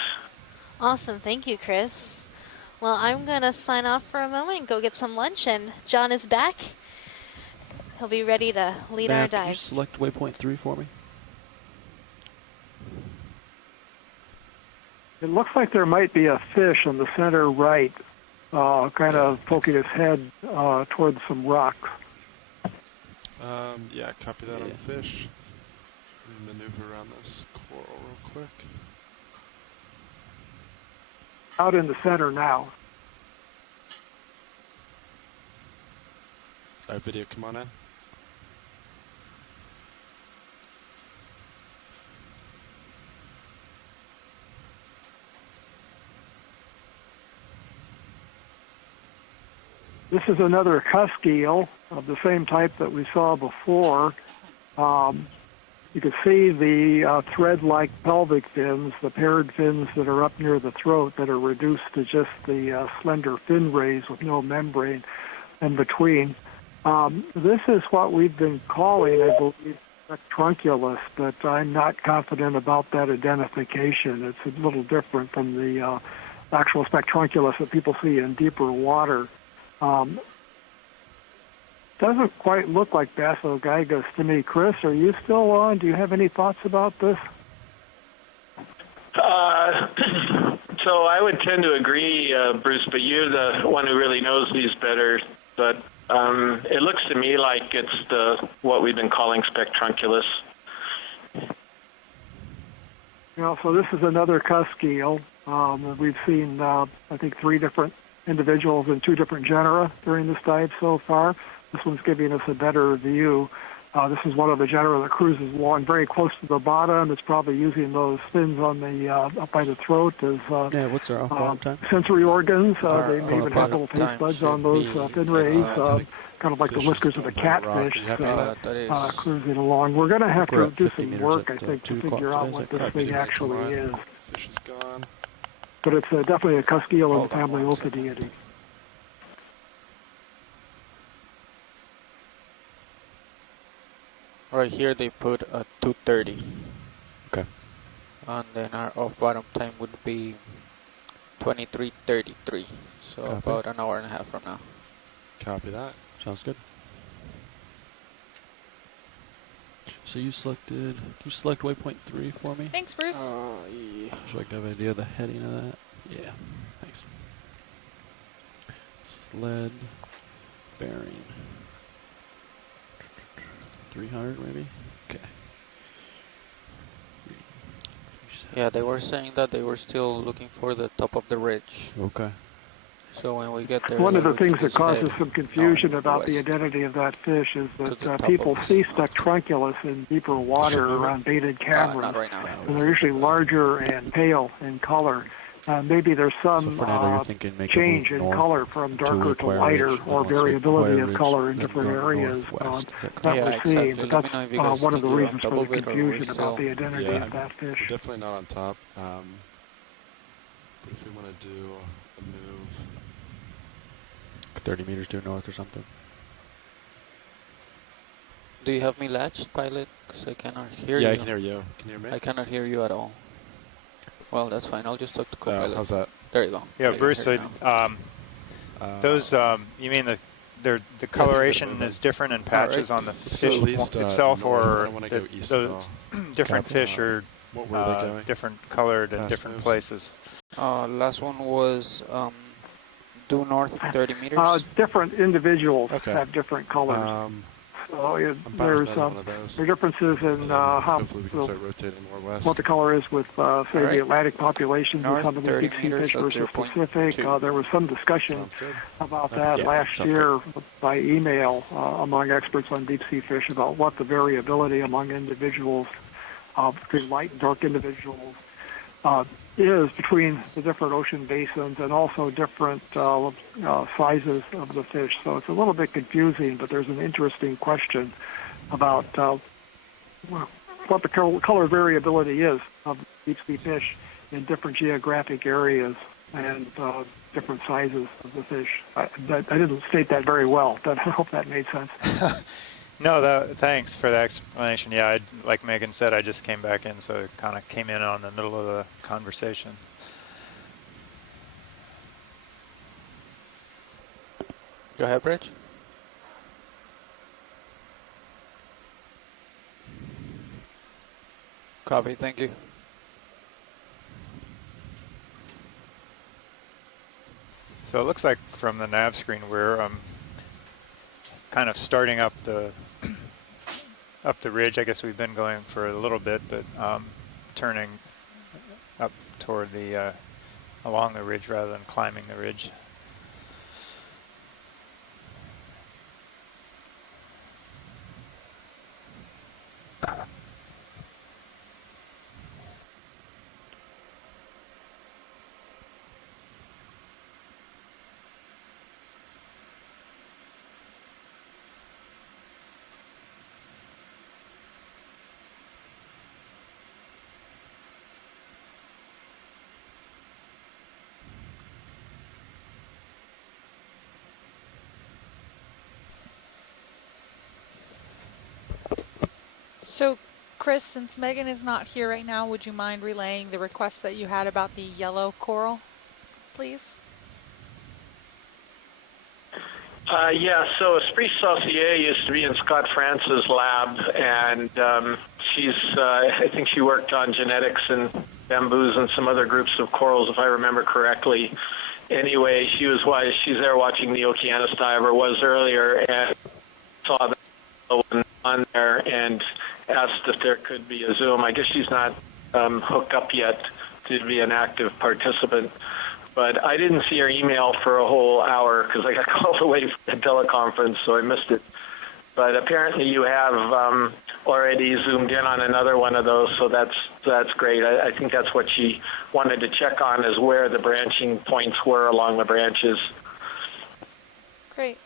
Awesome. Thank you, Chris. Well, I'm going to sign off for a moment and go get some lunch, and John is back. He'll be ready to lead our Can you dive. select waypoint 3 for me? It looks like there might be a fish in the center right, kind of poking his head towards some rocks. Yeah, copy that on the fish. Let me maneuver around this coral real quick. Out in the center now. All right, video, come on in. This is another cusk eel of the same type that we saw before. You can see the thread-like pelvic fins, the paired fins that are up near the throat that are reduced to just the slender fin rays with no membrane in between. This is what we've been calling, I believe, spectrunculus, but I'm not confident about that identification. It's a little different from the actual spectrunculus that people see in deeper water. Doesn't quite look like Bassogigas to me. Chris, are you still on? Do you have any thoughts about this? So I would tend to agree, Bruce, but you're the one who really knows these better. But it looks to me like it's what we've been calling spectrunculus. So this is another cusk eel. We've seen, I think, 3 different individuals in 2 different genera during this dive so far. This one's giving us a better view. This is one of the genera that cruises along very close to the bottom. It's probably using those fins on the up by the throat as what's our off-bottom time? sensory organs. They may even have little taste buds on those fin rays, kind of like the whiskers of a catfish cruising along. We're going to have to do some work, I think, to figure out what this thing actually is. Fish is gone. But it's definitely a cusk eel in the family Ophidiidae. Right here they put a 2:30. Okay. And then our off-bottom time would be 23:33. So Copy. about an hour and a half from now. Copy that. Sounds good. So you select waypoint 3 for me? Thanks, Bruce. Yeah. So I have an idea of the heading of that? Yeah, thanks. Sled bearing 300 maybe? Okay. Yeah, they were saying that they were still looking for the top of the ridge. Okay. So when we get there, One of the we can things that just causes head some confusion about the northwest. identity of that fish is To the that top people of the see Seamount. spectrunculus in deeper water around baited cameras, Not right now. and they're usually larger and pale in color. Maybe there's some Fernando, you're thinking make a change move in north color from darker to Aquaria lighter Ridge, or and also variability Aquaria of Ridge, color in then different go areas northwest. Is that that correct? we're Yeah, seeing. exactly. But Let me know if you guys that's one of the think you're on reasons top for the of it or we're confusion still- about the identity Yeah. of that fish. We're definitely not on top. But if we want to do a move, 30 meters due north or something. Do you have me latched, pilot? Because I cannot hear you. yeah, I can hear you. Can you hear me? I cannot hear you at all. Well, that's fine. I'll just talk to co-pilot. How's that? There you go. Yeah, I can Bruce, hear you now. those, you mean the coloration is different in patches on the fish least, itself, north. I or don't wanna go east, those different Copy. fish are What were they going? different colored in Past different moves. places? Last one was due north 30 meters. Different individuals Okay. have different colors. So I'm fine there's with one of those. there are differences in And then how hopefully we can start rotating more west. what the color is with, say, Alright. the Atlantic populations and North some of the 30 deep sea meters fish at versus 0.2. Pacific. There was some discussion Sounds good. about that Yeah, last sounds year by email among experts on deep sea fish about what the variability among individuals, between light and dark individuals, is between the different ocean basins and also different sizes of the fish. So it's a little bit confusing, but there's an interesting question about what the color variability is of deep sea fish in different geographic areas and different sizes of the fish. I didn't state that very well, but I hope that made sense. No, thanks for the explanation. Yeah, like Megan said, I just came back in, so it kind of came in on the middle of the conversation. Go ahead, Rich. Copy, thank you. So it looks like from the nav screen we're kind of starting up the ridge. I guess we've been going for a little bit, but turning up toward the along the ridge rather than climbing the ridge. So, Chris, since Megan is not here right now, would you mind relaying the request that you had about the yellow coral, please? Yeah, so Esprit Saucier used to be in Scott France's lab, and I think she worked on genetics and bamboos and some other groups of corals, if I remember correctly. Anyway, she's there watching the Okeanos dive, or was earlier, and saw the one on there and asked if there could be a Zoom. I guess she's not hooked up yet to be an active participant. But I didn't see her email for a whole hour because I got called away from the teleconference, so I missed it. But apparently you have already zoomed in on another one of those, so that's great. I think that's what she wanted to check on, is where the branching points were along the branches. Great.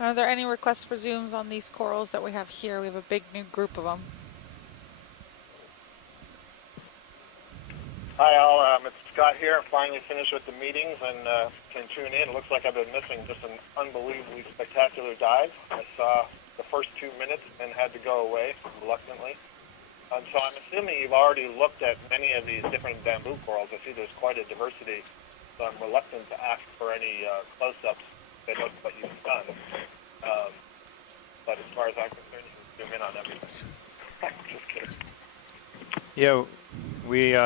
Are there any requests for zooms on these corals that we have here? We have a big new group of them. Hi, all. It's Scott here. Finally finished with the meetings and can tune in. It looks like I've been missing just an unbelievably spectacular dive. I saw the first 2 minutes and had to go away reluctantly. So I'm assuming you've already looked at many of these different bamboo corals. I see there's quite a diversity, so I'm reluctant to ask for any close-ups that look what you've done. But as far as I'm concerned, you can zoom in on everything. Just kidding. Yeah, we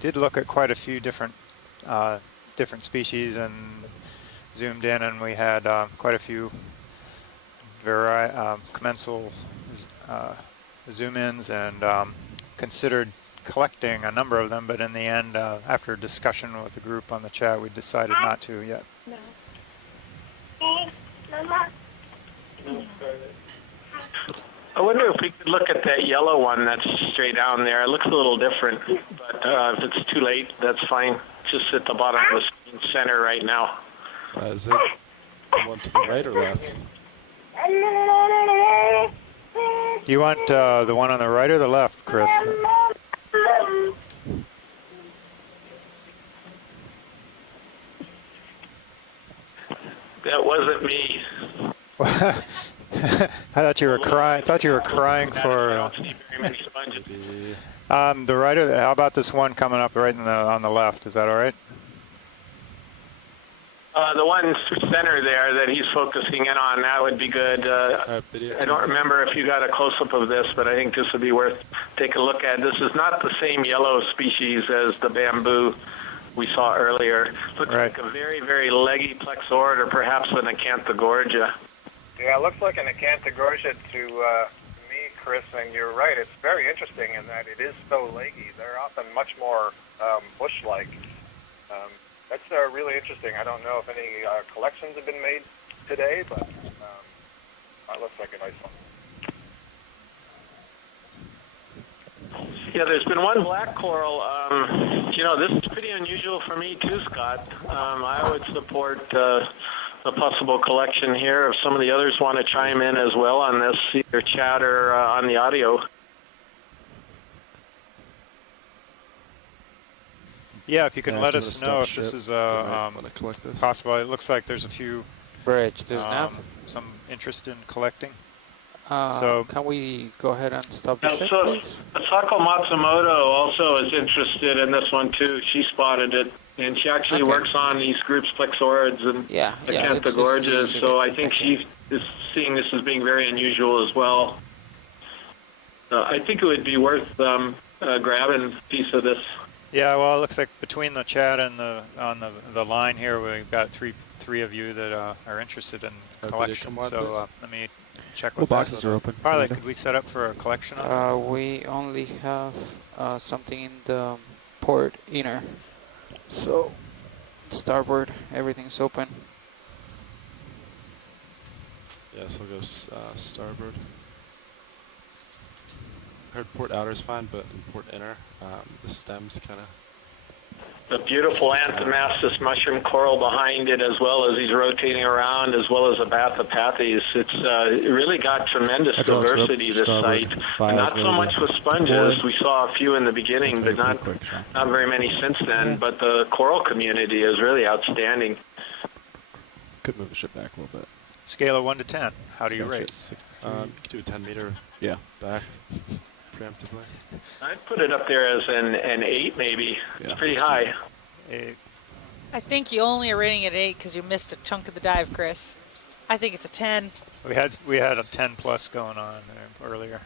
did look at quite a few different species and zoomed in, and we had quite a few commensal zoom-ins and considered collecting a number of them, but in the end, after discussion with the group on the chat, we decided not to yet. No. I wonder if we could look at that yellow one that's straight down there. It looks a little different, but if it's too late, that's fine. Just at the bottom of the screen center right now. Is it the one to the right or left? Do you want the one on the right or the left, Chris? That wasn't me. I thought you were crying. I thought you were crying for the right. How about this one coming up right on the left? Is that all right? The one center there that he's focusing in on, that would be good. I don't remember if you got a close-up of this, but I think this would be worth taking a look at. This is not the same yellow species as the bamboo we saw earlier. Looks like a very, very leggy plexaurid, or perhaps an Acanthogorgia. Yeah, it looks like an Acanthogorgia to me, Chris, and you're right. It's very interesting in that it is so leggy. They're often much more bush-like. That's really interesting. I don't know if any collections have been made today, but that looks like a nice one. Yeah, there's been one black coral. This is pretty unusual for me too, Scott. I would support a possible collection here. If some of the others want to chime in as well on this, either chat or on the audio. Yeah, if you can Yeah, let do you us wanna know stop if this ship? is You might wanna collect this. possible. It looks like there's a few Bridge, there's nothing. some interest in collecting. Can we go ahead and stop the Yeah, ship, so please? Asako Matsumoto also is interested in this one too. She spotted it, and she actually Okay. works on these groups plexaurids and let's Acantha gorges. just So I think she is seeing this as being very unusual as well. I think it would be worth grabbing a piece of this. Yeah, well, it looks like between the chat and the line here, we've got three of you that are interested in collection. So let me check What what boxes are open? Pilot, could we set up for a collection on that? We only have something in the port inner. So, starboard, everything's open. Yeah, so we'll go starboard. Heard port outer is fine, but in port inner, the stem's kind of... The beautiful Anthomastus mushroom coral behind it, as well as he's rotating around, as well as the Bathypathes. It really got tremendous diversity, this site. Not so much with sponges. We saw a few in the beginning, but not very many since then. But the coral community is really outstanding. Could move the ship back a little bit. Scale of 1 to 10. How do you rate? You could do a 10 meter back, preemptively. I'd put it up there as an 8, maybe. It's pretty high. 8. I think you only are rating it 8 because you missed a chunk of the dive, Chris. I think it's a 10. We had a 10 plus going on there earlier.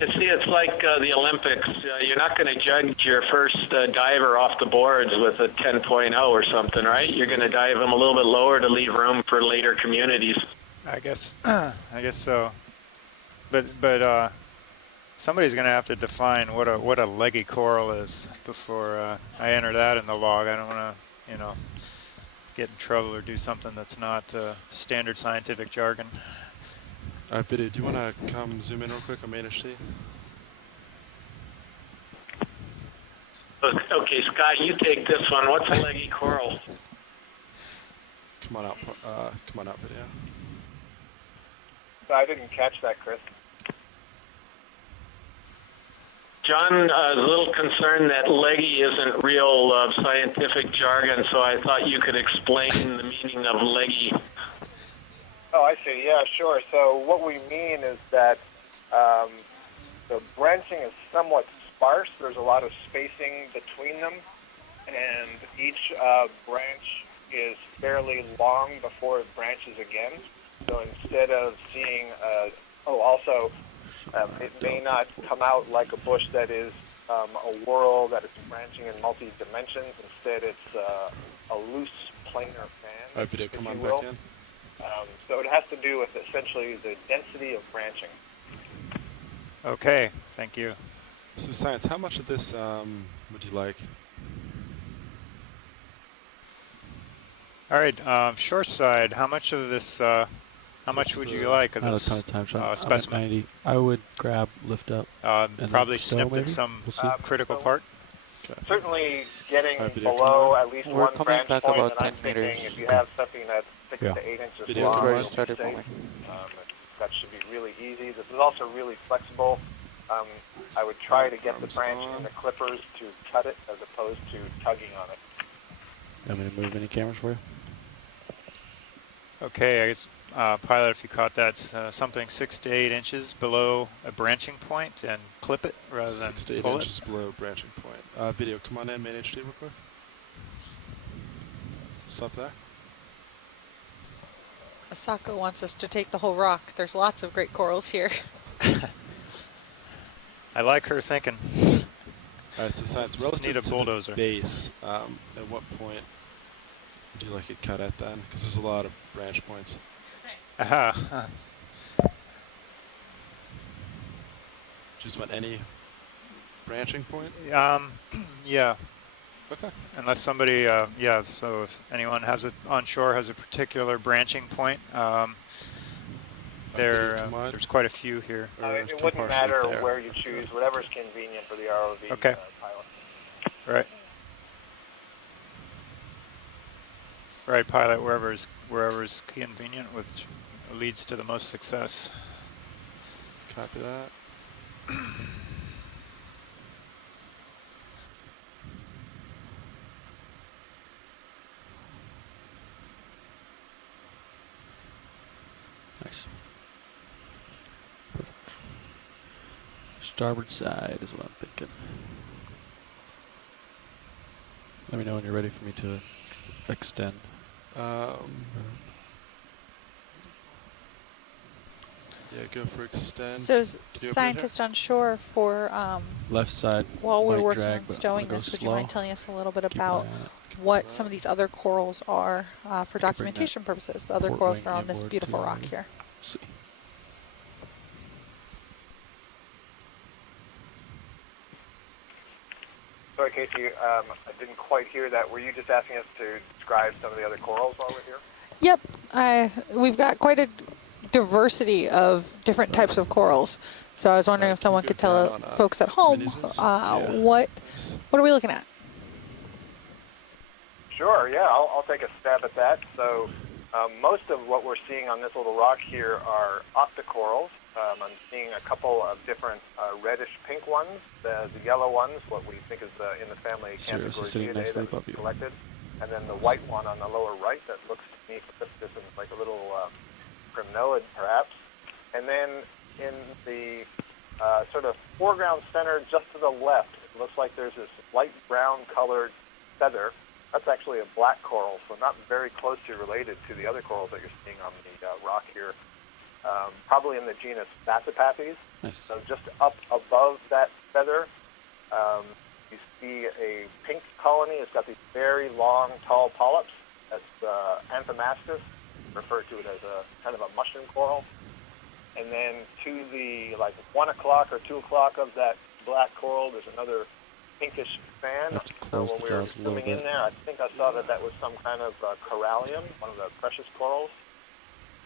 See, it's like the Olympics. You're not going to judge your first diver off the boards with a 10.0 or something, right? You're going to dive them a little bit lower to leave room for later communities. I guess so. But somebody's going to have to define what a leggy coral is before I enter that in the log. I don't want to, get in trouble or do something that's not standard scientific jargon. All right, Biddy, do you want to come zoom in real quick on main HT? Okay, Scott, you take this one. What's a leggy coral? Come on out, Biddy. So I didn't catch that, Chris. John is a little concerned that leggy isn't real scientific jargon, so I thought you could explain the meaning of leggy. Oh, I see. Yeah, sure. So what we mean is that the branching is somewhat sparse. There's a lot of spacing between them, and each branch is fairly long before it branches again. So instead of seeing, it may not come out like a bush that is a whorl that is branching in multi-dimensions. Instead, it's a loose planar fan. All right, Biddy, come on will. back in. So it has to do with essentially the density of branching. Okay, thank you. So Science, how much of this would you like? All right, shore side, how much of this, how much would you like of this specimen? 90. I would grab lift up. Probably snip at some critical part? Certainly getting below at least one branch back point, about and I'm 10 thinking meters. if you have something that's 6 to 8 inches long, Already started say, moving. that should be really easy. This is also really flexible. I would try to get the branch in the clippers to cut it as opposed to tugging on it. You want me to move any cameras for you? Okay, I guess, Pilot, if you caught that, something 6 to 8 inches below a branching point and clip it rather than 6 to 8 pull inches below branching point. Video, come on in, main HT real quick. Stop there. Asako wants us to take the whole rock. There's lots of great corals here. I like her thinking. All right, so Science, relative need a to bulldozer. the base, at what point would you like it cut at then? Because there's a lot of branch points. Just want any branching point? Yeah. Okay. Unless somebody, so if anyone has it on shore has a particular branching point, there's quite a few here. It wouldn't matter where you choose, whatever's convenient for the ROV okay. pilot. Right. Right, Pilot, wherever's convenient, which leads to the most success. Copy that. Starboard side is what I'm thinking. Let me know when you're ready for me to extend. Yeah, go for extend. So, Can you open it scientist on shore for left side. while we're might working drag, on but stowing I'm gonna this, go would slow. you mind telling us a little bit Keep an eye about on it. what some of these other corals are for bring that documentation purposes? The other port corals wing that are on this inboard beautiful too, rock maybe. here. See. Sorry, Casey, I didn't quite hear that. Were you just asking us to describe some of the other corals while we're here? Yep, we've got quite a diversity of different types of corals. So I was wondering if someone could tell folks at home what are we looking at? Sure, yeah, I'll take a stab at that. So most of what we're seeing on this little rock here are octocorals. I'm seeing a couple of different reddish-pink ones. The yellow ones, what we think is in the family Canthogorgiidae that we collected. And then the white one on the lower right that looks to me like a little primnoid, perhaps. And then in the sort of foreground center just to the left, it looks like there's this light brown-colored feather. That's actually a black coral, so not very closely related to the other corals that you're seeing on the rock here. Probably in the genus Bassipathes. Nice. So just up above that feather, you see a pink colony. It's got these very long, tall polyps. That's Anthomastus, referred to it as a kind of a mushroom coral. And then to the 1 o'clock or 2 o'clock of that black coral, there's another pinkish fan. So when we were zooming in there, I think I saw that was some kind of corallium, one of the precious corals.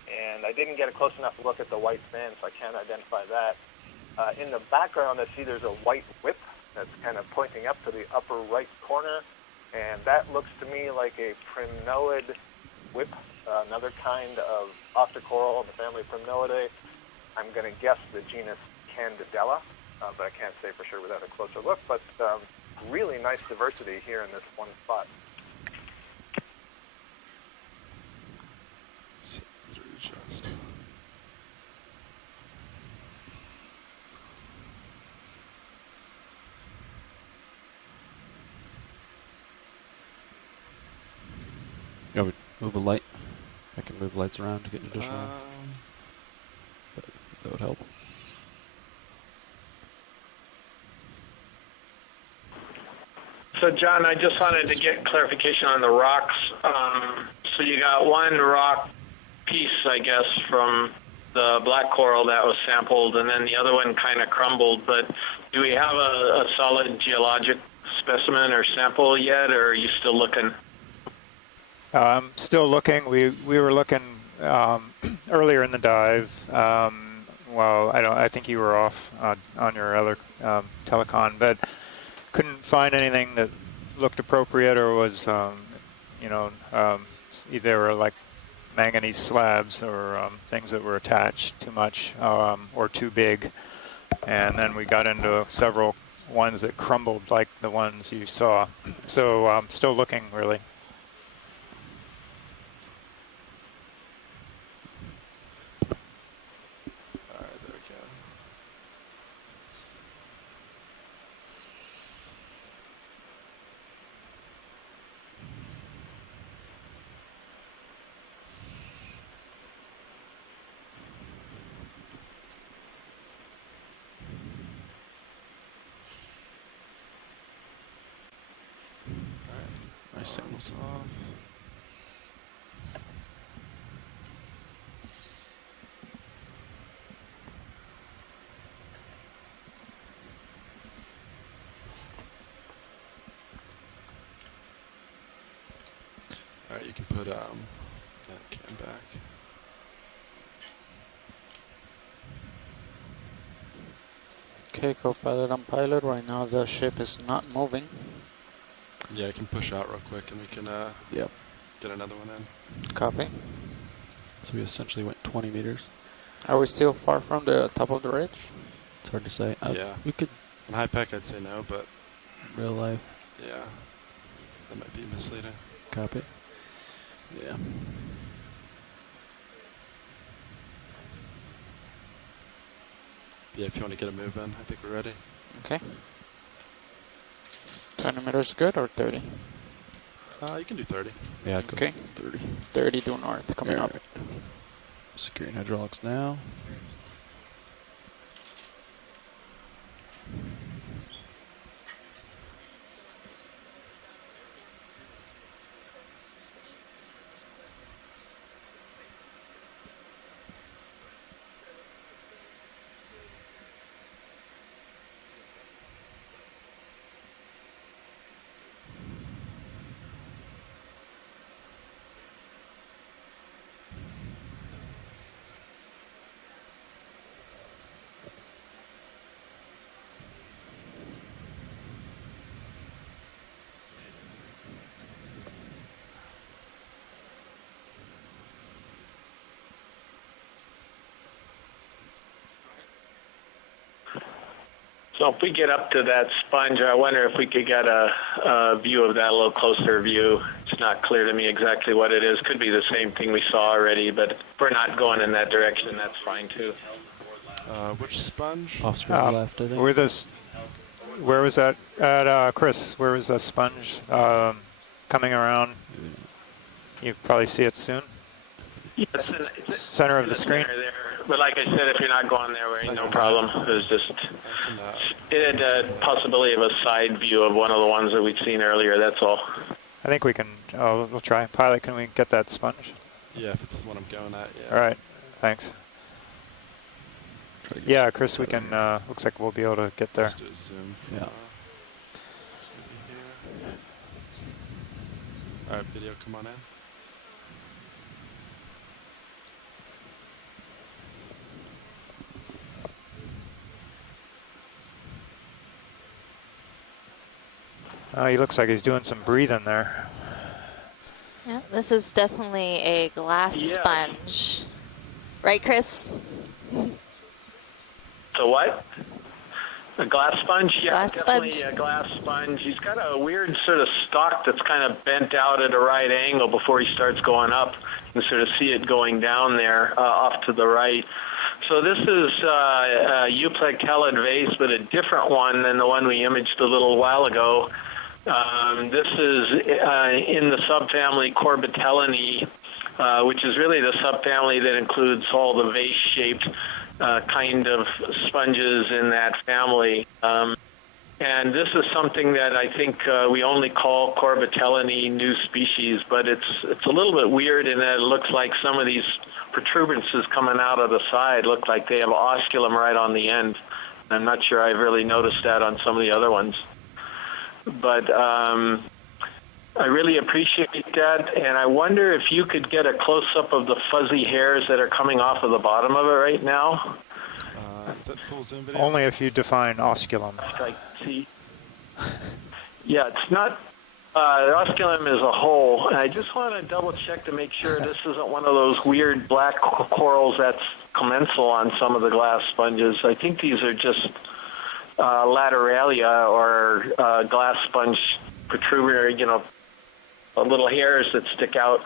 And I didn't get a close enough look at the white fan, so I can't identify that. In the background, I see there's a white whip that's kind of pointing up to the upper right corner, and that looks to me like a primnoid whip, another kind of octocoral in the family Primnoidae. I'm going to guess the genus Candidella, but I can't say for sure without a closer look. But really nice diversity here in this one spot. Just. Yeah, we move a light. I can move lights around to get additional. That would help. So, John, I just wanted to get clarification on the rocks. So you got one rock piece, I guess, from the black coral that was sampled, and then the other one kind of crumbled. But do we have a solid geologic specimen or sample yet, or are you still looking? I'm still looking. We were looking earlier in the dive. Well, I think you were off on your other telecon, but couldn't find anything that looked appropriate or was, either like manganese slabs or things that were attached too much or too big. And then we got into several ones that crumbled like the ones you saw. So still looking, really. My signal's off. All right, you can put that can back. Okay, co-pilot and pilot. Right now the ship is not moving. Yeah, I can push out real quick and we can get another one in. Copy. So we essentially went 20 meters. Are we still far from the top of the ridge? It's hard to say. Yeah. We could. On high pack, I'd say no, but real life. Yeah, that might be misleading. Copy. Yeah. Yeah, if you want to get a move in, I think we're ready. Okay. 20 meters good or 30? You can do 30. Yeah, I'd go Okay. 30. 30 due north coming up. Right. Securing hydraulics now. So if we get up to that sponge, I wonder if we could get a view of that, a little closer view. It's not clear to me exactly what it is. Could be the same thing we saw already, but if we're not going in that direction, that's fine too. Which sponge? Off screen left, I think. Where was that at, Chris? Where was that sponge coming around? You probably see it soon. Yeah, it's in, Center of the screen. There. But like I said, if you're not going there, ain't no problem. It was just, it had a possibility of a side view of one of the ones that we'd seen earlier, that's all. I think we can, we'll try. Pilot, can we get that sponge? Yeah, if it's the one I'm going at, yeah. All right, thanks. Yeah, Chris, we can, looks like we'll be able to get there. Let's do a zoom. Yeah. All right, video, come on in. He looks like he's doing some breathing there. Yeah, this is definitely a glass sponge. Right, Chris? So what? A glass sponge? Yeah, glass definitely sponge. a glass sponge. He's got a weird sort of stalk that's kind of bent out at a right angle before he starts going up. You can sort of see it going down there off to the right. So this is a euplectellid vase, but a different one than the one we imaged a little while ago. This is in the subfamily Corbitellinae, which is really the subfamily that includes all the vase-shaped kind of sponges in that family. And this is something that I think we only call Corbitellinae new species, but it's a little bit weird in that it looks like some of these protuberances coming out of the side look like they have osculum right on the end. I'm not sure I've really noticed that on some of the other ones. But I really appreciate that, and I wonder if you could get a close-up of the fuzzy hairs that are coming off of the bottom of it right now. Is that full zoom video? Only if you define osculum. I see. Yeah, it's not. Osculum is a hole, and I just want to double-check to make sure this isn't one of those weird black corals that's commensal on some of the glass sponges. I think these are just lateralia or glass sponge protruber, little hairs that stick out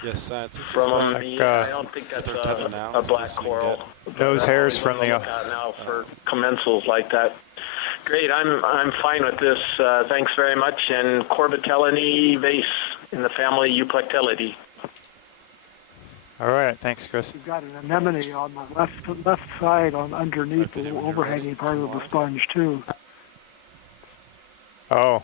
from them. Like, I don't think that's a black coral. Those hairs from the... now for commensals like that. Great, I'm fine with this. Thanks very much. And Corbitellinae vase in the family Euplectellidae. All right, thanks, Chris. You've got an anemone on the left side on underneath the overhanging part of the sponge too. Oh.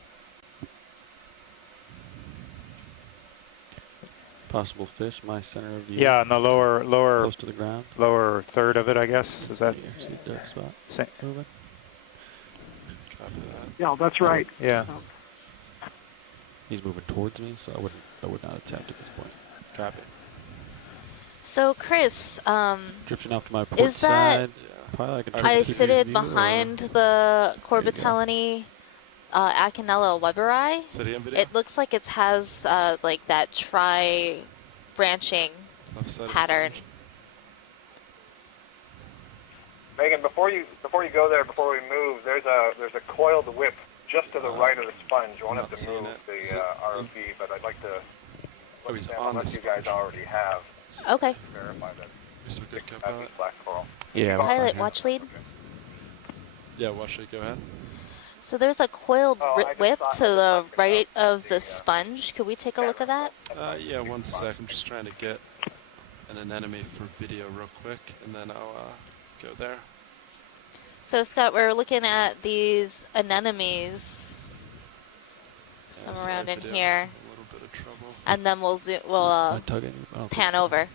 Possible fish, my center of view. Yeah, in the lower close to the ground. Lower third of it, I guess. Is that? See the dark spot. Moving. Yeah, that's right. Yeah. He's moving towards me, so I would not attempt at this point. Copy. So, Chris, drifting off to my port is that side. I isited behind the Corbitellinae Acanella weberi? It looks like it has like that tri-branching pattern. Megan, before you go there, before we move, there's a coiled whip just to the right of the sponge. You won't have to move the ROV, but I'd like to look at that unless you guys already have. Okay. Verify that. Mr. Good That'd be black coral. Yeah. Pilot, watch lead. Yeah, Washley, go ahead. So there's a coiled whip to the right of the sponge. Could we take a look at that? Yeah, 1 sec. I'm just trying to get an anemone for video real quick, and then I'll go there. So Scott, we're looking at these anemones, some around in here, A little bit of trouble. and then we'll pan over.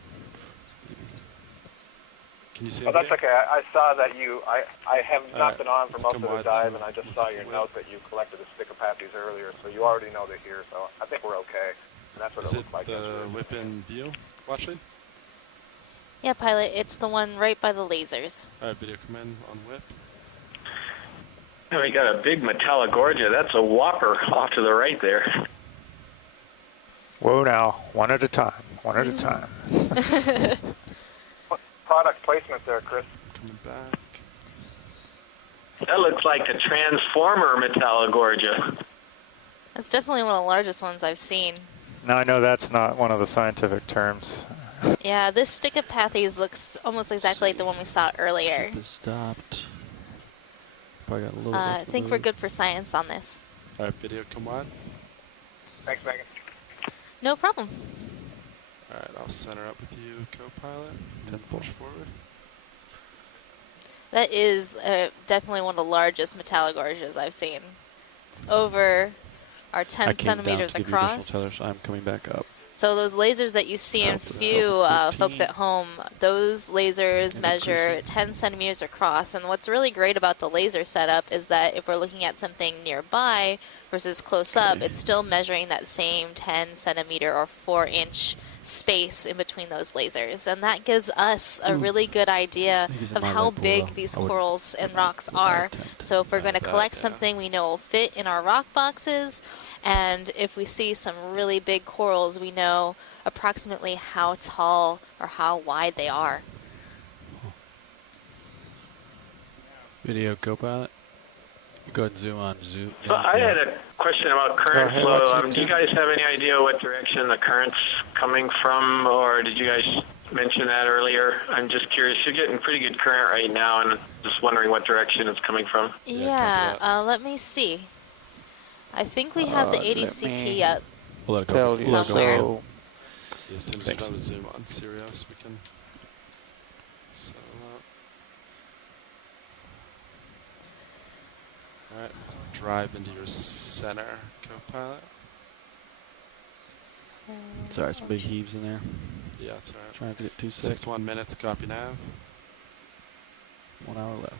Can you see Oh, that's okay. I saw that I have not been on for let's most come of the wide dive, then. and I just saw your note that you collected the sticopathes earlier, so you already know they're here, so I think we're okay. And that's what Is it it looks like. the whip in view, Washley? Yeah, pilot, it's the one right by the lasers. All right, video come in on whip. And we got a big Metallogorgia. That's a whopper off to the right there. Whoa now, one at a time, one at a time. Product placement there, Chris. Coming back. That looks like a transformer Metallogorgia. It's definitely one of the largest ones I've seen. Now I know that's not one of the scientific terms. Yeah, this Sticopathes looks almost exactly like the one we saw earlier. Ship is stopped. Probably got a little I think we're good for science on this. All right, video come on. Thanks, Megan. No problem. All right, I'll center up with you, co-pilot, and push forward. That is definitely one of the largest Metallogorgias I've seen. It's over our 10 centimeters across. Tethers. I'm coming back up. So those lasers that you see in view, folks at home, those lasers measure 10 centimeters across. And what's really great about the laser setup is that if we're looking at something nearby versus close up, it's still measuring that same 10 centimeter or 4-inch space in between those lasers. And that gives us a really good idea of how big these corals and rocks are. So if we're going to collect something we know will fit in our rock boxes, and if we see some really big corals, we know approximately how tall or how wide they are. Video co-pilot. Go ahead and zoom on. So I had a question about current flow. Do you guys have any idea what direction the current's coming from, or did you guys mention that earlier? I'm just curious. You're getting pretty good current right now, and just wondering what direction it's coming from. Yeah, let me see. I think we have the ADCP up We'll let it go. somewhere. Yeah, as soon as we're done with zoom on Sirius, we can set it up. All right, drive into your center, co-pilot. Sorry, some big heaves in there. Yeah, it's all right. Trying to get too sick. 61 minutes, copy nav. 1 hour left.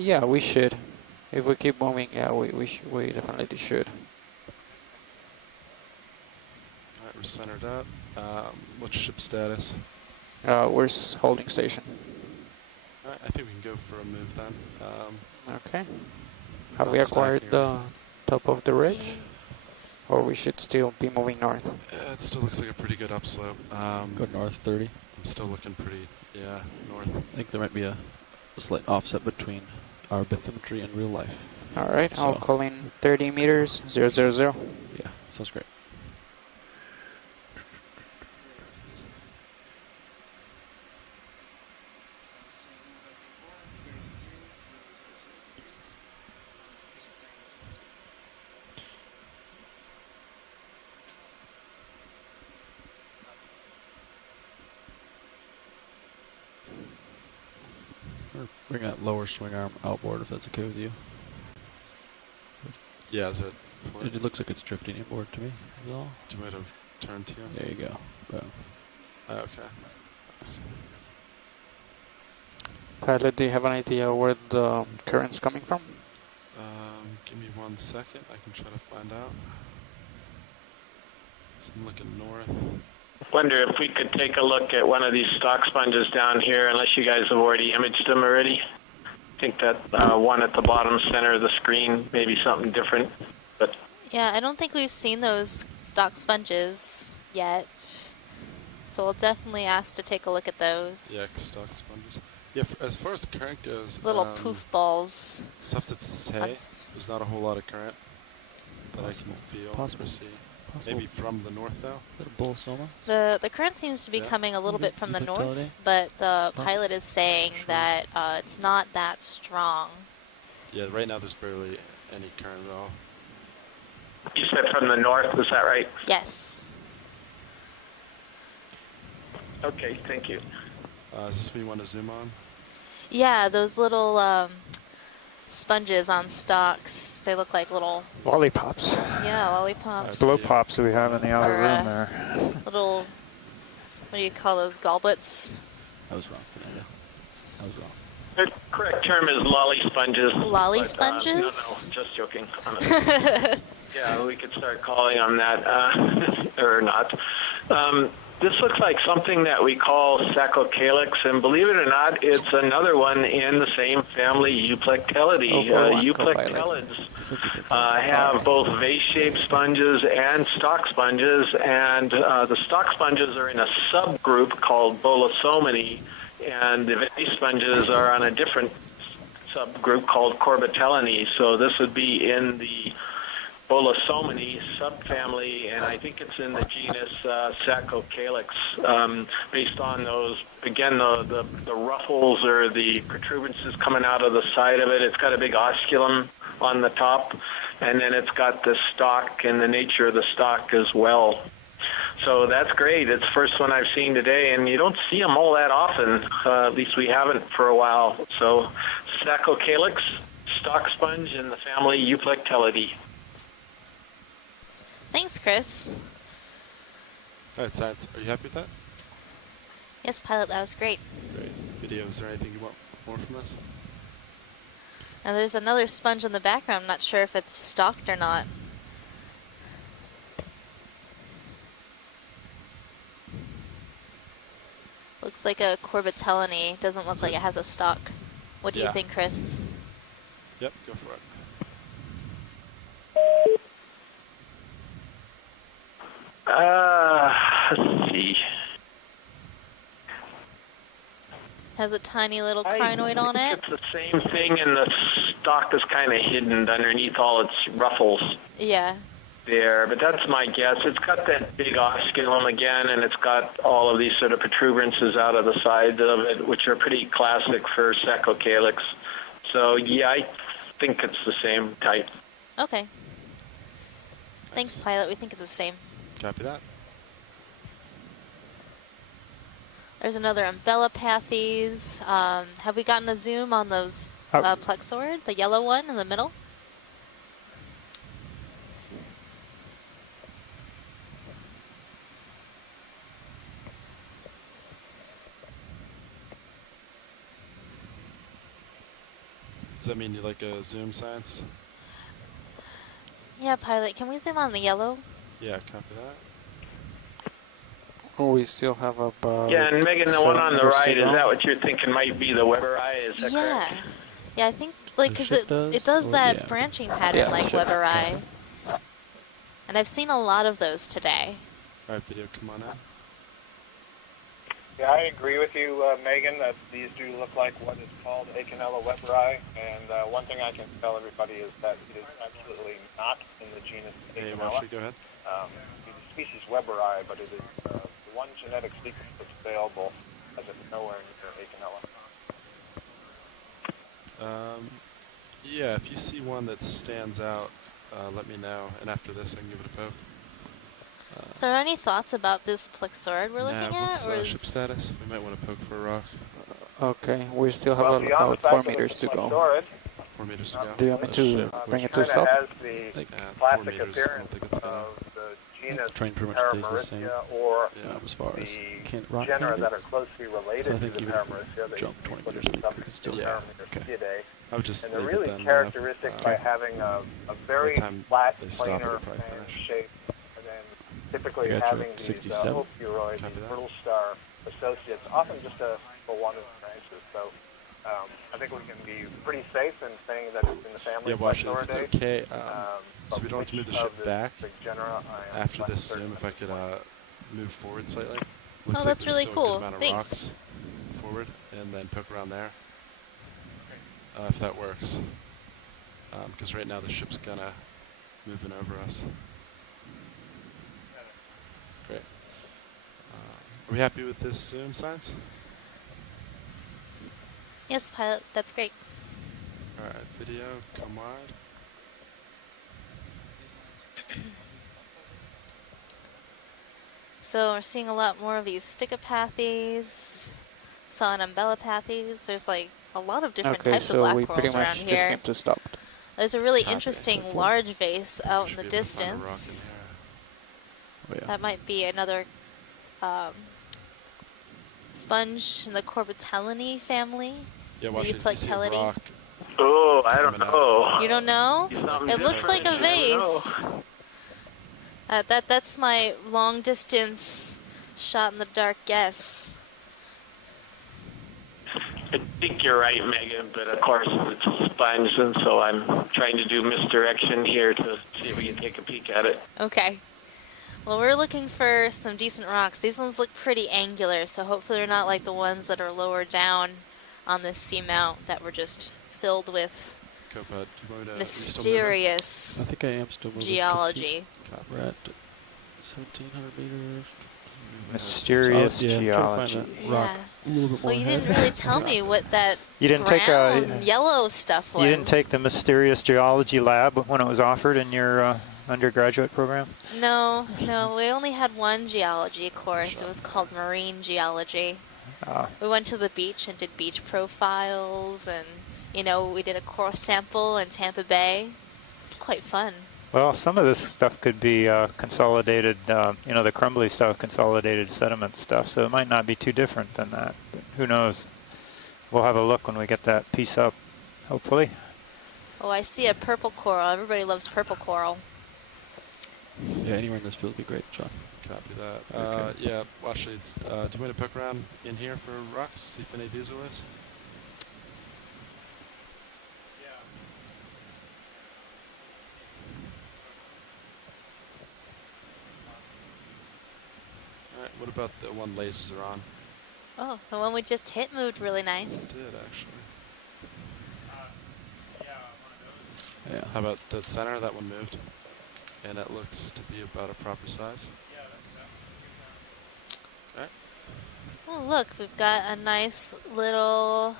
Yeah, we should. If we keep moving, yeah, we definitely should. All right, we're centered up. What's ship status? We're holding station. All right, I think we can go for a move then. Okay. Have we acquired the top of the ridge? Or we should still be moving north? It still looks like a pretty good upslope. Go north 30. I'm still looking pretty, north. I think there might be a slight offset between our bathymetry and real life. All right, I'll call in 30 meters, 000. Yeah, sounds great. Bring that lower swing arm outboard if that's okay with you. Yeah, is it? It looks like it's drifting inboard to me. Is all. Do you want me to turn to you? There you go. Boom. Okay. Nice. Pilot, do you have an idea where the current's coming from? Give me 1 second. I can try to find out. So I'm looking north. Wonder if we could take a look at one of these stock sponges down here, unless you guys have already imaged them already. I think that one at the bottom center of the screen, maybe something different. But Yeah, I don't think we've seen those stock sponges yet. So we'll definitely ask to take a look at those. Yeah, stock sponges. Yeah, as far as current goes, Little poof balls. Stuff that's hay. There's not a whole lot of current that I can feel or see. Maybe from the north, though? Little bull soma. The current seems to be coming a little bit from the north, but the pilot is saying that it's not that strong. Yeah, right now there's barely any current at all. You said from the north, is that right? Yes. Okay, thank you. Is this what you want to zoom on? Yeah, those little sponges on stalks. They look like little Lollipops. Yeah, lollipops. Blow pops that we have in the outer Or, room there. Little, what do you call those, gallbits? I was wrong, Fernando. I was wrong. The correct term is lolly sponges. Lolly but, sponges? No, just joking. Yeah, we could start calling them that, or not. This looks like something that we call Sacocalix, and believe it or not, it's another one in the same family, Euplectellidae. Euplectellids have both vase-shaped sponges and stalk sponges, and the stalk sponges are in a subgroup called Bolosomini, and the vase sponges are on a different subgroup called Corbitellinae. So this would be in the Bolosomini subfamily, and I think it's in the genus Sacocalix, based on those, again, the ruffles or the protuberances coming out of the side of it. It's got a big osculum on the top, and then it's got the stalk and the nature of the stalk as well. So that's great. It's the first one I've seen today, and you don't see them all that often. At least we haven't for a while. So Sacocalix, stalk sponge in the family Euplectellidae. Thanks, Chris. All right, Science, are you happy with that? Yes, pilot, that was great. Great. Video, is there anything you want more from this? Now there's another sponge in the background. I'm not sure if it's stalked or not. Looks like a Corbitellinae. Doesn't look like it has a stalk. What do you think, Chris? Yep, go for it. Let's see. Has a tiny little crinoid on it. It's the same thing, and the stalk is kind of hidden underneath all its ruffles Yeah. there, but that's my guess. It's got that big osculum again, and it's got all of these sort of protuberances out of the sides of it, which are pretty classic for Sacocalix. So, yeah, I think it's the same type. Okay. Thanks, pilot. We think it's the same. Copy that. There's another Umbellapathes. Have we gotten a zoom on those plexaurid, the yellow one in the middle? Does that mean you like a zoom, Science? Yeah, pilot. Can we zoom on the yellow? Yeah, copy that. Oh, we still have about... Yeah, and Megan, the one on the right, is that what you're thinking might be the Weber eye? Is that correct? Yeah, I think, like, because it does that branching pattern like Weber eye. And I've seen a lot of those today. All right, video, come on out. Yeah, I agree with you, Megan, that these do look like what is called Okeanos weberi, and one thing I can tell everybody is that it is absolutely not in the genus Hey, Okeanos. Washley, go ahead. It's the species weberi, but it is the one genetic sequence that's available as it's nowhere near Okeanos. Yeah, if you see one that stands out, let me know, and after this I can give it a poke. So, are there any thoughts about this plexaurid we're looking What's at? Or ship status? We might want to poke for a rock. Okay, we still have about 4 meters to go. 4 meters to go. Do you want me to bring it to a It stop? has the 4 classic meters, I appearance don't think it's gonna... of the genus Train pretty much stays the same. Paramaricia, or as far as the rock genera that are candidates. closely related So I to think the even Paramaricia. They jump 20 put meters, the we suffix could still... Paramaricia. I would just And they're leave really it then. characteristic by having a very flat, they stop, planar it'll probably fan finish. shape, and then typically I got you having at these 67. opioid, these brittle star associates, often just for one of the branches. So I think we can be pretty safe in saying that it's in the family of Washington, if Plexauridae. it's okay, so we don't have to move the which ship of back. the genera I am After less this certain zoom, if I could move forward slightly. Oh, Looks that's like really there's still a good cool. amount of Thanks. rocks forward, and then poke around there. If that works. Because right now the ship's kind of moving over us. Are we happy with this zoom, Science? Yes, pilot, that's great. All right, video, come wide. So we're seeing a lot more of these sticopathies, sonambellapathies. There's like a lot of different Okay, types of so black we corals pretty around much just here. came to stop. There's a really Copy. interesting large vase out in the Should be able to find a rock in distance. here. Oh, yeah. That might be another sponge in the Corbitellinae family. Yeah, watch the it. You see a Euplectellinae. rock. Oh, I don't know. You don't know? Something It looks like different. a You never vase. know. That's my long distance shot in the dark guess. I think you're right, Megan, but of course it's a sponge, and so I'm trying to do misdirection here to see if we can take a peek at it. Okay. Well, we're looking for some decent rocks. These ones look pretty angular, so hopefully they're not like the ones that are lower down on this seamount that were just filled with mysterious I think I am still moving. geology. We're at 1,700 meters. Mysterious geology. Rock a little bit more Well, you didn't really tell me what that You didn't take brown, yellow stuff was. You didn't take the mysterious geology lab when it was offered in your undergraduate program? No, we only had one geology course. It was called marine geology. We went to the beach and did beach profiles, and we did a coral sample in Tampa Bay. It's quite fun. Well, some of this stuff could be consolidated, the crumbly stuff, consolidated sediment stuff, so it might not be too different than that. But who knows? We'll have a look when we get that piece up, hopefully. Oh, I see a purple coral. Everybody loves purple coral. Yeah, anywhere in this field would be great, John. Copy that. Yeah, actually, do you want me to poke around in here for rocks, see if any of these are loose? Alright, what about the one lasers are on? Oh, the one we just hit moved really nice. It did, actually. Yeah. How about the center? That one moved. And it looks to be about a proper size. Okay. Oh, look, we've got a nice little,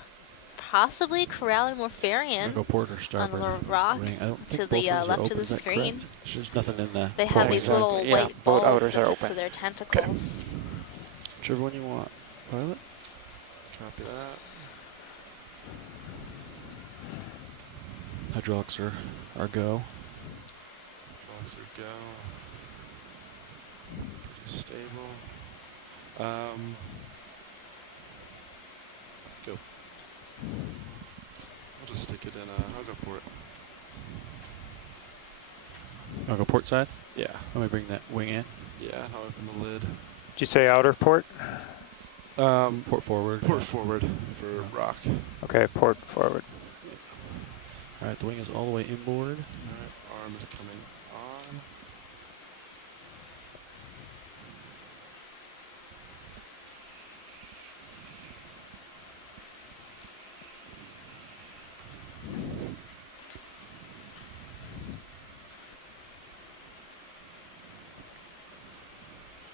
possibly Corallimorpharian Go port or on starboard the rock ring. I don't to think the both ones are left of open, the is that screen. correct? There's nothing in there. They have these little white both balls at outers the are tips open. of their tentacles. Whichever one you want. Pilot? Copy that. Hydraulics are go. Logs are go. Pretty stable. Go. I'll just stick it in I'll go port. I'll go port side? Yeah. Let me bring that wing in. Yeah, I'll open the lid. Did you say outer port? Port forward. Port forward for rock. Okay, port forward. Alright, the wing is all the way inboard. Alright, arm is coming on.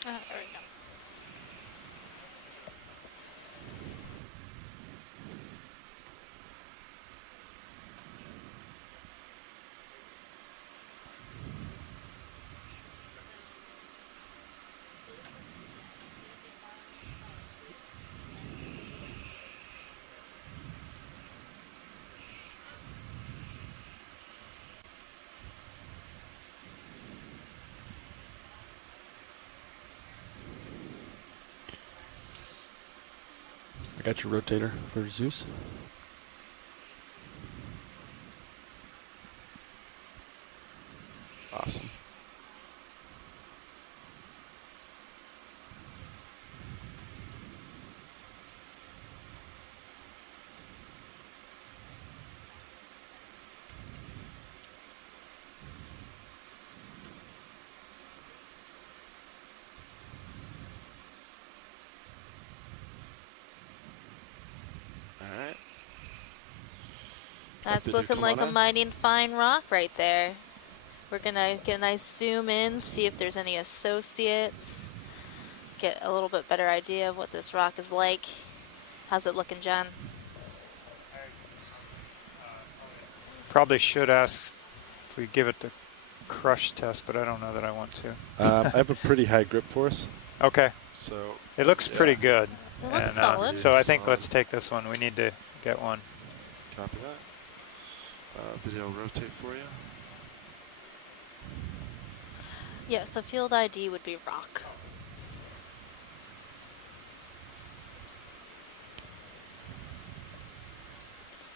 There we go. I got your rotator for Zeus. Awesome. Alright. That's Did you looking come like on a in? mighty fine rock right there. We're gonna get a nice zoom in, see if there's any associates. get a little bit better idea of what this rock is like. How's it looking, John? Probably should ask if we give it the crush test, but I don't know that I want to. I have a pretty high grip force. Okay. So it looks pretty good. It looks and, solid. So I think let's take this one. We need to get one. Copy that. Video rotate for you. Yeah, so field ID would be rock.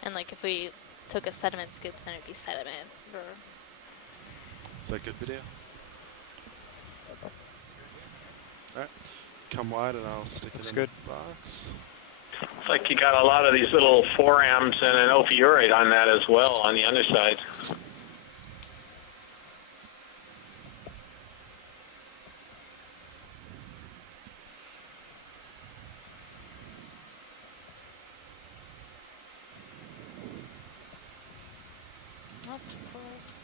And like if we took a sediment scoop, then it'd be sediment. Or Is that good video? Alright. Come wide and I'll stick it in the box. It's like you got a lot of these little forams and an ophiurate on that as well on the underside. Lots of corals.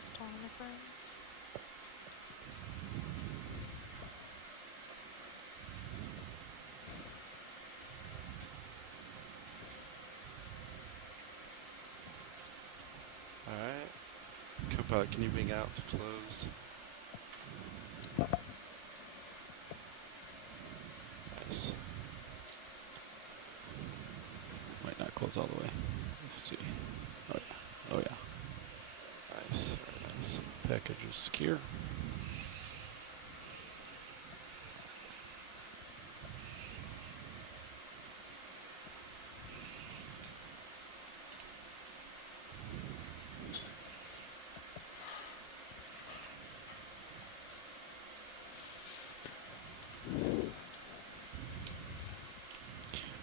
Stonifers. Alright. Copilot, can you wing out to close? Nice. Might not close all the way. Let's see. Oh yeah. Oh yeah. Nice. Very nice. Package is secure.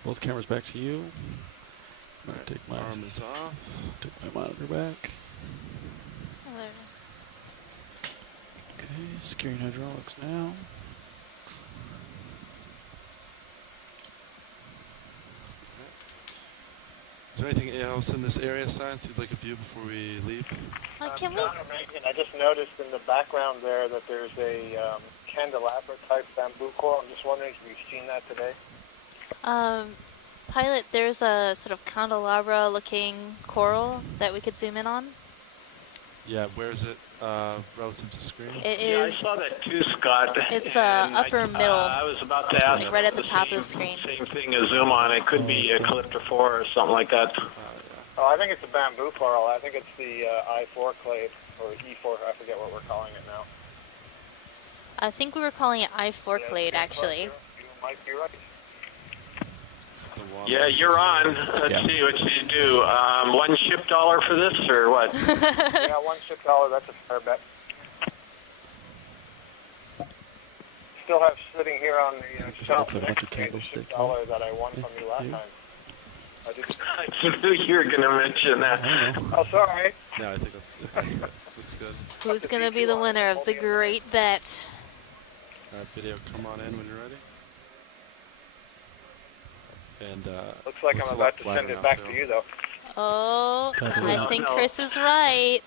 Both cameras back to you. I'm gonna take my arm is off. Take my monitor back. Oh, there it is. Okay, securing hydraulics now. Is there anything else in this area, Science, you'd like a view before we leave? Can we? John or Megan, I just noticed in the background there that there's a candelabra type bamboo coral. I'm just wondering if you've seen that today. Pilot, there's a sort of candelabra looking coral that we could zoom in on. Yeah, where is it relative to screen? It Yeah, I is. saw that too, Scott. It's the And upper middle. I was about to ask. Like right at the top of the screen. Same thing as zoom on. It could be a calyptrophora or something like that. Oh, I think it's a bamboo coral. I think it's the I4 clade or E4. I forget what we're calling it now. I think we were calling it I4 clade, actually. You might be right. Yeah, you're on. Let's see what you do. $1 ship dollar for this, or what? Yeah, $1 ship dollar. That's a fair bet. Still have sitting here on the shelf Looks like a bunch of $1 candlestick. dollar that I won from you last time. I knew you were going to mention that. Oh, sorry. No, I think that's looks good. Who's going to be the winner of the great bet? Alright, video, come on in when you're ready. And Looks like I'm about to send it back to you, though. Oh, I think Chris is right.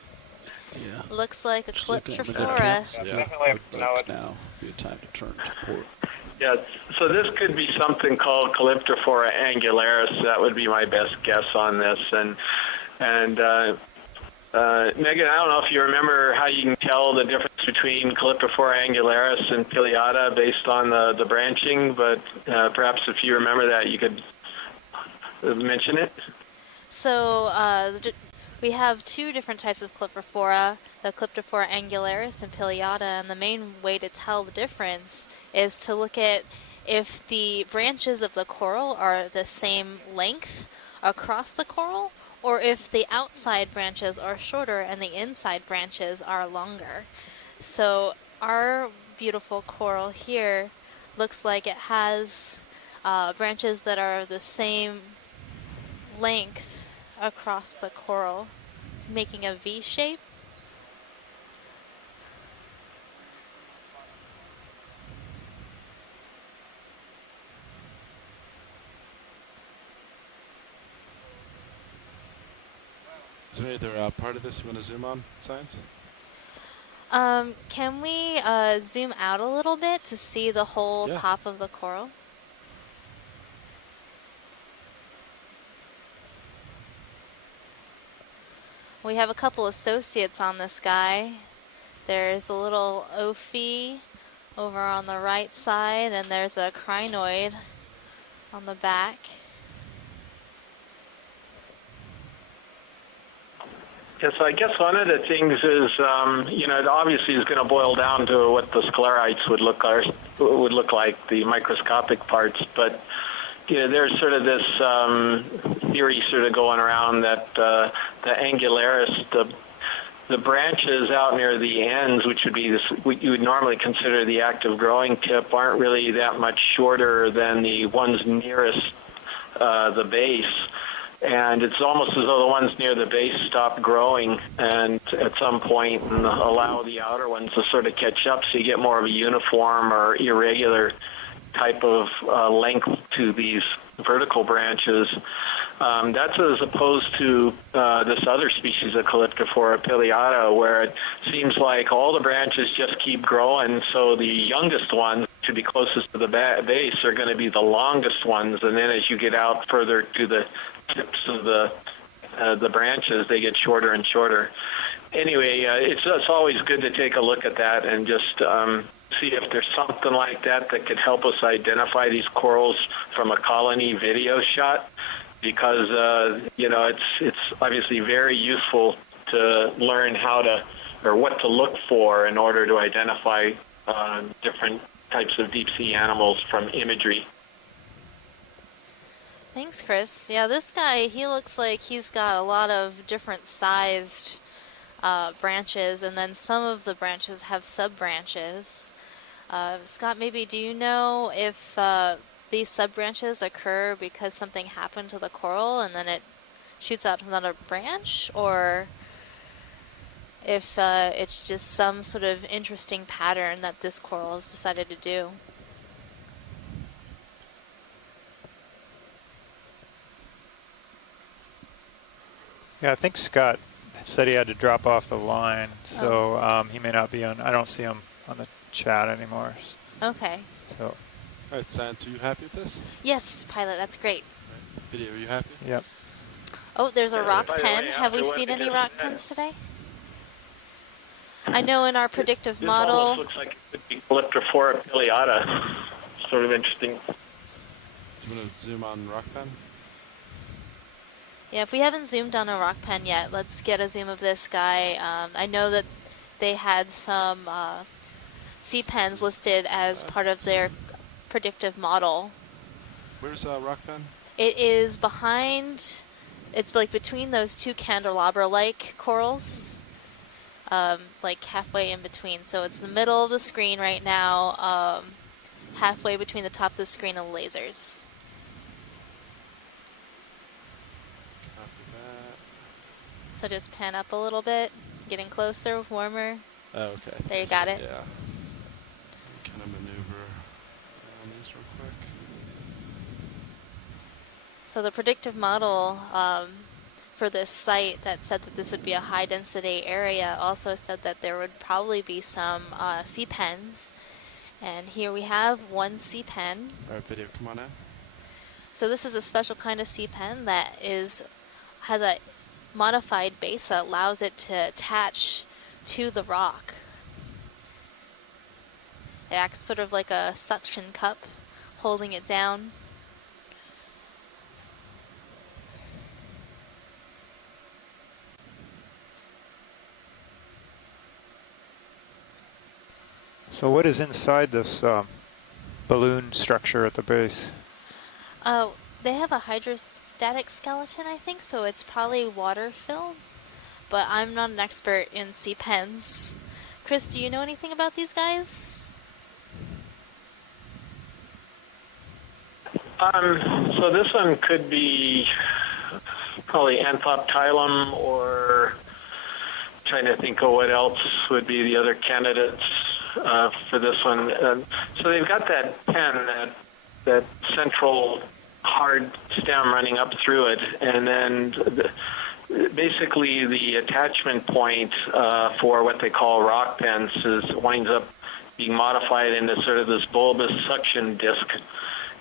Yeah. Looks like a Just looking at the calyptrophora. camps. Yeah, Yeah. definitely know it. Now be a time to turn to port. Yeah, so this could be something called Calyptrophora angularis. That would be my best guess on this. And Megan, I don't know if you remember how you can tell the difference between Calyptrophora angularis and pileata based on the branching, but perhaps if you remember that, you could mention it. So we have two different types of Calyptrophora, the Calyptrophora angularis and pileata, and the main way to tell the difference is to look at if the branches of the coral are the same length across the coral, or if the outside branches are shorter and the inside branches are longer. So our beautiful coral here looks like it has branches that are the same length across the coral, making a V shape. Is there any other part of this you want to zoom on, Science? Can we zoom out a little bit to see the whole top of the coral? We have a couple associates on this guy. There's a little ophi over on the right side, and there's a crinoid on the back. Yeah, so I guess one of the things is, it obviously is going to boil down to what the sclerites would look like, the microscopic parts. But there's sort of this theory sort of going around that the angularis, the branches out near the ends, which would be what you would normally consider the active growing tip, aren't really that much shorter than the ones nearest the base. And it's almost as though the ones near the base stop growing and at some point and allow the outer ones to sort of catch up, so you get more of a uniform or irregular type of length to these vertical branches. That's as opposed to this other species of Calyptophora pileata, where it seems like all the branches just keep growing, so the youngest ones to be closest to the base are going to be the longest ones, and then as you get out further to the tips of the branches, they get shorter and shorter. Anyway, it's always good to take a look at that and just see if there's something like that that could help us identify these corals from a colony video shot, because it's obviously very useful to learn how to or what to look for in order to identify different types of deep sea animals from imagery. Thanks, Chris. Yeah, this guy, he looks like he's got a lot of different sized branches, and then some of the branches have sub-branches. Scott, maybe do you know if these sub-branches occur because something happened to the coral and then it shoots out another branch, or if it's just some sort of interesting pattern that this coral has decided to do? Yeah, I think Scott said he had to drop off the line, so he may not be on. I don't see him on the chat anymore. Okay. So. All right, Science, are you happy with this? Yes, Pilot, that's great. Right. Video, are you happy? Yep. Oh, there's a rock by the pen. way, Have we after seen what any you rock just pens today? I know in our predictive This model. almost looks like it could be Calyptophora pileata. Sort of interesting. Do you want to zoom on rock pen? Yeah, if we haven't zoomed on a rock pen yet, let's get a zoom of this guy. I know that they had some sea pens listed as part of their predictive model. Where's rock pen? It is behind, it's like between those two candelabra-like corals, like halfway in between. So it's the middle of the screen right now, halfway between the top of the screen and lasers. So just pan up a little bit, getting closer, warmer. Oh, okay. There, you got it. Yeah. Kind of maneuver down these real quick. So the predictive model for this site that said that this would be a high density area also said that there would probably be some sea pens. And here we have one sea pen. All right, video, come on in. So this is a special kind of sea pen that has a modified base that allows it to attach to the rock. It acts sort of like a suction cup, holding it down. So what is inside this balloon structure at the base? They have a hydrostatic skeleton, I think, so it's probably water filled. But I'm not an expert in sea pens. Chris, do you know anything about these guys? So this one could be probably Anthoptylum, or trying to think of what else would be the other candidates for this one. So they've got that pen, that central hard stem running up through it, and then basically the attachment point for what they call rock pens winds up being modified into sort of this bulbous suction disc.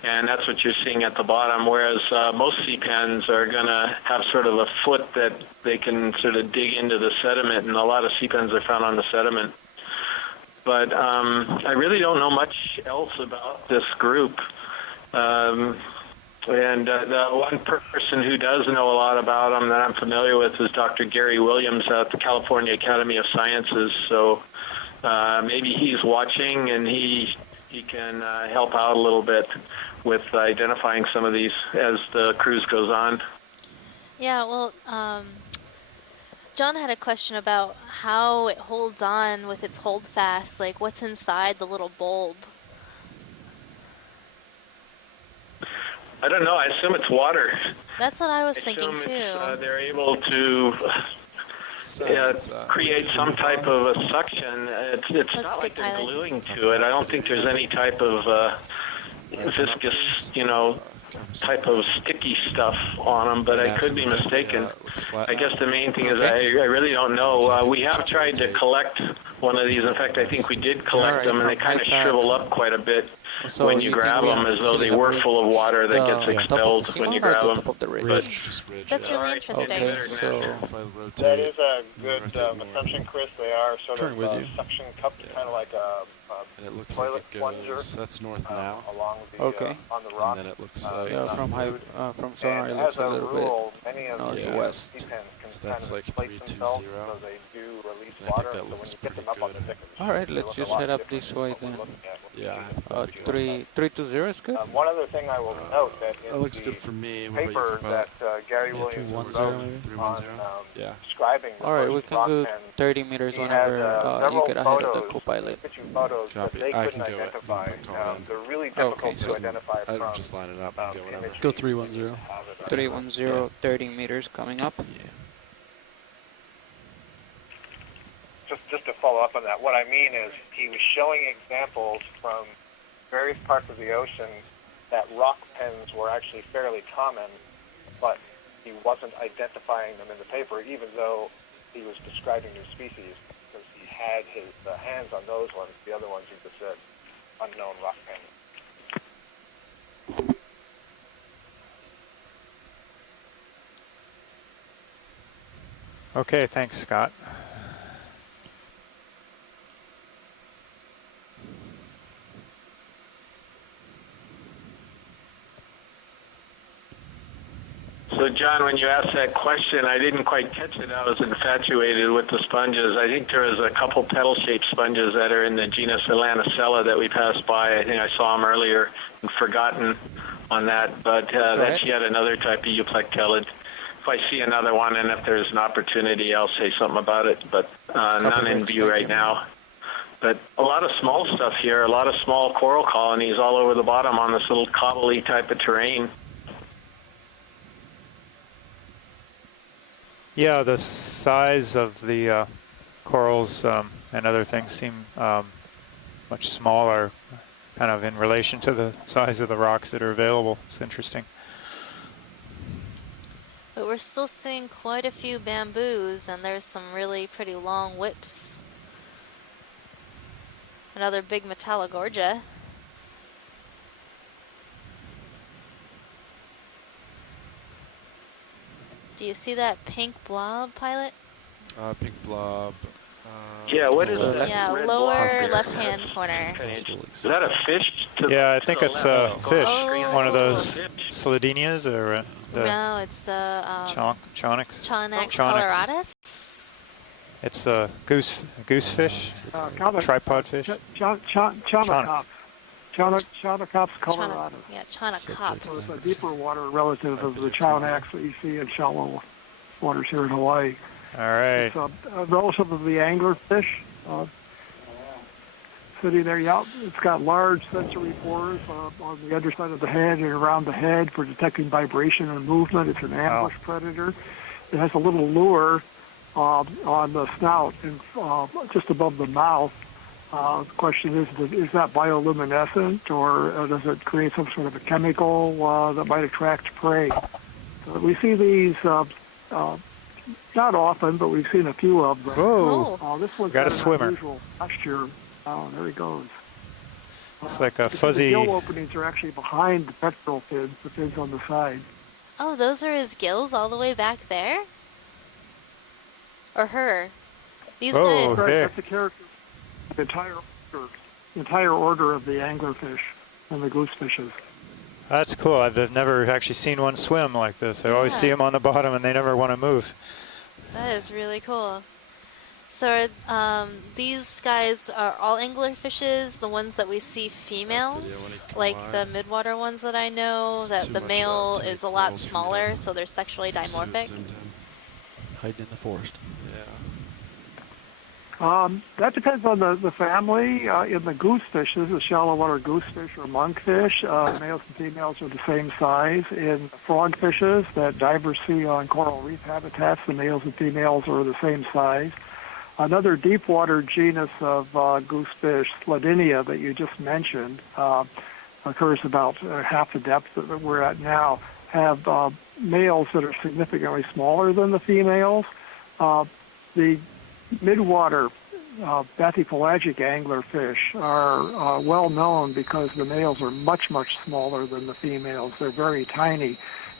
And that's what you're seeing at the bottom, whereas most sea pens are going to have sort of a foot that they can sort of dig into the sediment, and a lot of sea pens are found on the sediment. But I really don't know much else about this group. And the one person who does know a lot about them that I'm familiar with is Dr. Gary Williams at the California Academy of Sciences. So maybe he's watching and he can help out a little bit with identifying some of these as the cruise goes on. Yeah, well, John had a question about how it holds on with its holdfast, like what's inside the little bulb. I don't know. I assume it's water. That's what I was thinking too. They're able to create some type of a suction. It's not like they're gluing to it. I don't think there's any type of viscous, type of sticky stuff on them, but I could be mistaken. I guess the main thing is I really don't know. We have tried to collect one of these. In fact, I think we did collect them, and they kind of shrivel up quite a bit when you grab them, as though they were full of water that gets expelled when you grab them. But that's really interesting. That is a good assumption, Chris. They are sort of suction cupped, kind of like a and it looks toilet like it goes, that's north now. Along the, on the rock. And then it looks from sonar it looks a little bit northwest. So that's like 320. So they do release water. I think that looks pretty good. Alright, let's just head up this way then. Yeah. 320 is good. One other thing I will note that in looks the good for me. paper that Gary Williams wrote on describing the Alright, we first can rock go pen, 30 meters he whenever had, you get ahead of the photos, co-pilot. photos that Copy. they I couldn't can go identify. it. They're really difficult to identify I'd from. just line it up and go whatever. Go 310. 310, 30 meters coming up. Just to follow up on that, what I mean is he was showing examples from various parts of the ocean that rock pens were actually fairly common, but he wasn't identifying them in the paper, even though he was describing new species, because he had his hands on those ones. The other ones he just said unknown rock pens. Okay, thanks, Scott. So, John, when you asked that question, I didn't quite catch it. I was infatuated with the sponges. I think there was a couple petal-shaped sponges that are in the genus Atlanticella that we passed by. I think I saw them earlier and forgotten on that, but that's yet another type of euplectellid. If I see another one and if there's an opportunity, I'll say something about it, but none in view right now. But a lot of small stuff here, a lot of small coral colonies all over the bottom on this little cobbly type of terrain. Yeah, the size of the corals and other things seem much smaller, kind of in relation to the size of the rocks that are available. It's interesting. But we're still seeing quite a few bamboos, and there's some really pretty long whips. Another big Metallogorgia. Do you see that pink blob, Pilot? Pink blob. Yeah, what is that? Yeah, lower left-hand corner. Is that a fish? Yeah, I think it's a fish. One of those Slidinias or the no, it's the Chonyx coloratus. It's a goosefish, tripod fish. Chonocops. Chonocops coloratus. Yeah, Chonocops. So it's a deeper water relative of the Chonax that you see in shallow waters here in Hawaii. All right. It's a relative of the anglerfish. Sitting there, yeah, it's got large sensory pores on the underside of the head and around the head for detecting vibration and movement. It's an ambush predator. It has a little lure on the snout and just above the mouth. The question is that bioluminescent, or does it create some sort of a chemical that might attract prey? So we see these not often, but we've seen a few of them. Whoa! This one's got a an swimmer. unusual posture. Oh, there he goes. It's like a The fuzzy. gill openings are actually behind the pectoral fins, the fins on the side. Oh, those are his gills all the way back there? Or her? These guys. Right, that's the character. The entire order of the anglerfish and the goosefishes. That's cool. I've never actually seen one swim like this. I always see them on the bottom, and they never want to move. That is really cool. So these guys are all anglerfishes, the ones that we see females, like the midwater ones that I know, that the male is a lot smaller, so they're sexually dimorphic. Hiding in the forest. That depends on the family. In the goosefishes, the shallow water goosefish or monkfish, males and females are the same size. In frogfishes that divers see on coral reef habitats, the males and females are the same size. Another deep water genus of goosefish, Sladinia, that you just mentioned, occurs about half the depth that we're at now, have males that are significantly smaller than the females. The midwater bathypelagic anglerfish are well known because the males are much, much smaller than the females. They're very tiny.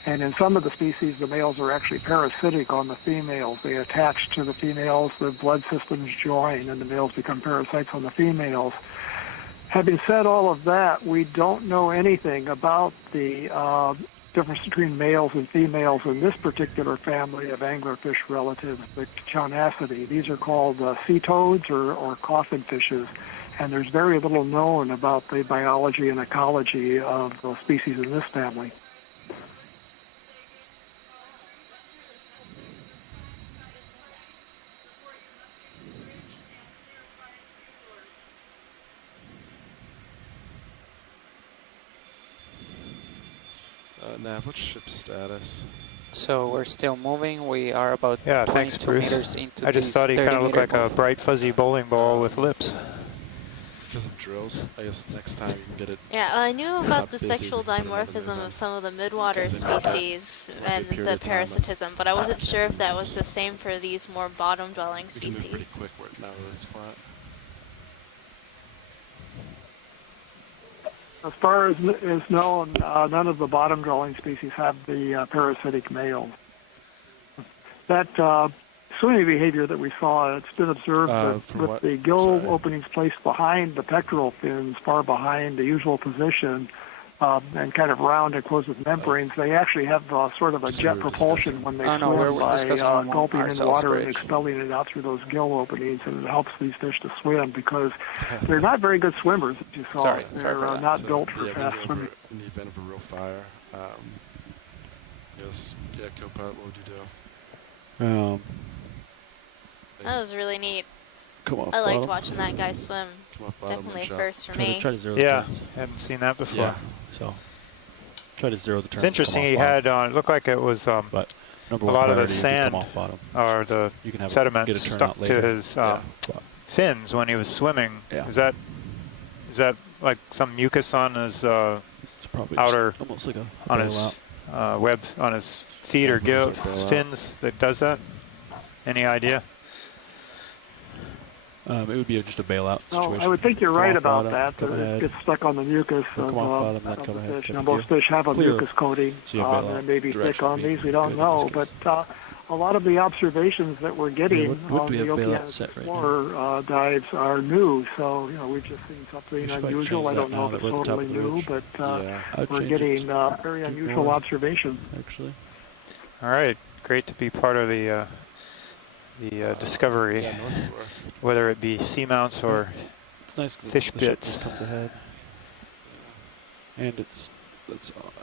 And in some of the species, the males are actually parasitic on the females. They attach to the females, the blood systems join, and the males become parasites on the females. Having said all of that, we don't know anything about the difference between males and females in this particular family of anglerfish relative to choanacity. These are called sea toads or coffin fishes, and there's very little known about the biology and ecology of the species in this family. Nav, what's ship status? So we're still moving. We are about thanks, 22 Bruce. meters into I just thought he kind of looked like a bright fuzzy bowling ball with lips. Because of drills, I guess next time you can get it. Yeah, I knew about the busy, sexual we can put another dimorphism move of some of the midwater Because in that species might be a and period the of time parasitism, but I wasn't sure if that was the same for these more bottom-dwelling We can move pretty species. quick where now that it's flat. As far as is known, none of the bottom-dwelling species have the parasitic males. That swimming behavior that we saw, it's been observed with the gill openings placed behind the pectoral fins, far behind the usual position, and kind of round and closed with membranes. They actually have sort of a jet propulsion when they swim by gulping in the water and expelling it out through those gill openings, and it helps these fish to swim because they're not very good swimmers, as you saw. They're not built for fast swimming. In the event of a real fire, co-pilot, what would you do? That was really neat. Come off I liked bottom. watching that guy swim. Definitely a first for me. Try to zero the Yeah, turns. hadn't seen that before. Yeah, so try to zero the turns. It's interesting. He had it looked like it was a lot of the sand or the sediment get a turn stuck out to later. his fins when he was swimming. Yeah. Is that like some mucus on his outer almost like a on his web on his feet or almost like a bailout. fins that does that? Any idea? It would be just a bailout situation. I would think you're Come right off about bottom, that. come It ahead. gets stuck on the mucus Come of, off bottom, then of come the ahead. fish. Take Now, a most view. fish have a Clear mucus coating. So you have bailout There may be thick direction on would be these. We don't good in know. this But a lot of the observations that we're getting what on do we the have bailout Okeanos set right Explorer dives are new. So, we've just seen something should probably unusual. I change don't that know now if that it's we're at the top totally of the new, ridge. but I'd we're change it getting to very keep unusual more, observations. Actually. All right, great to be part of the discovery, whether it be seamounts or It's nice because fish the ship bits. comes ahead, and that's I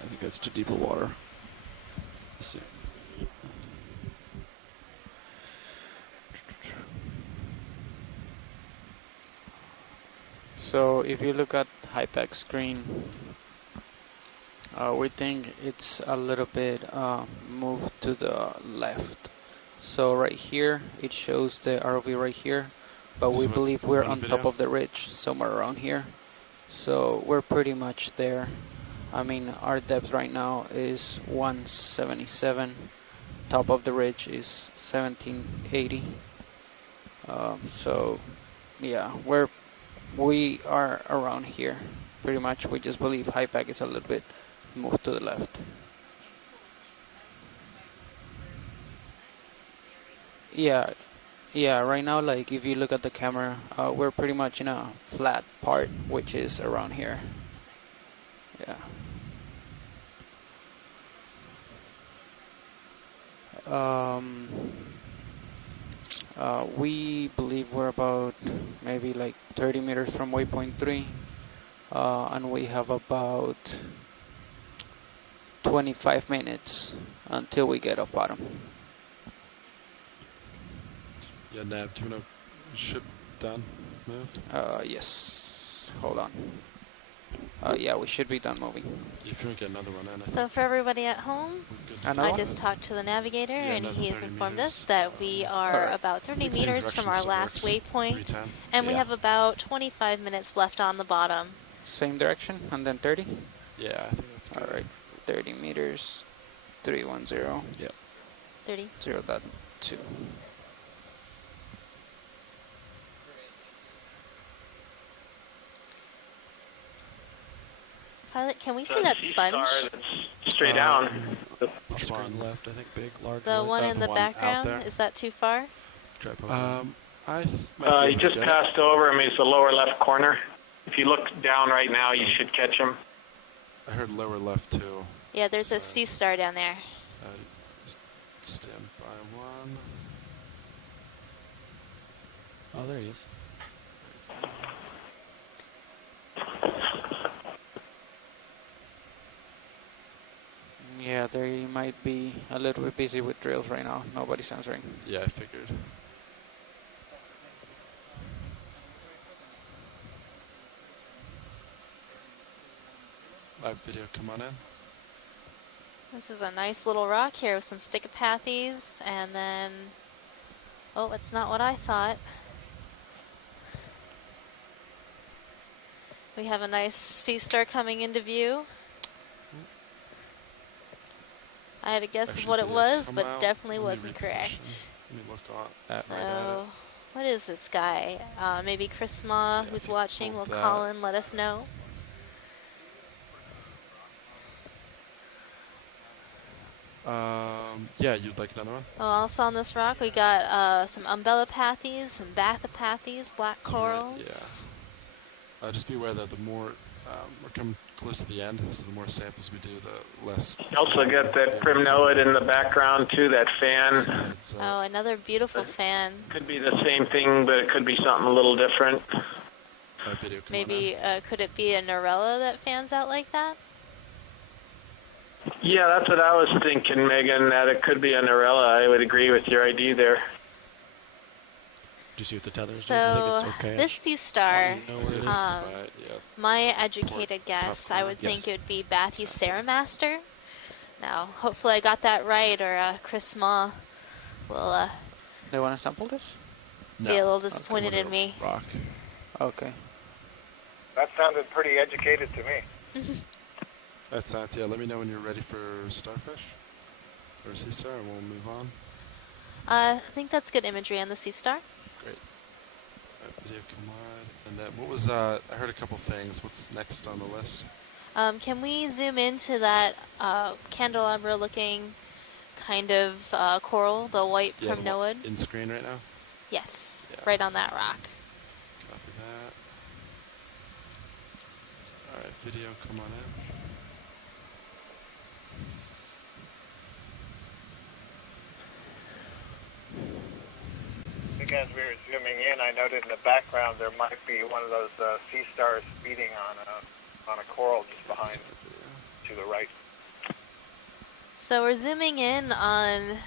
think that's to deeper water. Let's see. So if you look at HyPAC screen, we think it's a little bit moved to the left. So right here, it shows the ROV right here, but we believe we're on top of the ridge, somewhere around here. So we're pretty much there. I mean, our depth right now is 177 top of the ridge is 1780. So yeah, we are around here pretty much. We just believe high pack is a little bit moved to the left. Yeah, right now, like if you look at the camera, we're pretty much in a flat part, which is around here. Yeah. We believe we're about maybe like 30 meters from waypoint 3, and we have about 25 minutes until we get off bottom. Yeah, Nav, do you want to ship done, moved? Yes. Hold on. Yeah, we should be done moving. If you want to get another one in. So for everybody at home, Another I one? just talked to the navigator, Yeah, and another he's 30 informed meters. us that we are Alright. about 30 Same meters from direction our still last works. waypoint, 310. and we Yeah. have about 25 minutes left on the bottom. Same direction, and then 30? Yeah, I think that's good. Alright, 30 meters, 310. Yep. 30. 0.2. Pilot, can we So see that sea sponge? star that's straight down. Which one left? I think big, large. The one in the out background, there. is that too far? You just passed over him. He's the lower left corner. If you look down right now, you should catch him. I heard lower left too. Yeah, there's a sea star down there. Stand by one. Oh, there he is. Yeah, they might be a little bit busy with drills right now. Nobody's answering. Yeah, I figured. Live video, come on in. This is a nice little rock here with some stickopathies, and then, oh, it's not what I thought. We have a nice sea star coming into view. I had a guess of what it was, but definitely wasn't correct. Let me look at it. So, what is this guy? Maybe Chris Ma, who's watching, will call in, let us know. Yeah, you'd like another one? Oh, also on this rock, we got some umbellapathes, some bathypathes, black corals. Yeah. Just be aware that the more we're coming close to the end, so the more samples we do, the less. You also get that primnoid in the background too, that fan. Oh, another beautiful fan. Could be the same thing, but it could be something a little different. Maybe, could it be a Norella that fans out like that? Yeah, that's what I was thinking, Megan, that it could be a Norella. I would agree with your idea there. Do you see what the tether is? So, I think it's okay. this sea star, Yeah. my educated guess, I would think it would be Bathyceramaster. Now, hopefully I got that right, or Chris Ma will They want to sample this? be a little disappointed in me. Rock. Okay. That sounded pretty educated to me. That sounds, yeah, let me know when you're ready for starfish or sea star and we'll move on. I think that's good imagery on the sea star. Great. Video come wide. And then what was, I heard a couple things. What's next on the list? Can we zoom into that candelabra looking kind of coral, the white primnoid? In screen right now? Yes, right on that rock. Copy that. Alright, video come on in. I think as we were zooming in, I noted in the background there might be one of those sea stars feeding on a coral just behind, to the right. So we're zooming in on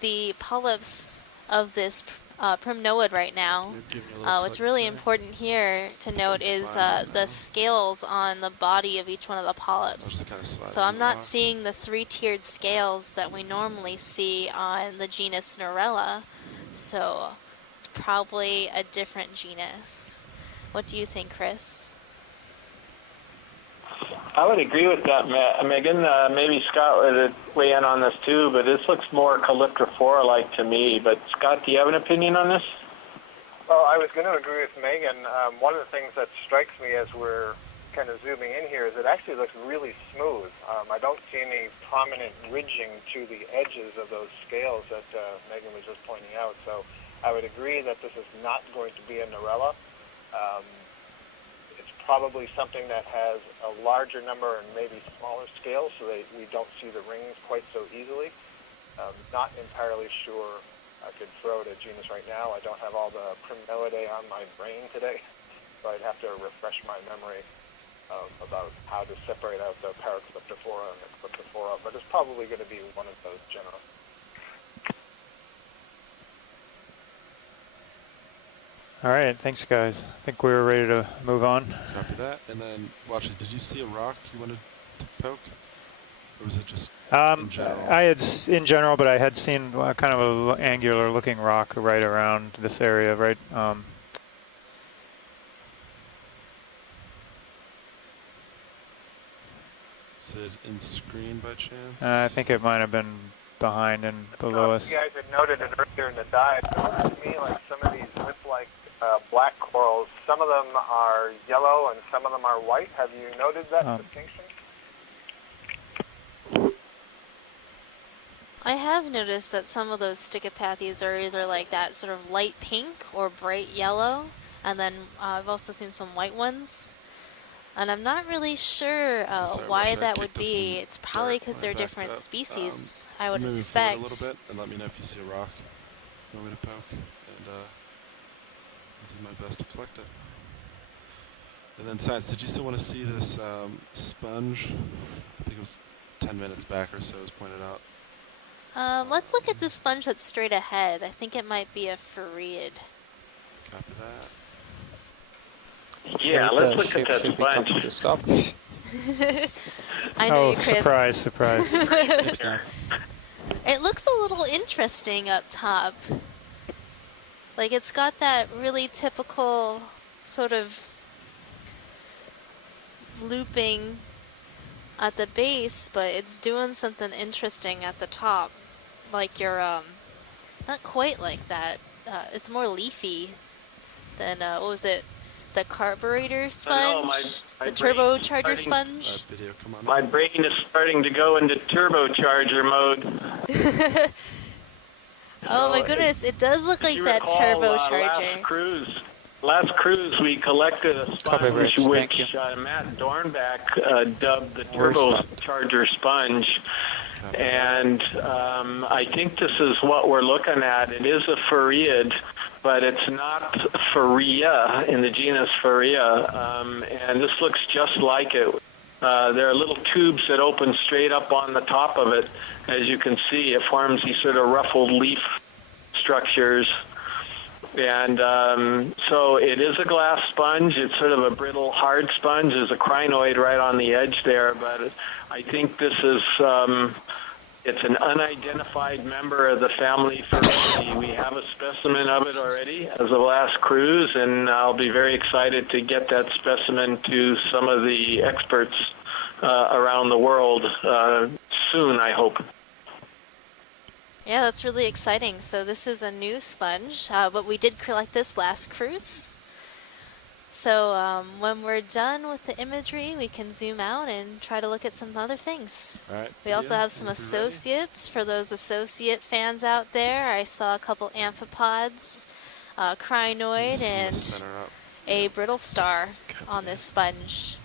the polyps of this primnoid right now. What's really important here to note is the scales on the body of each one of the polyps. So I'm not seeing the three-tiered scales that we normally see on the genus Norella. So it's probably a different genus. What do you think, Chris? I would agree with that, Megan. Maybe Scott would weigh in on this too, but this looks more calyptrophora-like to me. But Scott, do you have an opinion on this? Well, I was going to agree with Megan. One of the things that strikes me as we're kind of zooming in here is it actually looks really smooth. I don't see any prominent ridging to the edges of those scales that Megan was just pointing out. So I would agree that this is not going to be a Narella. It's probably something that has a larger number and maybe smaller scales so that we don't see the rings quite so easily. Not entirely sure I could throw it at genus right now. I don't have all the Primelidae on my brain today, so I'd have to refresh my memory about how to separate out the Paracalyptrophora and the Calyptrophora, but it's probably going to be one of those genera. All right, thanks, guys. I think we were ready to move on. Copy that. And then, watch it. Did you see a rock you wanted to poke? Or was it just in general? I had in general, but I had seen kind of a angular-looking rock right around this area, right? Is it in screen by chance? I think it might have been behind and below us. You guys had noted it earlier in the dive. It looks to me like some of these lip-like black corals, some of them are yellow and some of them are white. Have you noted that distinction? I have noticed that some of those Stichopathes are either like that sort of light pink or bright yellow, and then I've also seen some white ones. And I'm not really sure why that would be. It's probably because they're different species, I would suspect. Move forward a little bit and let me know if you see a rock you want me to poke, and I'll do my best to collect it. And then, Science, did you still want to see this sponge? I think it was 10 minutes back or so, it was pointed out. Let's look at the sponge that's straight ahead. I think it might be a Farreid. Copy that. Yeah, let's look at that sponge. To stop. I know you, Chris. Surprise, surprise. It looks a little interesting up top. Like it's got that really typical sort of looping at the base, but it's doing something interesting at the top. Like your, not quite like that. It's more leafy than, what was it? The carburetor sponge? The turbocharger sponge? My brain is starting to go into turbocharger mode. Oh my goodness, it does look like that turbocharger. Last cruise we collected a sponge which Matt Dornbach dubbed the turbocharger sponge. And I think this is what we're looking at. It is a Farreid, but it's not Farrea in the genus Farrea. And this looks just like it. There are little tubes that open straight up on the top of it. As you can see, it forms these sort of ruffled leaf structures. And so it is a glass sponge. It's sort of a brittle, hard sponge. There's a crinoid right on the edge there, but I think this is, it's an unidentified member of the family Farreid. We have a specimen of it already as of last cruise, and I'll be very excited to get that specimen to some of the experts around the world soon, I hope. Yeah, that's really exciting. So this is a new sponge, but we did collect this last cruise. So when we're done with the imagery, we can zoom out and try to look at some other things. All right. We also have some associates. For those associate fans out there, I saw a couple amphipods, crinoid, and a brittle star on this sponge.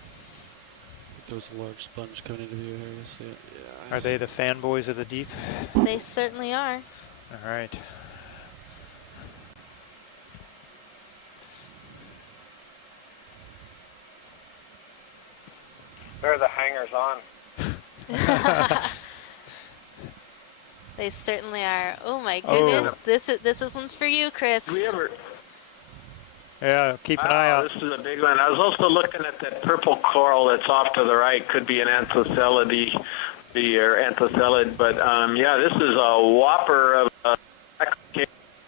There's a large sponge coming into view here. You see it? Yeah. Are they the fanboys of the deep? They certainly are. All right. They're the hangers on. They certainly are. Oh my goodness! This one's for you, Chris. Do we ever? Yeah, keep an eye out. This is a big one. I was also looking at that purple coral that's off to the right. Could be an Anthocellid, or Anthocellid, but yeah, this is a whopper of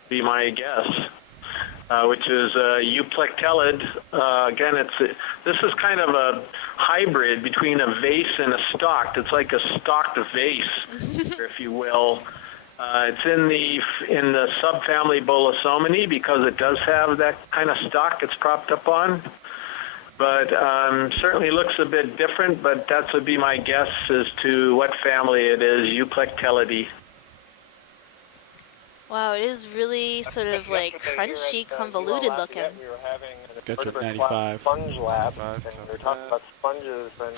be my guess, which is Euplectellid. Again, this is kind of a hybrid between a vase and a stalked. It's like a stalked vase, if you will. It's in the subfamily Bolosomini because it does have that kind of stalk it's propped up on. But certainly looks a bit different, but that would be my guess as to what family it is, Euplectellidae. Wow, it is really sort of like crunchy, convoluted looking. We were having an Got your invertebrate 95. sponge lab, and we were talking about sponges, and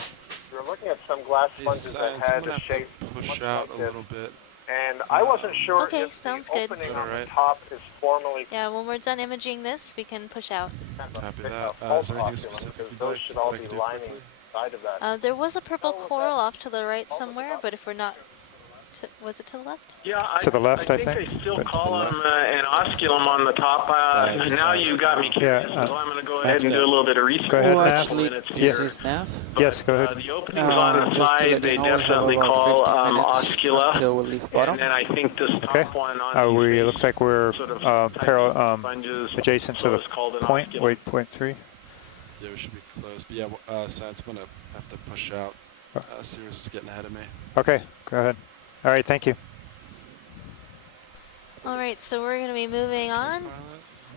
we were looking at some glass sponges that had a shape push much out like a this. little bit. And I wasn't sure Okay, if sounds the good. opening on the top is formally Yeah, when we're done imaging this, we can push out. Copy that. false Is there anything osculum, specific because you'd those like should all that I be can do lining quickly? the side of that. There was a purple coral off to the right somewhere, but if we're not, was it to the left? Yeah, To the left, I think think. they still But- call them an osculum on the top. Now you got me curious, Yeah, so I'm going to go ahead and do a little bit of research. Go ahead, Well, Nav. actually, Minutes this here. is nav. Yes, go ahead. The openings on the Just to side, let they you know, we have definitely about call 15 minutes oscula. until we leave bottom. And then I think this top Okay. one on We the looks like we're sort of sponges, adjacent to so the it's called an point. osculum. Wait, point 3. Yeah, we should be close. But yeah, Science, I'm going to have to push out. Sirius is getting ahead of me. Okay, go ahead. All right, thank you. All right, so we're going to be moving on.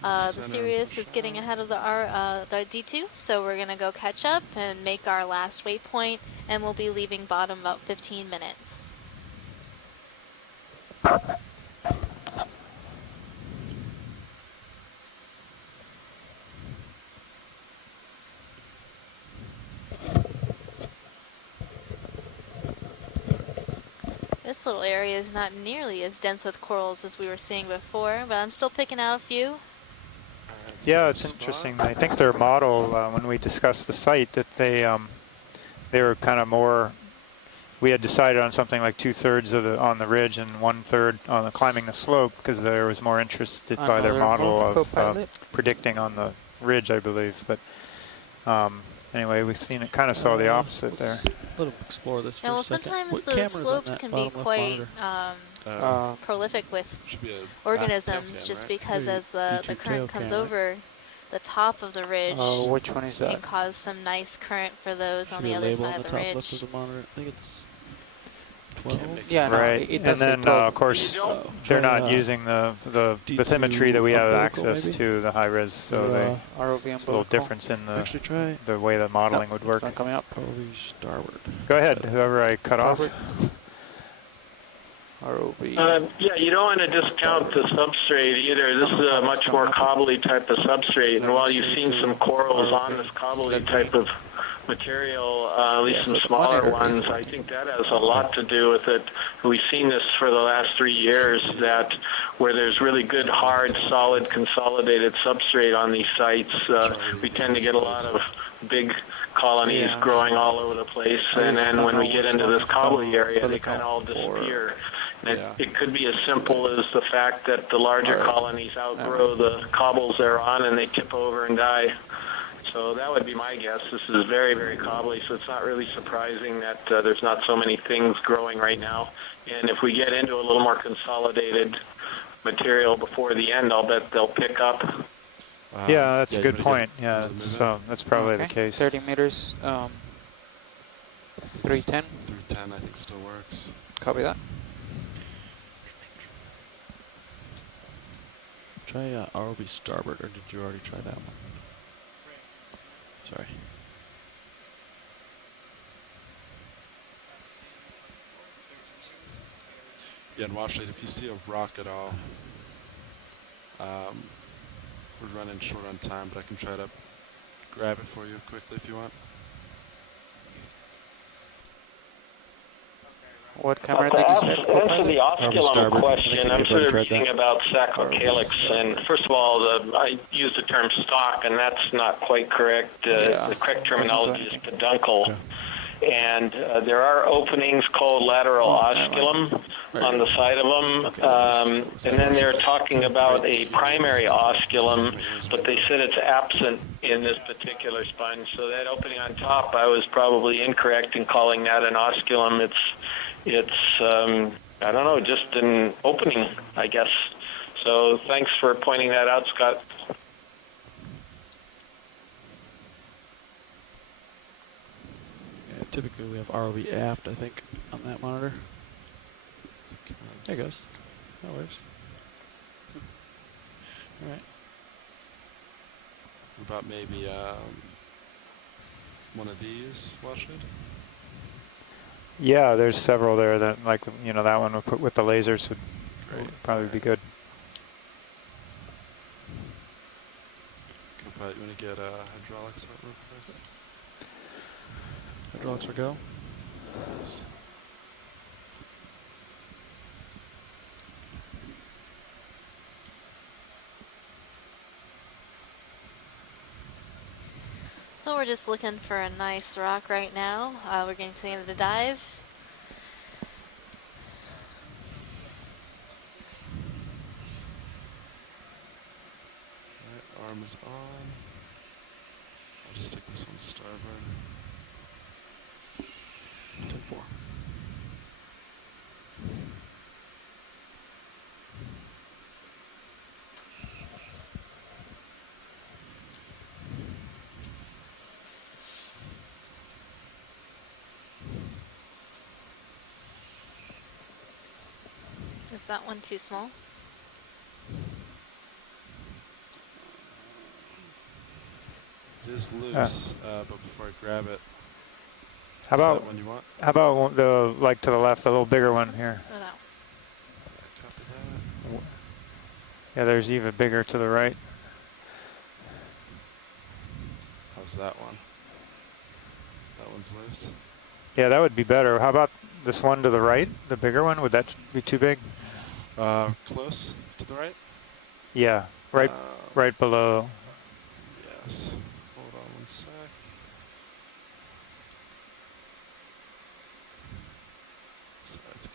The Sirius is getting ahead of the D2, so we're going to go catch up and make our last waypoint, and we'll be leaving bottom about 15 minutes. This little area is not nearly as dense with corals as we were seeing before, but I'm still picking out a few. Yeah, it's interesting. I think their model, when we discussed the site, that they were kind of more. We had decided on something like 2/3 of on the ridge and 1/3 on the climbing the slope because there was more interested by their Another model move, of co-pilot. predicting on the ridge, I believe. But anyway, we've seen it. Kind of saw the opposite there. Let them explore this for Yeah, well, a second. sometimes What those camera's on slopes that can be bottom left quite monitor? prolific with Should be a organisms, tail just cam, right? because as the YouTube current tail comes cam, right? over the top of the ridge, Which one is it can that? cause some nice current for those Should on be the a other label side on of the the top left ridge. of the monitor. I think it's 12. Yeah, no, Right, it and does say then 12. of course Try, they're not using the D2 bathymetry that we have umbilical, access maybe? to, the high res. So Or, ROV there's a little umbilical. difference in Actually, try the way the modeling would It's work. not coming up. probably starboard. Go ahead, whoever I cut off. Starboard. ROV. Yeah, you don't want to discount the substrate either. This is a much more cobbly type of substrate, and while you've seen some corals on this cobbly type of material, at least some smaller ones, I think that has a lot to do with it. We've seen this for the last 3 years, that where there's really good, hard, solid, consolidated substrate on these sites, we tend to get a lot of big colonies growing all over the place, and then when we get into this cobbly area, they kind of all disappear. It could be as simple as the fact that the larger colonies outgrow the cobbles they're on and they tip over and die. So that would be my guess. This is very, very cobbly, so it's not really surprising that there's not so many things growing right now. And if we get into a little more consolidated material before the end, I'll bet they'll pick up. Yeah, that's a good point. Yeah, that's probably the case. 30 meters, 310. 310, I think, still works. Copy that. Try ROV starboard, or did you already try that one? Sorry. Yeah, and watch it. If you see a rock at all, we're running short on time, but I can try to grab it for you quickly if you want. What camera To did you answer say? the osculum starboard. question, I'm I've sort of already tried reading that. about sacrocalyx, and first of all, I used the term stock, and that's not quite correct. The correct terminology is peduncle. And there are openings called lateral osculum on the side of them. And then they're talking about a primary osculum, but they said it's absent in this particular sponge. So that opening on top, I was probably incorrect in calling that an osculum. It's I don't know, just an opening, I guess. So thanks for pointing that out, Scott. Typically we have ROV aft, I think, on that monitor. There it goes. That works. All right. What about maybe one of these watershed? Yeah, there's several there that, like, you know, that one would put with the lasers would probably be good. You want to get hydraulics out real quick? Hydraulics for go. Yes. So we're just looking for a nice rock right now. We're getting to the end of the dive. Alright, arm is on. I'll just take this one starboard. 10-4. Is that one too small? It is loose, but before I grab it, How is that about one you want? How about the, like, to the left, the little bigger one here? Or that Copy that. Yeah, there's even bigger to the right. How's that one? That one's loose. Yeah, that would be better. How about this one to the right, the bigger one? Would that be too big? Close to the right? Yeah, right, right below. Yes. Hold on one sec. So it's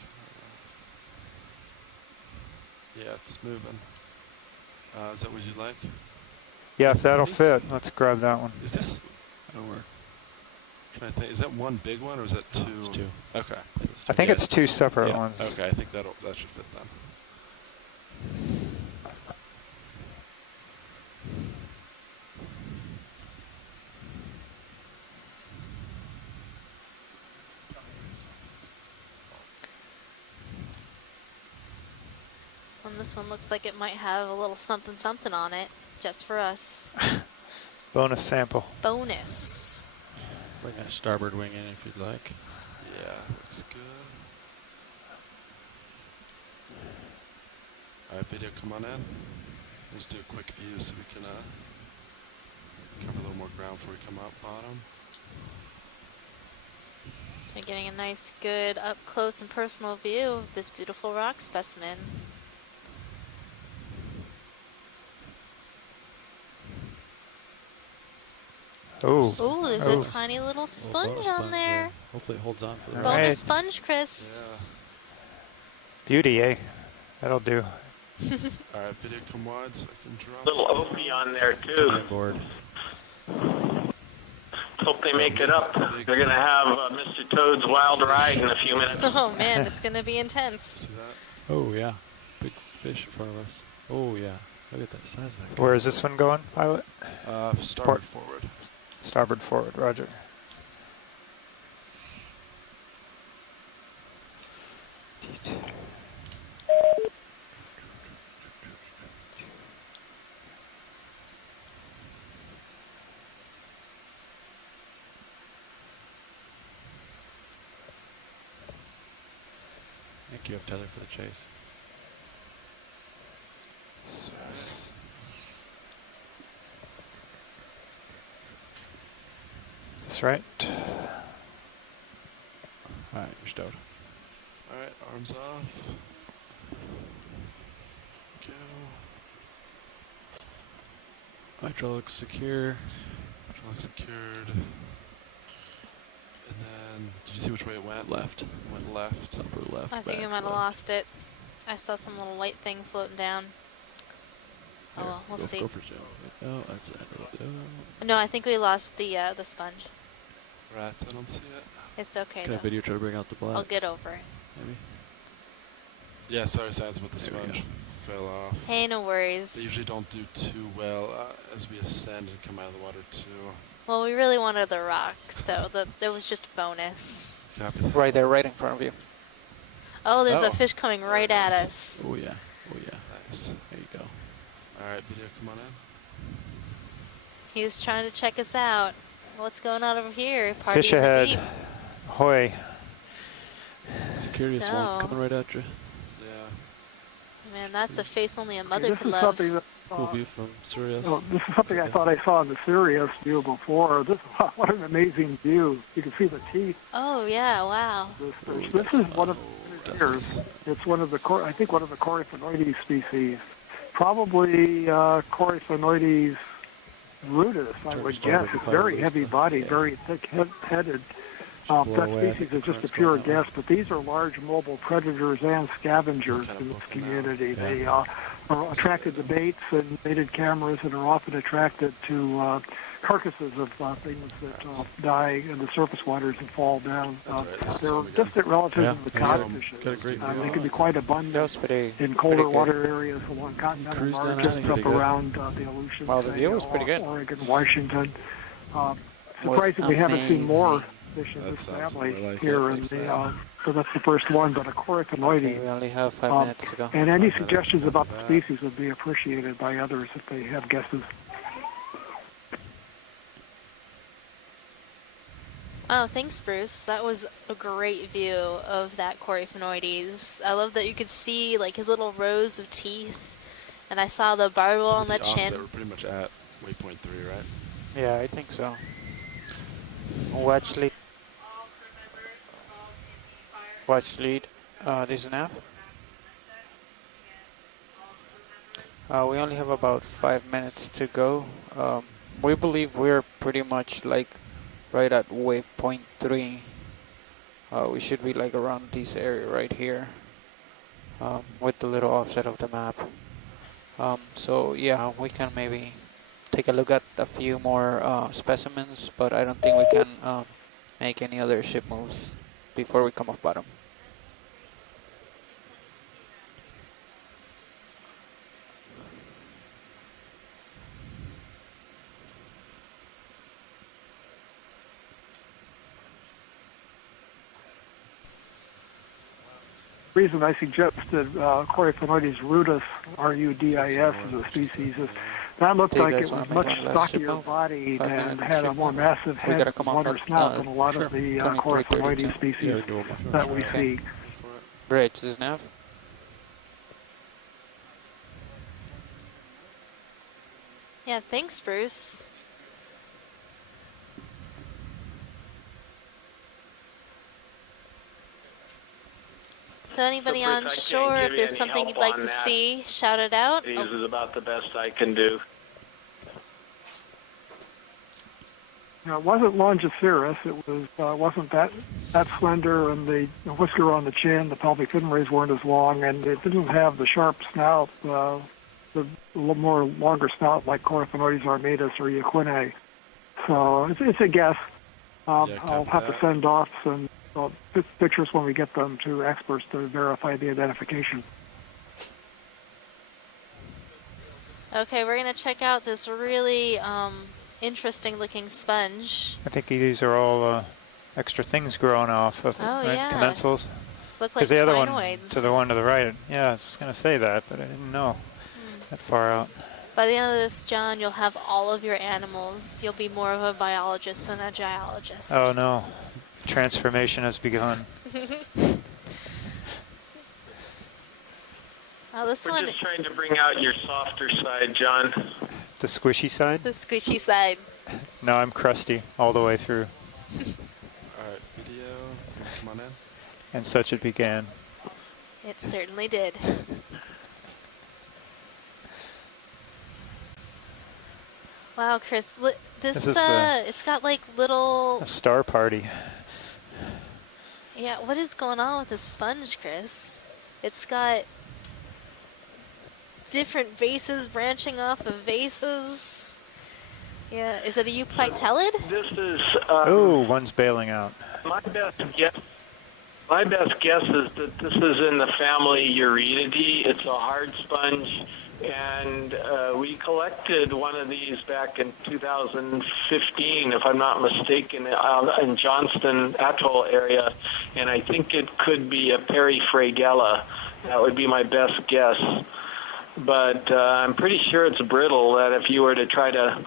yeah, it's moving. Is that what you'd like? Yeah, if that'll fit, let's grab that one. Is this? That'll work. Trying to think. Is that one big one or is that two? It's two. Okay. I think it's two separate Yeah, ones. Okay, I think that should fit then. And this one looks like it might have a little something something on it, just for us. Bonus sample. Bonus. Bring that starboard wing in if you'd like. Yeah, looks good. Alright, video, come on in. Let's do a quick view so we can cover a little more ground before we come out bottom. So you're getting a nice, good, up close and personal view of this beautiful rock specimen. Oh. Ooh, there's a tiny little sponge on there. Yeah. Hopefully it holds on for the Bonus Right. sponge, Chris. Yeah. Beauty, eh? That'll do. Alright, video, come wide so I can drop. Little Opie on there too. board. Hope they make it up. They're gonna have Mr. Toad's Wild Ride in a few minutes. Oh man, it's gonna be intense. See that? Oh yeah, big fish in front of us. Oh yeah, look at that size of that guy. Where is this one going, pilot? Starboard forward. Starboard forward, roger. Thank you, tether for the chase. That's right. Alright, you're stowed. Alright, arms off. Go. Hydraulics secure. Hydraulic secured. And then, did you see which way it went? Left. It went left. Upper left. I think back you might have left. lost it. I saw some little white thing floating down. Oh Here, well, we'll go, see. Go for zoom. Oh, that's it. No, I think we lost the sponge. Rats, I don't see it. It's okay Can I though. video try to bring out the black? I'll get over it. Maybe. Yeah, sorry, Sans, about the There we sponge. Fell off. Hey, no worries. They usually don't do too well as we ascend and come out of the water too. Well, we really wanted the rock, so that was just a bonus. Copy. Right there, right in front of you. Oh, there's a fish coming right at us. Oh yeah. Oh yeah. Nice. There you go. All right, video, come on in. He's trying to check us out. What's going on over here? Party Fish in the ahead. deep. Ahoy. Curious one coming right at you. Yeah. Man, that's a face only a mother This could is love. something that Cool view from Sirius. this is something I thought I saw in the Sirius view before. What an amazing view! You can see the teeth. Oh yeah, wow. This is one of it's one of the I think one of the Coryphonoides species, probably Coryphonoides rudus. I would guess it's very heavy bodied, very thick-headed. That species is just a pure guess, but these are large mobile predators and scavengers in this community. They are attracted to baits and baited cameras and are often attracted to carcasses of things that die in the surface waters and fall down. They're distant relatives of the codfishes. They can be quite abundant in colder water areas along continental margins up around the Aleutians, Wow, the view was pretty good. Oregon, Washington. Surprisingly, we haven't seen more fish in this family here in the so that's the first one, but a Coryphonoides. Okay, we only have 5 minutes to go. And any suggestions about the species would be appreciated by others if they have guesses. Oh, thanks, Bruce. That was a great view of that Coryphonoides. I love that you could see like his little rows of teeth, and I saw the barbel on the chin. We're pretty much at waypoint 3, right? Yeah, I think so. Watch lead. Watch lead. This is nav. We only have about 5 minutes to go. We believe we're pretty much like right at waypoint 3. We should be like around this area right here, with the little offset of the map. So yeah, we can maybe take a look at a few more specimens, but I don't think we can make any other ship moves before we come off bottom. The reason I suggested Coryphonoides rudus, R-U-D-I-S, as a species is that looked like it was much stockier bodied and had a more massive head, longer snout than a lot of the Coryphonoides species that we see. Bridge, this is nav. Yeah, thanks, Bruce. So anybody Bruce, on I can't shore, give if you there's any something help you'd like on to that. see, shout it out. These is about the best I can do. Now, it wasn't Longiceros. It was wasn't that slender, and the whisker on the chin, the pelvic fin rays weren't as long, and it didn't have the sharp snout, the more longer snout like Coryphonoides armatus or Equinae. So it's a guess. I'll have to send off some pictures when we get them to experts to verify the identification. Okay, we're going to check out this really interesting looking sponge. I think these are all extra things growing off of it, Oh, right? yeah. Commensals. Look like the other one crinoids. to the one to the right, yeah, I was going to say that, but I didn't know that far out. By the end of this, John, you'll have all of your animals. You'll be more of a biologist than a geologist. Oh no, transformation has begun. This We're one, just trying to bring out your softer side, John. The squishy side? the squishy side. No, I'm crusty all the way through. Alright, video, come on in. And such it began. It certainly did. Wow, Chris, this is it's got like little. A star party. Yeah, what is going on with this sponge, Chris? It's got different vases branching off of vases. Yeah, is it a euplectellid? This is Oh, one's bailing out. my best guess. My best guess is that this is in the family Euretidae. It's a hard sponge And we collected one of these back in 2015, if I'm not mistaken, in Johnston Atoll area, and I think it could be a perifragella. That would be my best guess. But I'm pretty sure it's brittle, that if you were to try to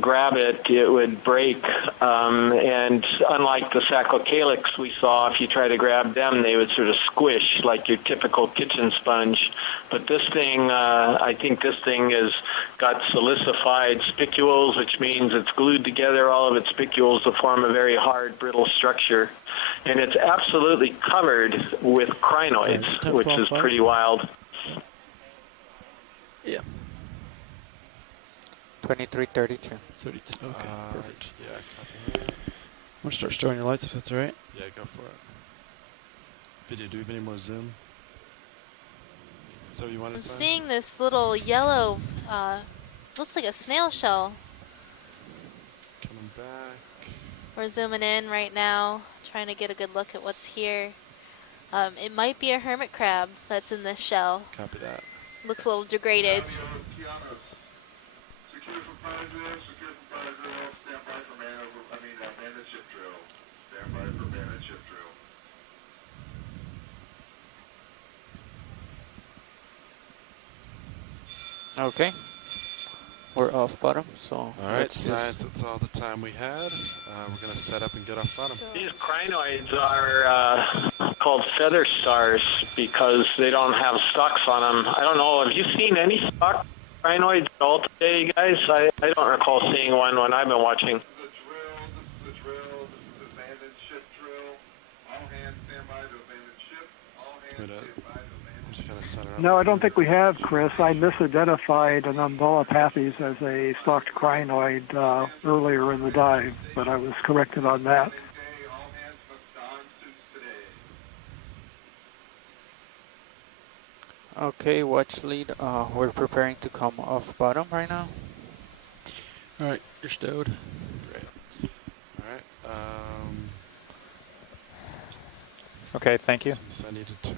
grab it, it would break. And unlike the sacrocalyx we saw, if you try to grab them, they would sort of squish like your typical kitchen sponge. But this thing, I think this thing has got silicified spicules, which means it's glued together all of its spicules to form a very hard, brittle structure. And it's absolutely covered with crinoids, which is pretty wild. Yeah. 2332. 32. Okay, perfect. Yeah, copy. I'm going to start showing your lights if that's all right. Yeah, go for it. Video, do we have any more zoom? Is that what you wanted I'm to seeing this little yellow, looks like a snail shell. Coming back. We're zooming in right now, trying to get a good look at what's here. It might be a hermit crab that's in this shell. Copy that. Looks a little degraded. Okay. We're off bottom, so All right, science, that's all the time we had. We're going to set up and get off bottom. These crinoids are called feather stars because they don't have stalks on them. I don't know, have you seen any stalk crinoids at all today, guys? I don't recall seeing one when I've been watching. I'm just going to set it up. No, I don't think we have, Chris. I misidentified an Umbellapathes as a stalked crinoid earlier in the dive, but I was corrected on that. Okay, watch lead. We're preparing to come off bottom right now. All right, you're stowed. Great. All right. Okay, thank you. So I need to turn.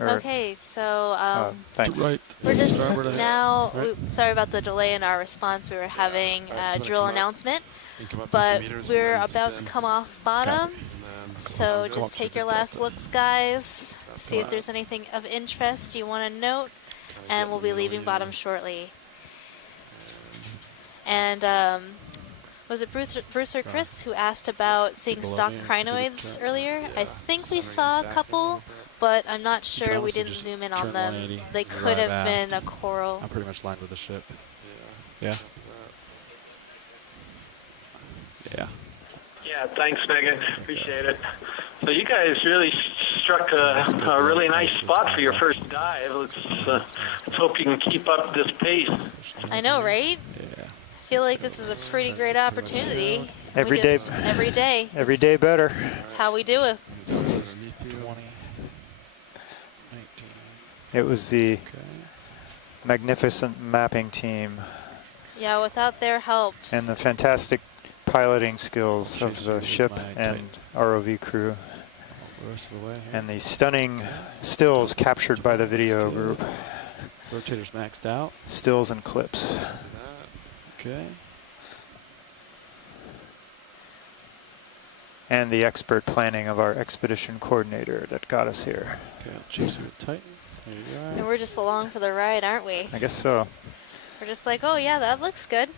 Okay, so thanks. Right. we're just Starboard now, right. sorry about the delay in our response. We were having a drill announcement, up but 50 meters we're and then about to spin. come off bottom. So And then just take your last looks, guys. See if there's anything of interest you want to note, and we'll be leaving bottom shortly. And was it Bruce or Chris who asked about seeing stock crinoids earlier? I think we saw a couple, but I'm not sure. We didn't zoom in on them. They could have been a coral. I'm pretty much lined with the ship. Yeah. Yeah. Yeah, thanks, Megan. Appreciate it. So you guys really struck a really nice spot for your first dive. Let's hope you can keep up this pace. I know, right? Yeah. I feel like this is a pretty great opportunity. Every day. Every day. Every day better. That's how we do it. 20. It was the magnificent mapping team Yeah, without their help. and the fantastic piloting skills of the ship and ROV crew, and the stunning stills captured by the video group. Rotator's maxed out. Stills and clips. Okay. And the expert planning of our expedition coordinator that got us here. Okay, I'll chase you with Titan. There you go. And we're just along for the ride, aren't we? I guess so. We're just like, oh yeah, that looks good.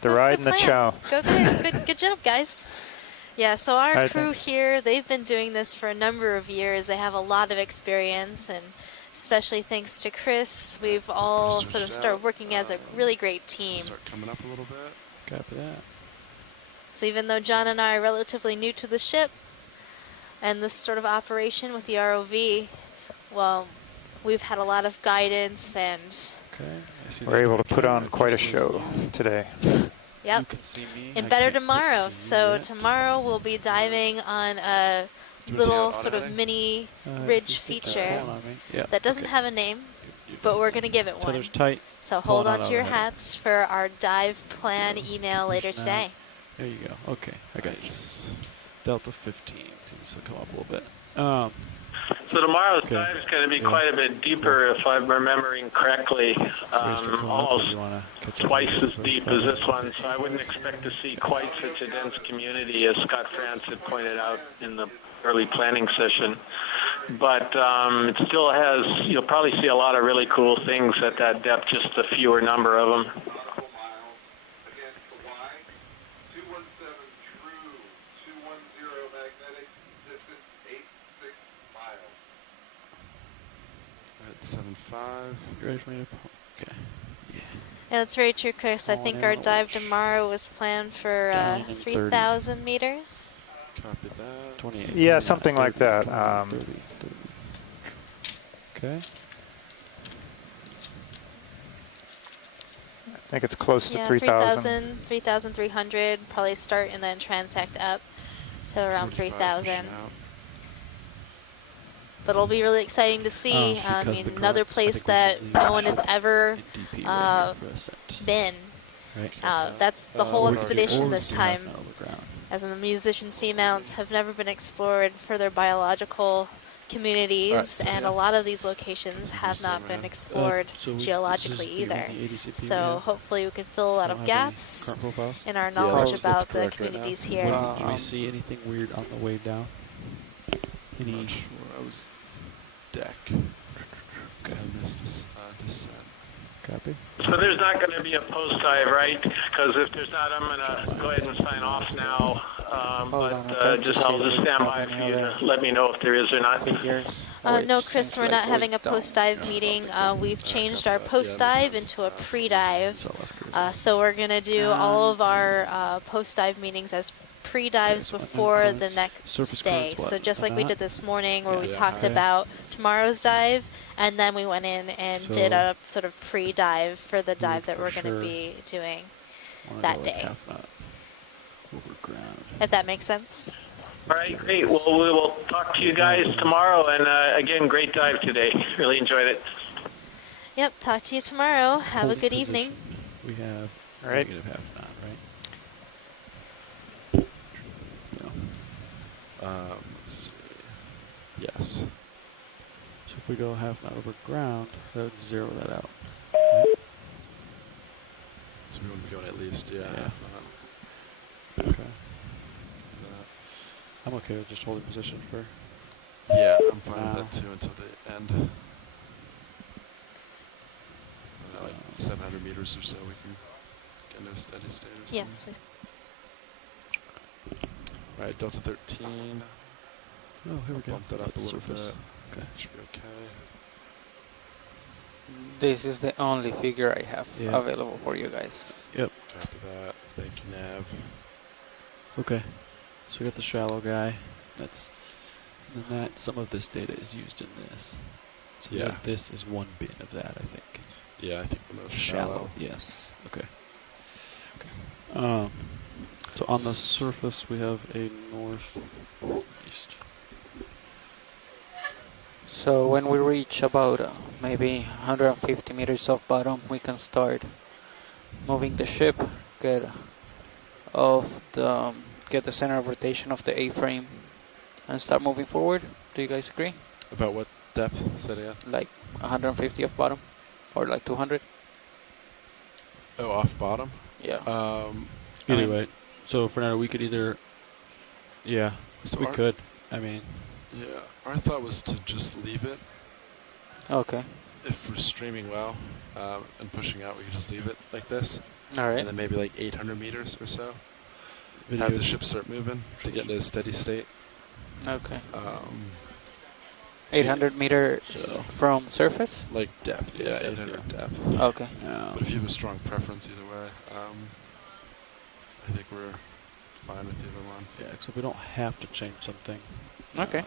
The ride and the chow. Good job, guys. Yeah, so our All right, crew thanks. here, they've been doing this for a number of years. They have a lot of experience, and especially thanks to Chris, we've all sort of started working as a really great team. Start coming up a little bit. Copy that. So even though John and I are relatively new to the ship and this sort of operation with the ROV, well, we've had a lot of guidance and We're able to put on quite a show today. yep, and better tomorrow. So tomorrow we'll be diving on a little sort of mini ridge feature that doesn't have a name, but we're going to give it one. Tether's tight. So hold Pulling on out to your overhead. hats for our dive plan email later today. There you go. Okay, I got you. Delta 15 seems to come up a little bit. So tomorrow's dive is going to be quite a bit deeper, if I'm remembering correctly, almost twice as deep as this one. So I wouldn't expect to see quite such a dense community as Scott France had pointed out in the early planning session. But it still has, you'll probably see a lot of really cool things at that depth, just a fewer number of them. At 7.5. You ready for me to? Okay. Yeah, that's very true, Chris. I think our dive tomorrow was planned for 3,000 meters. Copy that. 28. Yeah, something like that. 30. Okay. I think it's close to 3,000, 3,300, probably start and then transect up to around 3,000. But it'll be really exciting to see. I mean, another place that no one has ever been. That's the whole expedition this time. As in the musician seamounts have never been explored for their biological communities, and a lot of these locations have not been explored geologically either. So hopefully we can fill a lot of gaps in our knowledge about the communities here. Do we see anything weird on the way down? Any deck. I missed descent. Copy. So there's not going to be a post dive, right? Because if there's not, I'm going to go ahead and sign off now. I'll just stand by for you to let me know if there is or not. No, Chris, we're not having a post-dive meeting. We've changed our post-dive into a pre-dive. So we're going to do all of our post-dive meetings as pre-dives before the next day. So just like we did this morning where we talked about tomorrow's dive, and then we went in and did a sort of pre-dive for the dive that we're going to be doing that day. If that makes sense. All right, great. Well, we will talk to you guys tomorrow. And again, great dive today. Really enjoyed it. Yep, talk to you tomorrow. Have a good evening. We have negative half knot, right? No. Let's see. Yes. So if we go half knot over ground, that would zero that out. Right? So we want to be going at least, half knot. Okay. I'm okay with just holding position for. Yeah, I'm fine with that too until the end. Like 700 meters or so, we can get into a steady state or something. Yes, please. Right, Delta 13. Oh, here we go. Bump that up a little bit. Okay. Should be okay. This is the only figure I have available for you guys. Yep. Copy that. Thank you, Nav. Okay. So we got the shallow guy. And then some of this data is used in this. So this is one bin of that, I think. Yeah, I think the most shallow. Yes. Okay. So on the surface we have a northeast. So when we reach about maybe 150 meters off bottom, we can start moving the ship, get the center of rotation of the A-frame, and start moving forward. Do you guys agree? About what depth? Said again? Like 150 off bottom, or like 200? Oh, off bottom? Yeah. Anyway, so for now we could either, so we could. I mean, yeah, our thought was to just leave it. Okay. If we're streaming well and pushing out, we could just leave it like this. All right. And then maybe like 800 meters or so. Have the ship start moving to get into a steady state. Okay. 800 meters from surface? Like depth, yeah, 800 depth. Okay. But if you have a strong preference either way, I think we're fine with either one. Yeah, except we don't have to change something. Okay.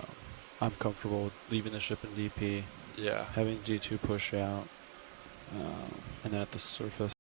I'm comfortable with leaving the ship in DP. Yeah. Having G2 push out, and then at the surface.